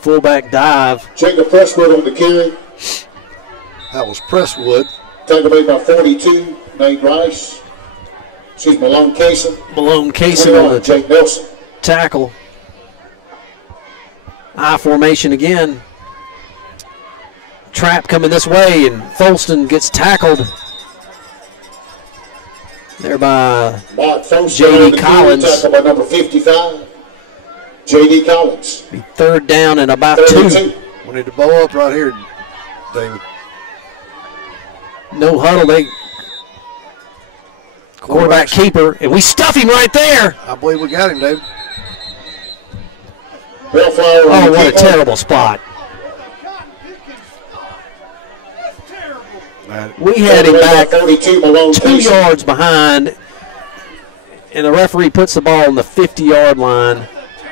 Fullback dive. Jacob Presswood on the carry. That was Presswood. Tackle made by 42, Nate Rice. Malone Casey. Malone Casey on the Jake Nelson. tackle. I formation again. Trap coming this way, and Folston gets tackled there by J.D. Collins. Tackled by number 55, J.D. Collins. Be 3rd down and about 2. We need to bow up right here, David. No huddle. They quarterback keeper, and we stuff him right there. I believe we got him, David. Oh, what a terrible spot. We had him back 2 yards behind, and the referee puts the ball on the 50-yard line.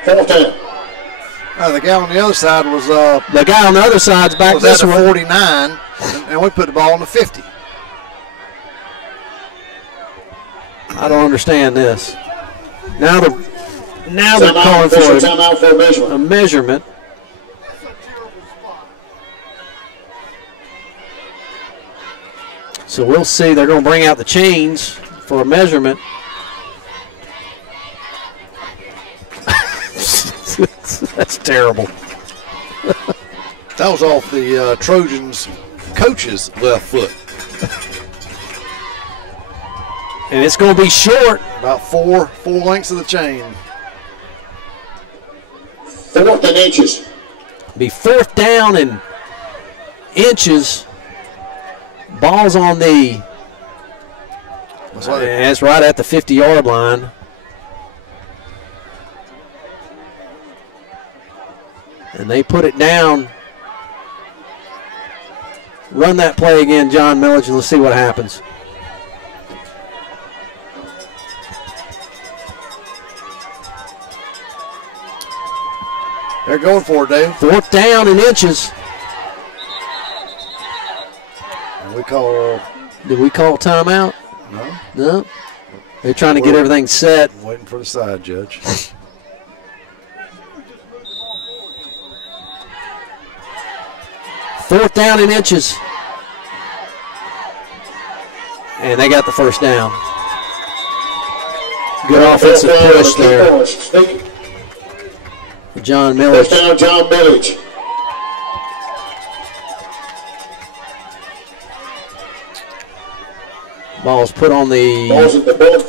The guy on the other side was the guy on the other side's back was this at the way. 49, and we put the ball on the 50. I don't understand this. Now they're calling for a measurement. So we'll see. They're going to bring out the chains for a measurement. That's terrible. That was off the Trojans' coach's left foot. And it's going to be short. About four lengths of the chain. 4th and inches. Be 4th down and inches. Ball's on the, it's right at the 50-yard line. And they put it down. Run that play again, John Milledge, and let's see what happens. They're going for it, Dave. 4th down and inches. And Did we call timeout? No. No. They're trying to get everything set. Waiting for the side judge. Fourth down and inches. And they got the first down. Good offensive push there. John Milledge. First down, John Milledge. Ball's put on the Ball's at the Bulloch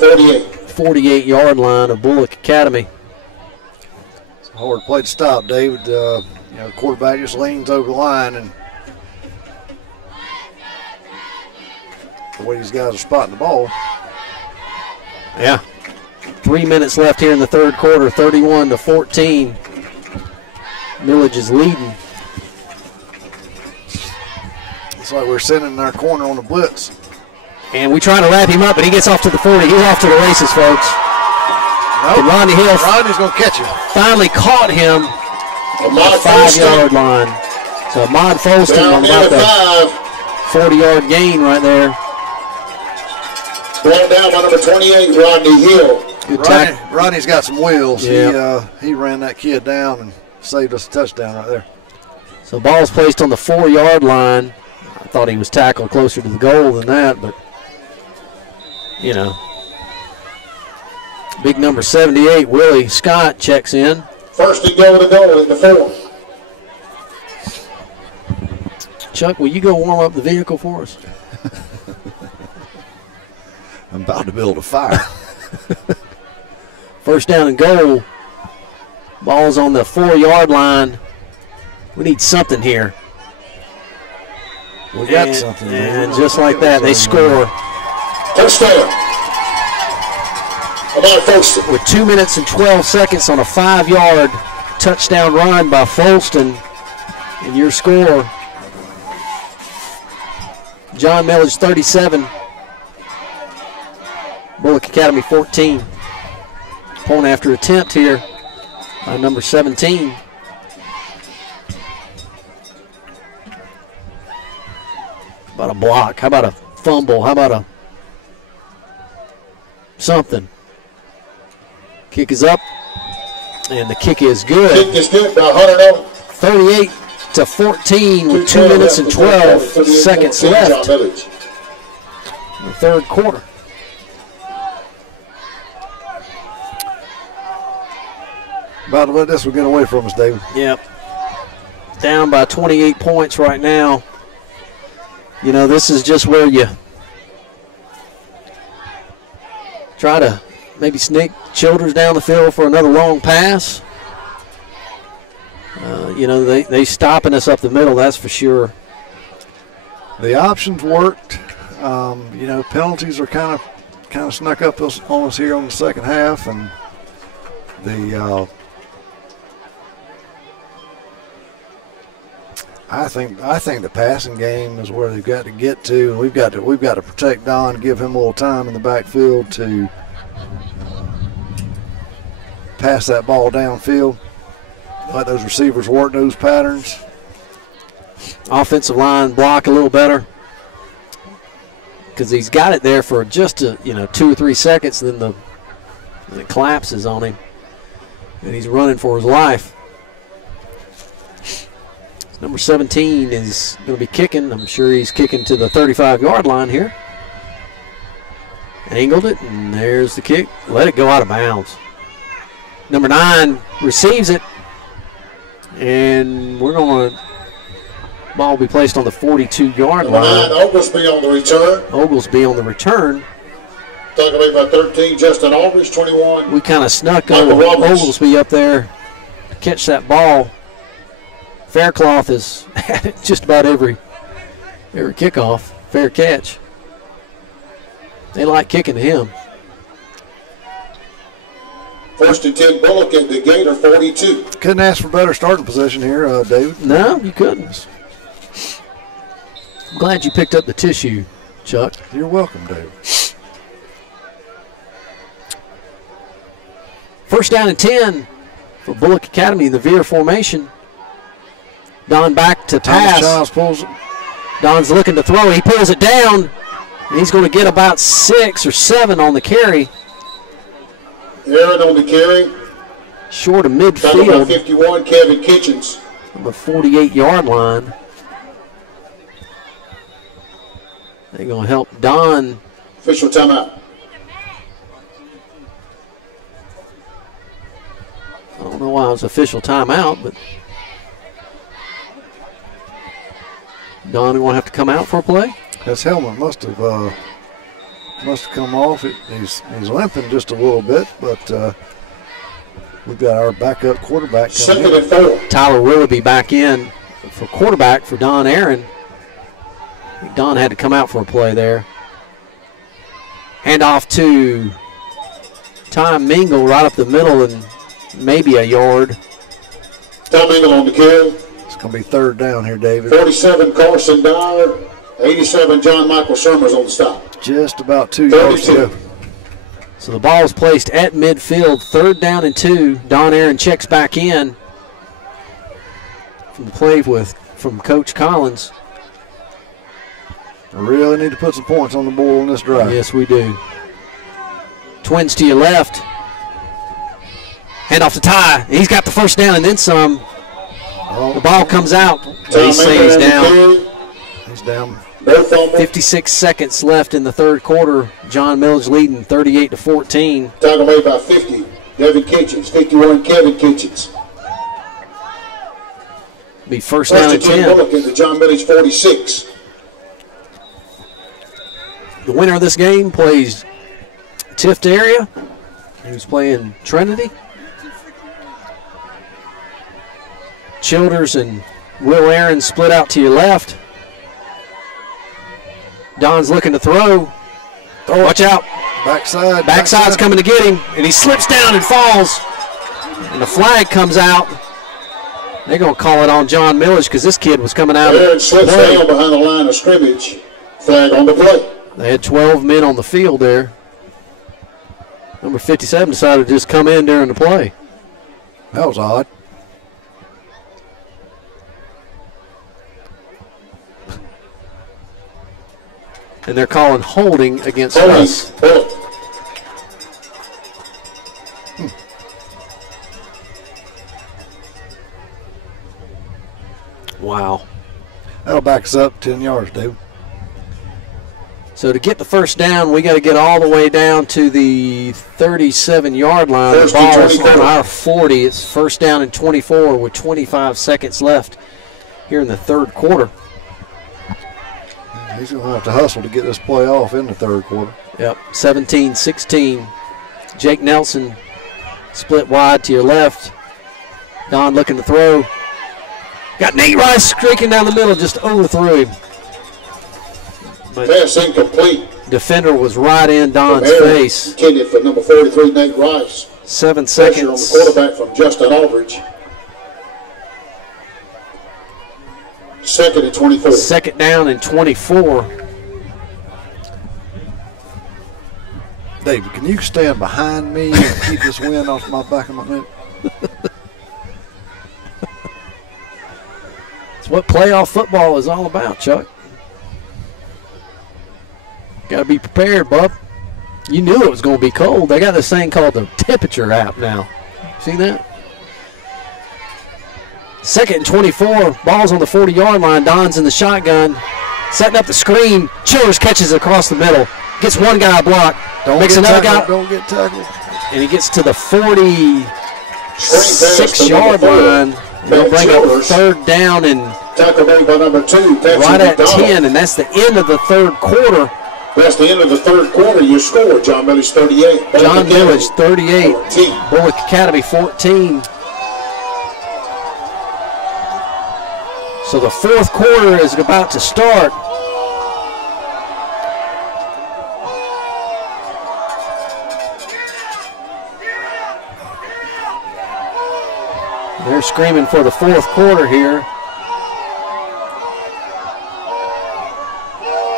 48-yard line of Bulloch Academy. It's a hard play to stop, David. The quarterback just leans over the line, and the way these guys are spotting the ball. Yeah. 3 minutes left here in the third quarter, 31-14. Milledge is leading. It's like we're sitting in our corner on the blitz. And we try to wrap him up, but he gets off to the 40. He's off to the races, folks. Nope. Ronnie Hill Ronnie's going to catch him. finally caught him at the 5-yard line. So Ahmad Folston on about the 40-yard gain right there. Brought down by number 28, Rodney Hill. Good tackle. Rodney's got some wheels. Yeah. He ran that kid down and saved us a touchdown right there. So ball's placed on the 4-yard line. I thought he was tackled closer to the goal than that, but, you know. Big number 78, Willie Scott, checks in. First and goal to goal in the 4. Chuck, will you go warm up the vehicle for us? I'm about to build a fire. First down and goal. Ball's on the 4-yard line. We need something here. We got something. And just like that, they score. Touchdown. Ahmad Folston. With 2 minutes and 12 seconds on a 5-yard touchdown run by Folston. And your score, John Milledge 37. Bulloch Academy 14. Point after attempt here by number 17. How about a block? How about a fumble? How about a something? Kick is up, and the kick is good. Kick is good by Hunter. 38-14 with 2 minutes and 12 seconds left in the third quarter. About to let this one get away from us, David. Yep. Down by 28 points right now. You know, this is just where you try to maybe sneak Childers down the field for another long pass. You know, they stopping us up the middle, that's for sure. The options worked. You know, penalties are kind of snuck up on us here on the second half, and the I think the passing game is where they've got to get to, and we've got to protect Don, give him a little time in the backfield to pass that ball downfield. Let those receivers work those patterns. Offensive line block a little better because he's got it there for just 2 or 3 seconds, and then it collapses on him, and he's running for his life. Number 17 is going to be kicking. I'm sure he's kicking to the 35-yard line here. Angled it, and there's the kick. Let it go out of bounds. Number 9 receives it, and we're going to ball will be placed on the 42-yard line. 9, Oglesby on the return. Oglesby on the return. Taken away by 13, Justin Aldridge, 21. We kind of snuck Michael Roberts. Oglesby up there to catch that ball. Faircloth is at it just about every kickoff. Fair catch. They like kicking to him. 1st and 10, Bulloch at the Gator 42. Couldn't ask for better starting position here, David. No, you couldn't. I'm glad you picked up the tissue, Chuck. You're welcome, David. 1st down and 10 for Bulloch Academy in the veer formation. Don back to pass. Childs pulls it. Don's looking to throw. He pulls it down. He's going to get about 6 or 7 on the carry. Aaron on the carry. Short of Number midfield. 51, Kevin Kitchens. On the 48-yard line. They're going to help Don. Official timeout. I don't know why it was official timeout, but Don going to have to come out for a play. His helmet must have come off. He's limping just a little bit, but we've got our backup quarterback coming 2nd and 4. Tyler Willoughby back in for quarterback for Don Aaron. Don had to come out for a play there. Hand off to Tom Mingle right up the middle and maybe a yard. Tom Mingle on the carry. It's going to be 3rd down here, David. 47, Carson Dyer. 87, John Michael Summers on the stop. Just about 2 yards to go. So the ball is placed at midfield, 3rd down and 2. Don Aaron checks back in from the play from Coach Collins. Really need to put some points on the board on this drive. Yes, we do. Twins to your left. Hand off to Ty. He's got the 1st down and then some. The ball comes out. They say he's down. He's down. 56 seconds left in the third quarter. John Milledge leading 38-14. Taken away by 50, Devin Kitchens. 51, Kevin Kitchens. Be 1st down and 10. Bulloch into John Milledge 46. The winner of this game plays Tift area. Who's playing Trinity. Childers and Will Aaron split out to your left. Don's looking to throw. Watch out. Backside. Backside's coming to get him, and he slips down and falls. And the flag comes out. They're going to call it on John Milledge because this kid was coming out. Aaron slips down behind the line of scrimmage. Flag on the play. They had 12 men on the field there. Number 57 decided to just come in during the play. That was odd. And they're calling holding against us. Wow. That'll back us up 10 yards, David. So to get the first down, we got to get all the way down to the 37-yard line. The ball is on our 40. It's first down and 24 with 25 seconds left here in the third quarter. He's going to have to hustle to get this play off in the third quarter. Yep, 17-16. Jake Nelson split wide to your left. Don looking to throw. Got Nate Rice streaking down the middle, just overthrew him. But pass incomplete. Defender was right in Don's face. Intended for number 43, Nate Rice. 7 Pressure seconds. on the quarterback from Justin Aldridge. Second and 24. Second down and 24. David, can you stand behind me and keep this wind off my back of my neck? It's what playoff football is all about, Chuck. Got to be prepared, bub. You knew it was going to be cold. They got this thing called the temperature app now. Seen that? Second and 24. Ball's on the 40-yard line. Don's in the shotgun. Setting up the screen. Childers catches it across the middle. Gets one guy blocked. Makes another guy. Don't get tackled. And he gets to the 46-yard line. They'll bring up third down and tackle made by number 2. right at 10, and that's the end of the third quarter. That's the end of the third quarter. Your score, John Milledge 38. John Milledge 38. Bulloch Academy 14. So the fourth quarter is about to start. They're screaming for the fourth quarter here.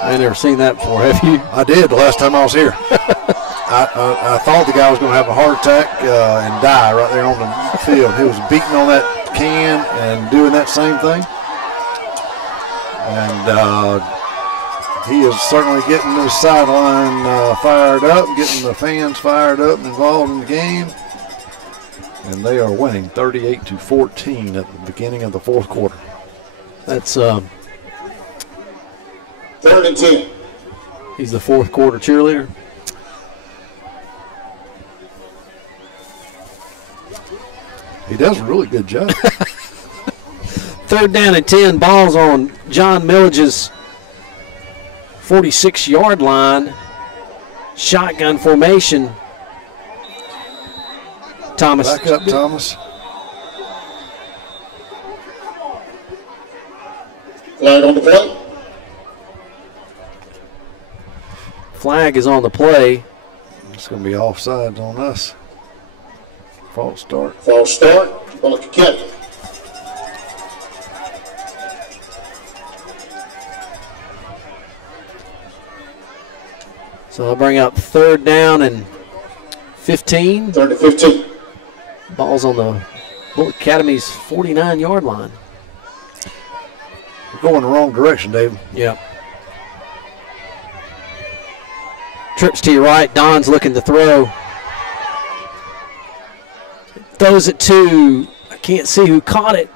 I ain't never seen that before, have you? I did the last time I was here. I thought the guy was going to have a heart attack and die right there on the field. He was beating on that can and doing that same thing. And he is certainly getting the sideline fired up, getting the fans fired up and involved in the game. And they are winning 38-14 at the beginning of the fourth quarter. That's third and 10. He's the fourth quarter cheerleader. He does a really good job. Third down and 10. Ball's on John Milledge's 46-yard line. Shotgun formation. Thomas. Back up, Thomas. Flag on the play. Flag is on the play. It's going to be offsides on us. False start. False start. Bulloch Academy. So they'll bring up third down and 15. Third and 15. Ball's on the Bulloch Academy's 49-yard line. We're going the wrong direction, David. Yep. Trips to your right. Don's looking to throw. Throws it to, I can't see who caught it.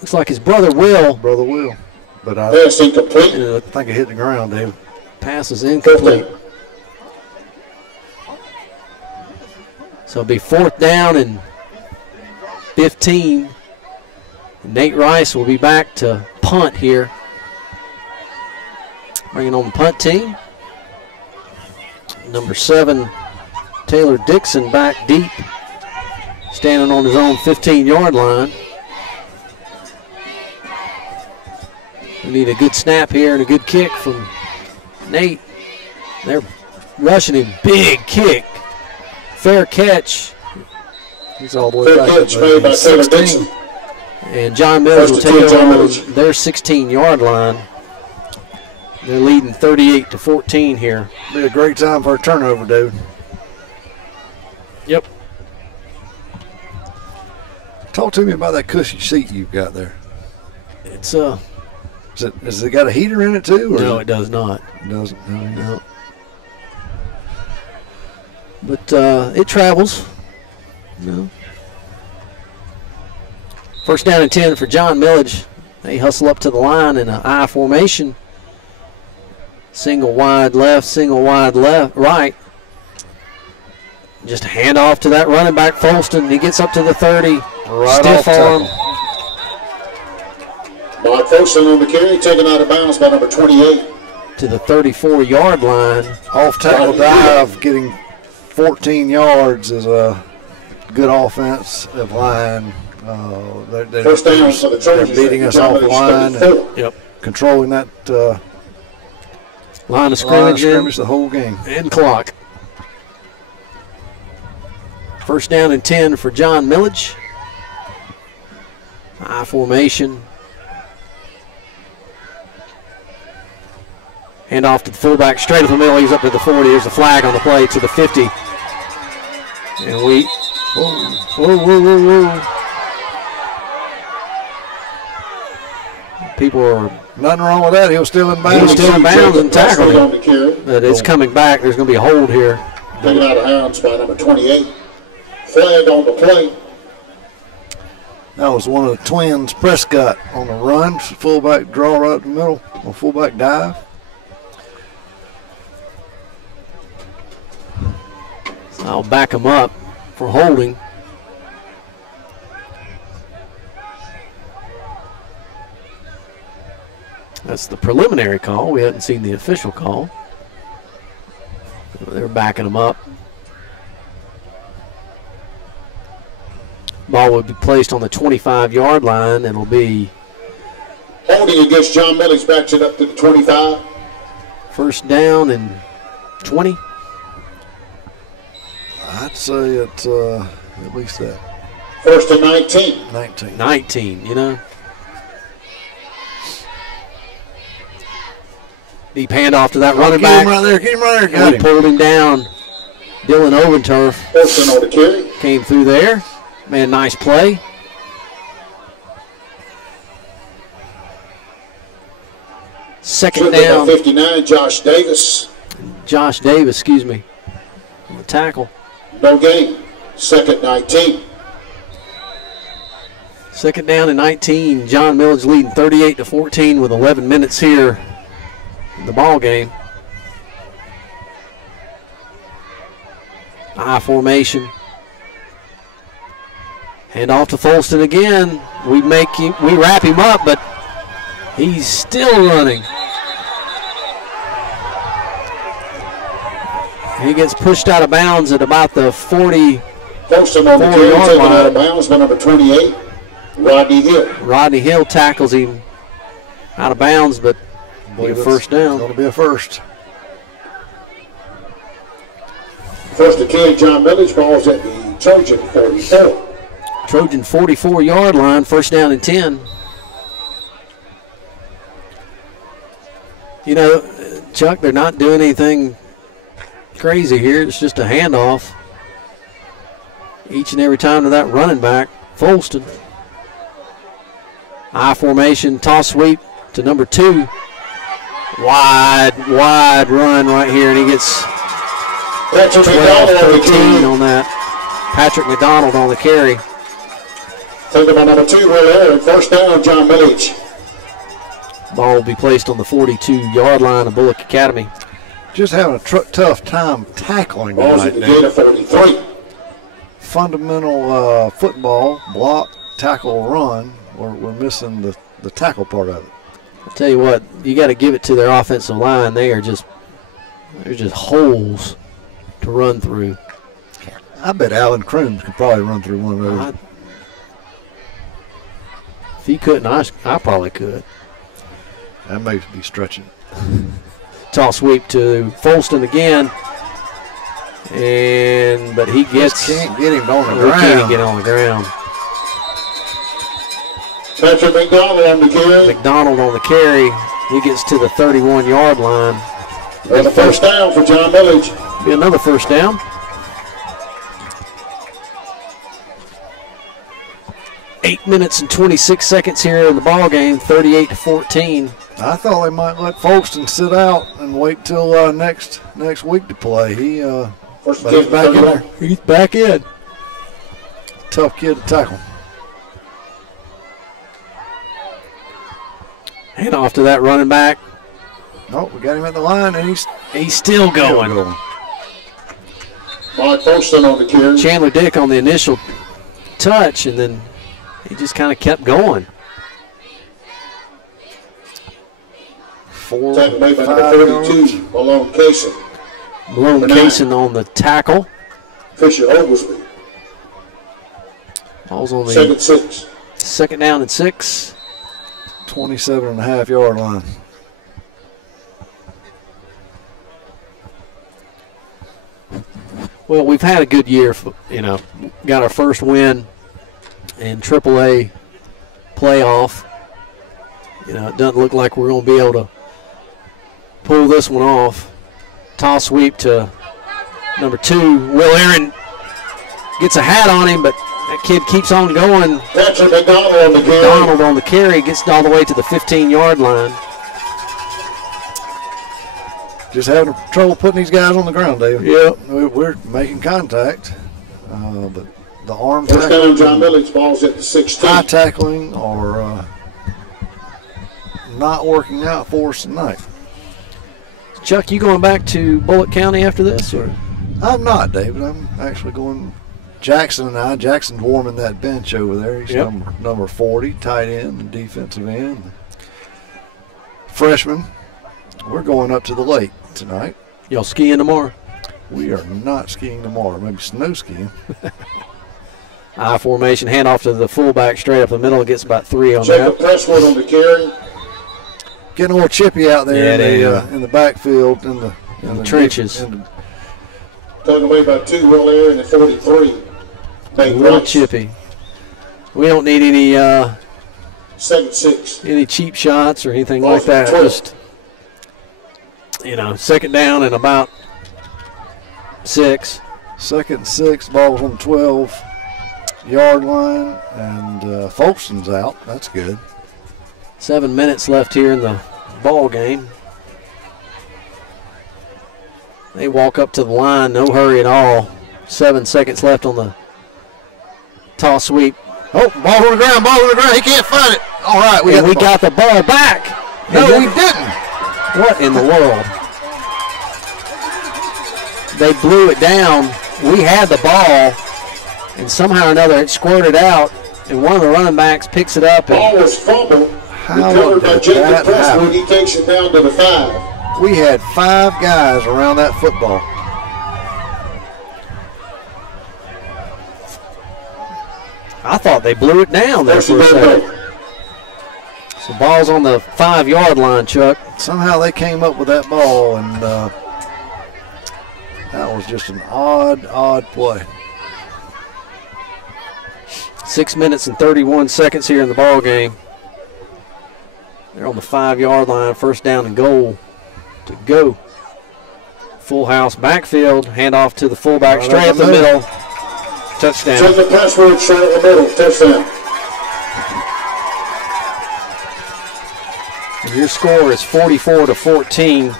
Looks like his brother Will. Brother Will. But I Pass incomplete. think it hit the ground, David. Pass is incomplete. So it'll be fourth down and 15. Nate Rice will be back to punt here. Bringing on the punt team. Number 7, Taylor Dixon back deep. Standing on his own 15-yard line. We need a good snap here and a good kick from Nate. They're rushing him. Big kick. Fair catch. He's all the way back Catch made by Taylor Dixon. And John Milledge will take it on their 16-yard line. They're leading 38-14 here. Be a great time for a turnover, dude. Yep. Talk to me about that cushy seat you've got there. It's Has it got a heater in it too? Or no, it does not. It doesn't. No. But it travels. No. First down and 10 for John Milledge. They hustle up to the line in an I formation. Single wide left, right. Just a handoff to that running back, Folston. He gets up to the 30. Right Stiff arm. Mark Folston on the carry, taken out of bounds by number 28. To the 34-yard line. Off tackle dive, getting 14 yards is a good offensive line. First down for the they're Trojans. beating us off the line and Yep. controlling that Line of scrimmage the whole game. and clock. First down and 10 for John Milledge. I formation. Hand off to the fullback, straight up the middle. He's up to the 40. There's a flag on the play to the 50. And whoa. People are. Nothing wrong with that. He was still in bounds. He was still in bounds and tackled on him. the carry. But it's coming back. There's going to be a hold here. Taken out of bounds by number 28. Flag on the play. That was one of the twins, Prescott, on the run. Fullback draw right up the middle, a fullback dive. So I'll back him up for holding. That's the preliminary call. We hadn't seen the official call. They're backing him up. Ball would be placed on the 25-yard line. It'll be Holding against John Milledge, backs it up to the 25. first down and 20. I'd say it's at least that. First and 19. 19, you know. Deep handoff to that running back. Get him right there. And Got we him. pulled him down. Dylan Oventurf Folston on the carry. came through there. Man, nice play. Second Tripping down. by 59, Josh Davis. Josh Davis, excuse me, on the tackle. No gain. Second 19. Second down and 19. John Milledge leading 38-14 with 11 minutes here in the ball game. I formation. Hand off to Folston again. We wrap him up, but he's still running. He gets pushed out of bounds at about the 40. Folston on the carry, 4-yard taken line. out of bounds by number 28, Rodney Hill. Rodney Hill tackles him out of bounds, but be a first down. Going to be a first. First to carry, John Milledge, ball's at the Trojan 44. Trojan 44-yard line, first down and 10. You know, Chuck, they're not doing anything crazy here. It's just a handoff each and every time to that running back, Folston. I formation, toss sweep to number 2. Wide run right here, and he gets 12, 13 on that. Patrick McDonald on the carry. Taken by number 2, Will Aaron. First down, John Milledge. Ball will be placed on the 42-yard line of Bulloch Academy. Just having a tough time tackling Ball's right at the now. Gator 43. Fundamental football, block, tackle, run. We're missing the tackle part of it. I'll tell you what, you got to give it to their offensive line. They're just holes to run through. I bet Alan Crooms could probably run through one of those. If he couldn't, I probably could. That may be stretching. Toss sweep to Folston again. But he gets. Can't get him on the We ground. can't get on the ground. Patrick McDonald on the carry. McDonald on the carry. He gets to the 31-yard line. And the first down for John Milledge. Be another first down. 8 minutes and 26 seconds here in the ball game, 38-14. I thought they might let Folkestone sit out and wait till next week to play. First But he's back in there. He's back in. Tough kid to tackle. Hand off to that running back. Oh, we got him at the line, and He's still going. Mike Folkestone on the carry. Chandler Dick on the initial touch, and then he just kind of kept going. Tackle made by number 32, Malone Casey. Malone Cason on the tackle. Fisher Oglesby. Ball's on the Second 6. second down and 6. 27.5-yard line. Well, we've had a good year. Got our first win in AAA playoff. It doesn't look like we're going to be able to pull this one off. Toss sweep to number 2. Will Aaron gets a hat on him, but that kid keeps on going. Patrick McDonald on the carry. McDonald on the carry gets all the way to the 15-yard line. Just having trouble putting these guys on the ground, David. Yep. We're making contact, but the arm First down, tackling, John Milledge. Ball's at the 16. high tackling are not working out for us tonight. Chuck, you going back to Bulloch County after this? Or? I'm not, David. I'm actually going. Jackson and I. Jackson's warming that bench over there. He's number 40, tight end and defensive end. Freshman. We're going up to the lake tonight. Y'all skiing tomorrow? We are not skiing tomorrow. Maybe snow skiing. I formation, handoff to the fullback straight up the middle. Gets about 3 on Jacob that. Presswood on the carry. Getting a little chippy out there in the backfield, in the trenches. Taken away by 2, Will Aaron at 43. A little chippy. We don't need any Second 6. any cheap shots or anything Ball like from that. 12. Just second down and about 6. Second 6, ball was on the 12-yard line, and Folkestone's out. That's good. 7 minutes left here in the ball game. They walk up to the line, no hurry at all. 7 seconds left on the toss sweep. Oh, ball on the ground, He can't find it. All right, We got the ball back. No, we didn't. What in the world? They blew it down. We had the ball, and somehow or another it squirted out, and one of the running backs picks it up. Ball was fumbled. Recovered by Jacob Presswood. He takes it down to the 5. We had 5 guys around that football. I thought they blew it down there for a second. So ball's on the 5-yard line, Chuck. Somehow they came up with that ball, and that was just an odd play. 6 minutes and 31 seconds here in the ball game. They're on the 5-yard line, first down and goal to go. Full house backfield, handoff to the fullback, straight up the middle. Touchdown. Jacob Presswood, straight up the middle. Touchdown. And your score is 44-14.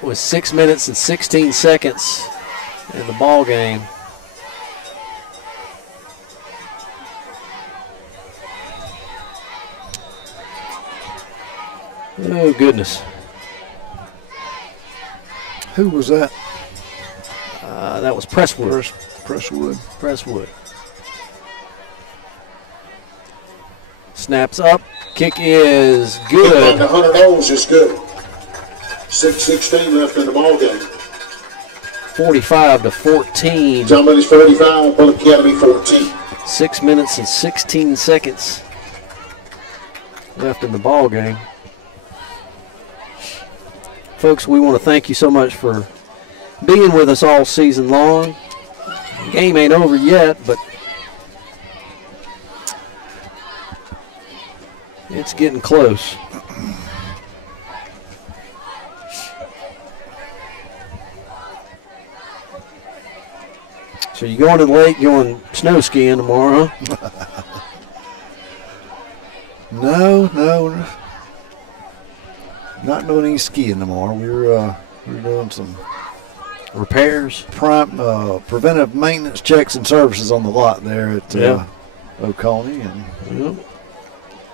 With 6 minutes and 16 seconds in the ball game. Oh, goodness. Who was that? That was Presswood. Presswood. Snaps up. Kick is Kick good. back 100 O's is good. 6:16 left in the ball game. 45-14. John Milledge 45, Bulloch Academy 14. 6 minutes and 16 seconds left in the ball game. Folks, we want to thank you so much for being with us all season long. The game ain't over yet, but It's getting close. So you going to the lake, going snow skiing tomorrow, huh? No, not doing any skiing tomorrow. We're doing some repairs, preventive maintenance checks and services on the lot there at Oconee. And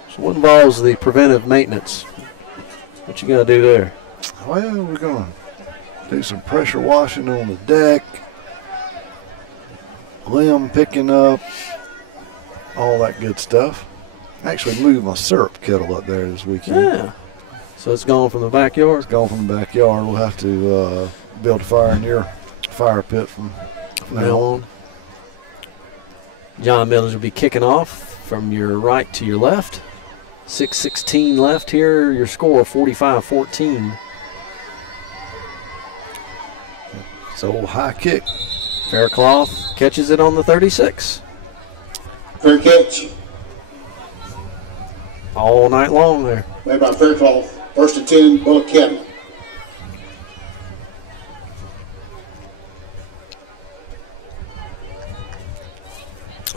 so what involves the preventive maintenance? What you got to do there? Well, we're going to do some pressure washing on the deck, limb picking up, all that good stuff. Actually moved my syrup kettle up there this weekend. Yeah. So it's gone from the backyard? It's gone from the backyard. We'll have to build a fire in your fire pit from now on. John Milledge will be kicking off from your right to your left. 6:16 left here. Your score 45-14. So high kick. Faircloth catches it on the 36. Fair catch. All night long there. Made by Faircloth. First and 10, Bulloch Academy.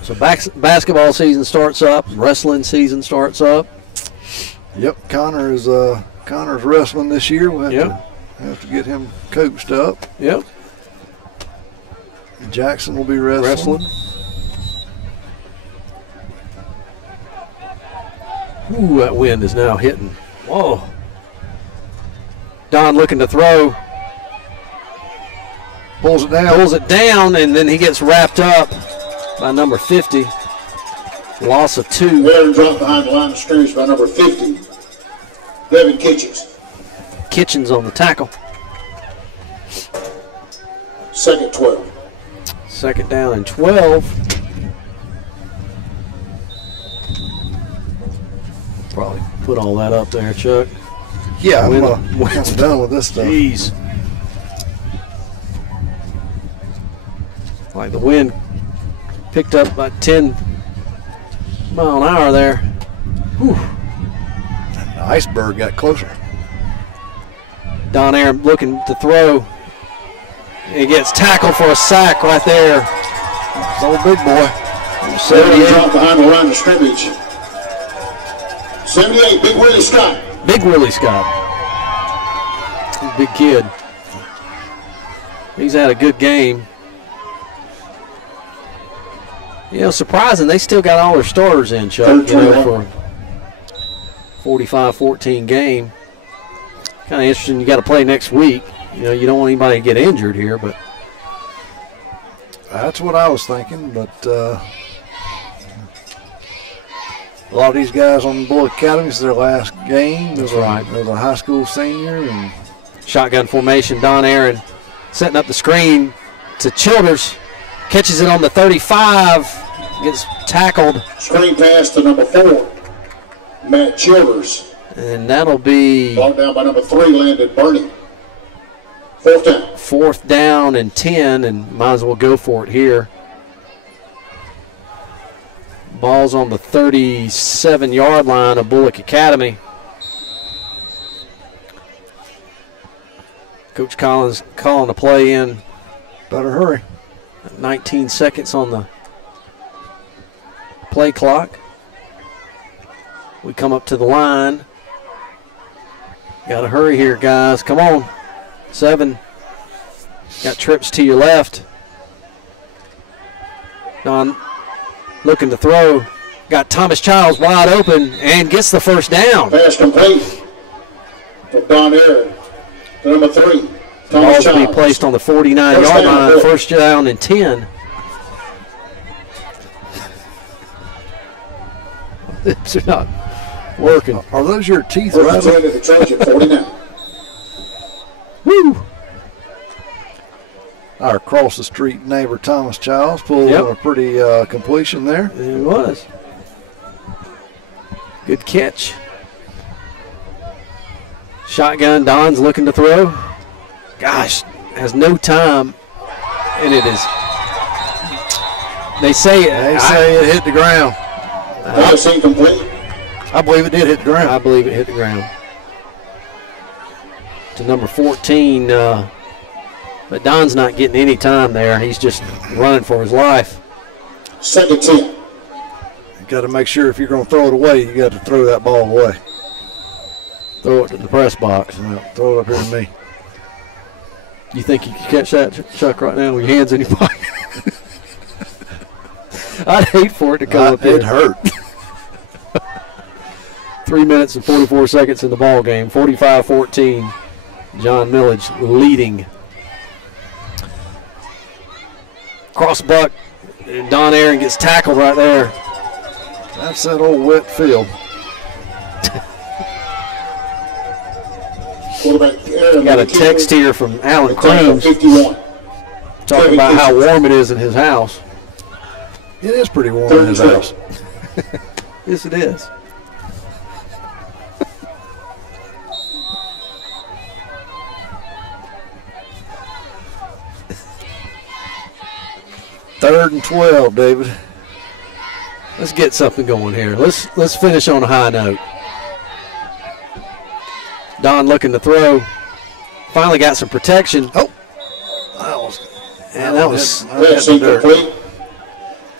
So basketball season starts up. Wrestling season starts up. Yep, Connor's wrestling this year. We'll have to get him coached up. Yep. Jackson will be wrestling. Ooh, that wind is now hitting. Whoa. Don looking to throw. Pulls it down, and then he gets wrapped up by number 50. Loss of 2. Aaron dropped behind the line of scrimmage by number 50. Devin Kitchens. Kitchens on the tackle. Second 12. Second down and 12. Probably put all that up there, Chuck. Yeah, I'm done with this stuff. Jeez. Like the wind picked up about 10 mile an hour there. Whew. And the iceberg got closer. Don Aaron looking to throw. He gets tackled for a sack right there. It's old big boy. 78 dropped behind the line of scrimmage. 78, Big Willie Scott. Big Willie Scott. Big kid. He's had a good game. You know, surprising, they still got all their starters in, Chuck, for 45-14 game. Kind of interesting. You got to play next week. You know, you don't want anybody to get injured here, but that's what I was thinking. But a lot of these guys on Bulloch Academy is their last game. That's right. There's a high school senior and shotgun formation. Don Aaron setting up the screen to Childers, catches it on the 35, gets tackled. Screen pass to number 4, Matt Childers. And that'll be brought down by number 3, Landon Burney. Fourth down. 4th down and 10, and might as well go for it here. Ball's on the 37-yard line of Bulloch Academy. Coach Collins calling the play in. Better hurry. 19 seconds on the play clock. We come up to the line. Got to hurry here, guys. Come on. 7. Got trips to your left. Don looking to throw. Got Thomas Childs wide open and gets the first down. Pass complete for Don Aaron. Number 3. Ball will be placed on the 49-yard line. First down and 10. Lips are not working. Are those your teeth rattling? At the Trojan 49. Woo! Our across the street neighbor Thomas Childs pulled a pretty completion there. It was. Good catch. Shotgun, Don's looking to throw. Gosh, has no time, and it is. They say it. They say it hit the ground. Pass incomplete. I believe it did hit the ground. I believe it hit the ground. To number 14, but Don's not getting any time there. He's just running for his life. 2nd 10. You got to make sure if you're going to throw it away, you got to throw that ball away. Throw it to the press box. Well, throw it up here to me. You think you can catch that, Chuck, right now with your hands in your pocket? I'd hate for it to come up here. It hurt. 3 minutes and 44 seconds in the ball game. 45-14. John Milledge leading. Cross buck. Don Aaron gets tackled right there. That's that old wet field. Got a text here from Alan Crooms 51. talking about how warm it is in his house. It is pretty warm in his house. Yes, it is. Third and 12, David. Let's get something going here. Let's finish on a high note. Don looking to throw. Finally got some protection. Oh, that was Pass incomplete.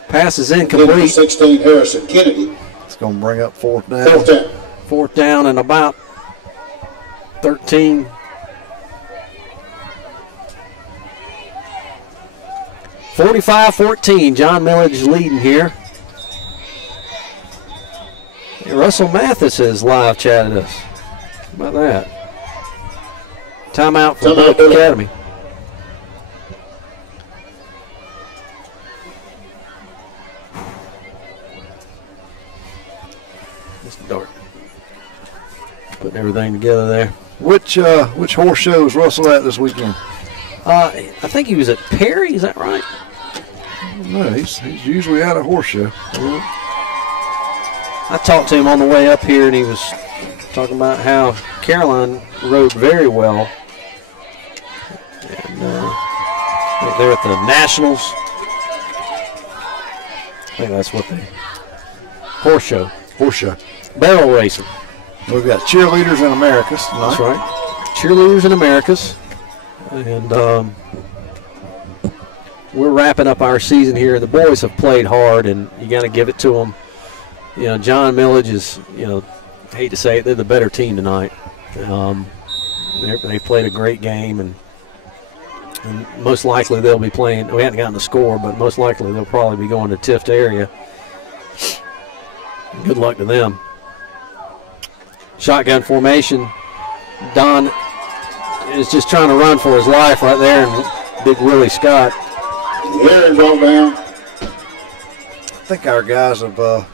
pass is Number incomplete. 16, Harrison Kennedy. it's going to bring up 4th down. 4th down. 4th down and about 13. 45-14. John Milledge leading here. Hey, Russell Mathis has live chatted us. How about that? Timeout for Bulloch Academy. Mr. Dart. Putting everything together there. Which horse show is Russell at this weekend? I think he was at Perry, is that right? No, he's usually at a horse show. I talked to him on the way up here, and he was talking about how Caroline rode very well. And I think they're at the Nationals. I think that's what they... Horse show. Horse show. Barrel racing. We've got cheerleaders in Americas tonight. That's right. Cheerleaders in Americas. And we're wrapping up our season here. The boys have played hard, and you got to give it to them. You know, John Milledge is, you know, I hate to say it, they're the better team tonight. They played a great game, and most likely they'll be playing. We haven't gotten the score, but most likely they'll probably be going to Tift area. Good luck to them. Shotgun formation. Don is just trying to run for his life right there, and Big Willie Scott. Aaron ball down. I think our guys have Out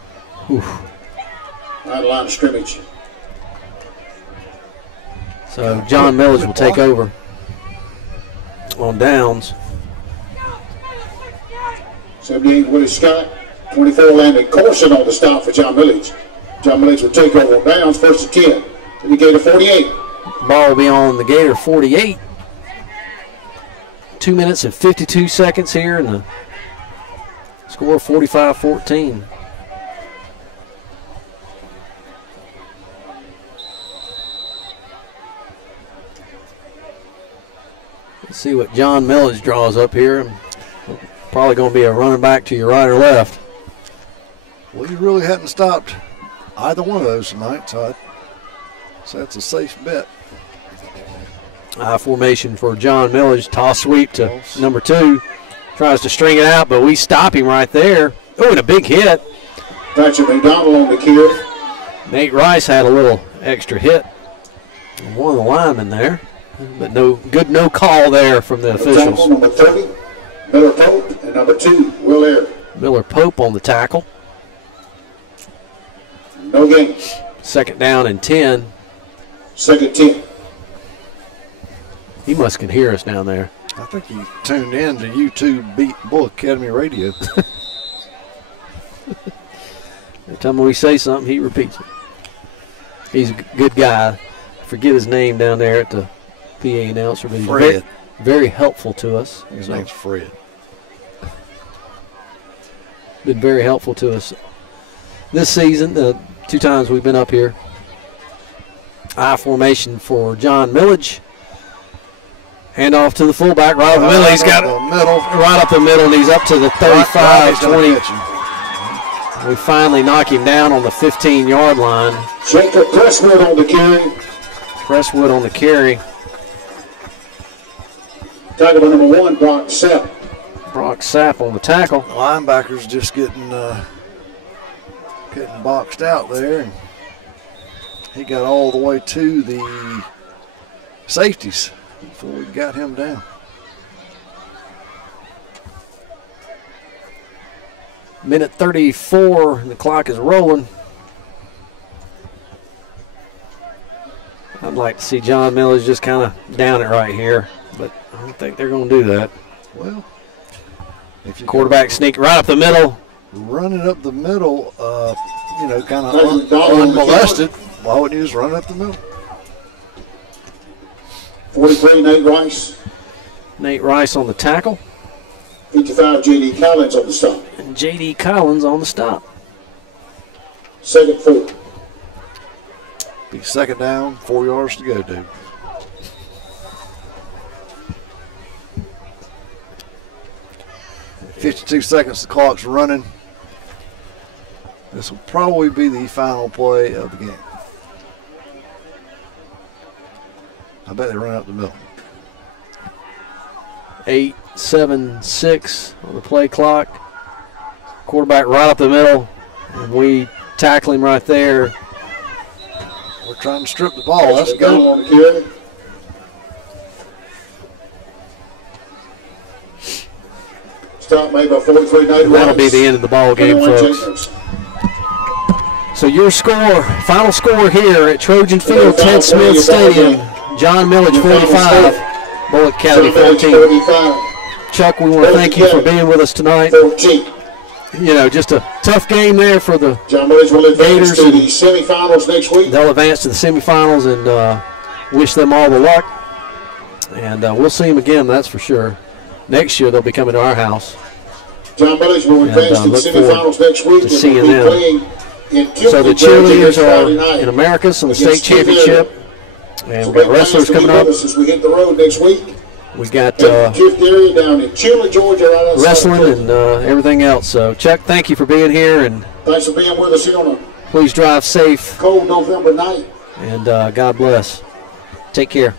of line of scrimmage. So John Milledge will take over on downs. 78 Willie Scott. 24 Landon Corson on the stop for John Milledge. John Milledge will take over on downs, 1st and 10. In the Gator 48. Ball will be on the Gator 48. 2 minutes and 52 seconds here, and the score 45-14. Let's see what John Milledge draws up here. Probably going to be a running back to your right or left. Well, you really hadn't stopped either one of those tonight, so that's a safe bet. Formation for John Milledge. Toss sweep to number 2. Tries to string it out, but we stop him right there. Oh, and a big hit. Patrick McDonald on the kill. Nate Rice had a little extra hit on one of the linemen there. But no call there from the officials. Number 30, Miller Pope, and number 2, Will Air. Miller Pope on the tackle. No gain. 2nd down and 10. 2nd 10. He must can hear us down there. I think he tuned in to YouTube Beat Bulloch Academy Radio. Every time we say something, he repeats it. He's a good guy. I forget his name down there at the PA announcer, but he's Fred. Very helpful to us. His name's Fred. Been very helpful to us this season. 2 times we've been up here. I formation for John Milledge. Hand off to the fullback right up the middle. He's got it right up the middle, and he's up to the 35-20. We finally knock him down on the 15-yard line. Jacob Presswood on the carry. Presswood on the carry. Tackle number 1, Brock Sapp. Brock Sapp on the tackle. Linebackers just getting boxed out there, and he got all the way to the safeties before we got him down. Minute 34, and the clock is rolling. I'd like to see John Milledge just kind of down it right here, but I don't think they're going to do that. Well, if you quarterback sneak right up the middle. Running up the middle, kind of unmolested, why wouldn't you just run up the middle? 43, Nate Rice. Nate Rice on the tackle. 55, J.D. Collins on the stop. And J.D. Collins on the stop. 2nd 4. Be 2nd down, 4 yards to go, dude. $52 seconds, the clock's running. This will probably be the final play of the game. I bet they run up the middle. 8, 7, 6 on the play clock. Quarterback right up the middle, and we tackle him right there. We're trying to strip the ball. That's good. On the carry. Stop made by 43, Nate Rice. That'll be the end of the ball game, folks. So your score, final score here at Trojan Field, Ted Smith Stadium. John Milledge 45, Bulloch County 14. Chuck, we want to thank you for being with us tonight. 14. Just a tough game there for the John Milledge will advance Gators. to the semifinals next week. They'll advance to the semifinals, and wish them all the luck. And we'll see them again, that's for sure. Next year they'll be coming to our house. John Milledge will advance to the semifinals next week. To seeing them. So the cheerleaders are in Americas on the state championship. And we've got wrestlers coming up. As we hit the road next week. We've got area down in Chile, Georgia, right wrestling and everything else. So, Chuck, thank you for being here. And thanks for being with us here on a please drive safe. Cold November night. And God bless. Take care.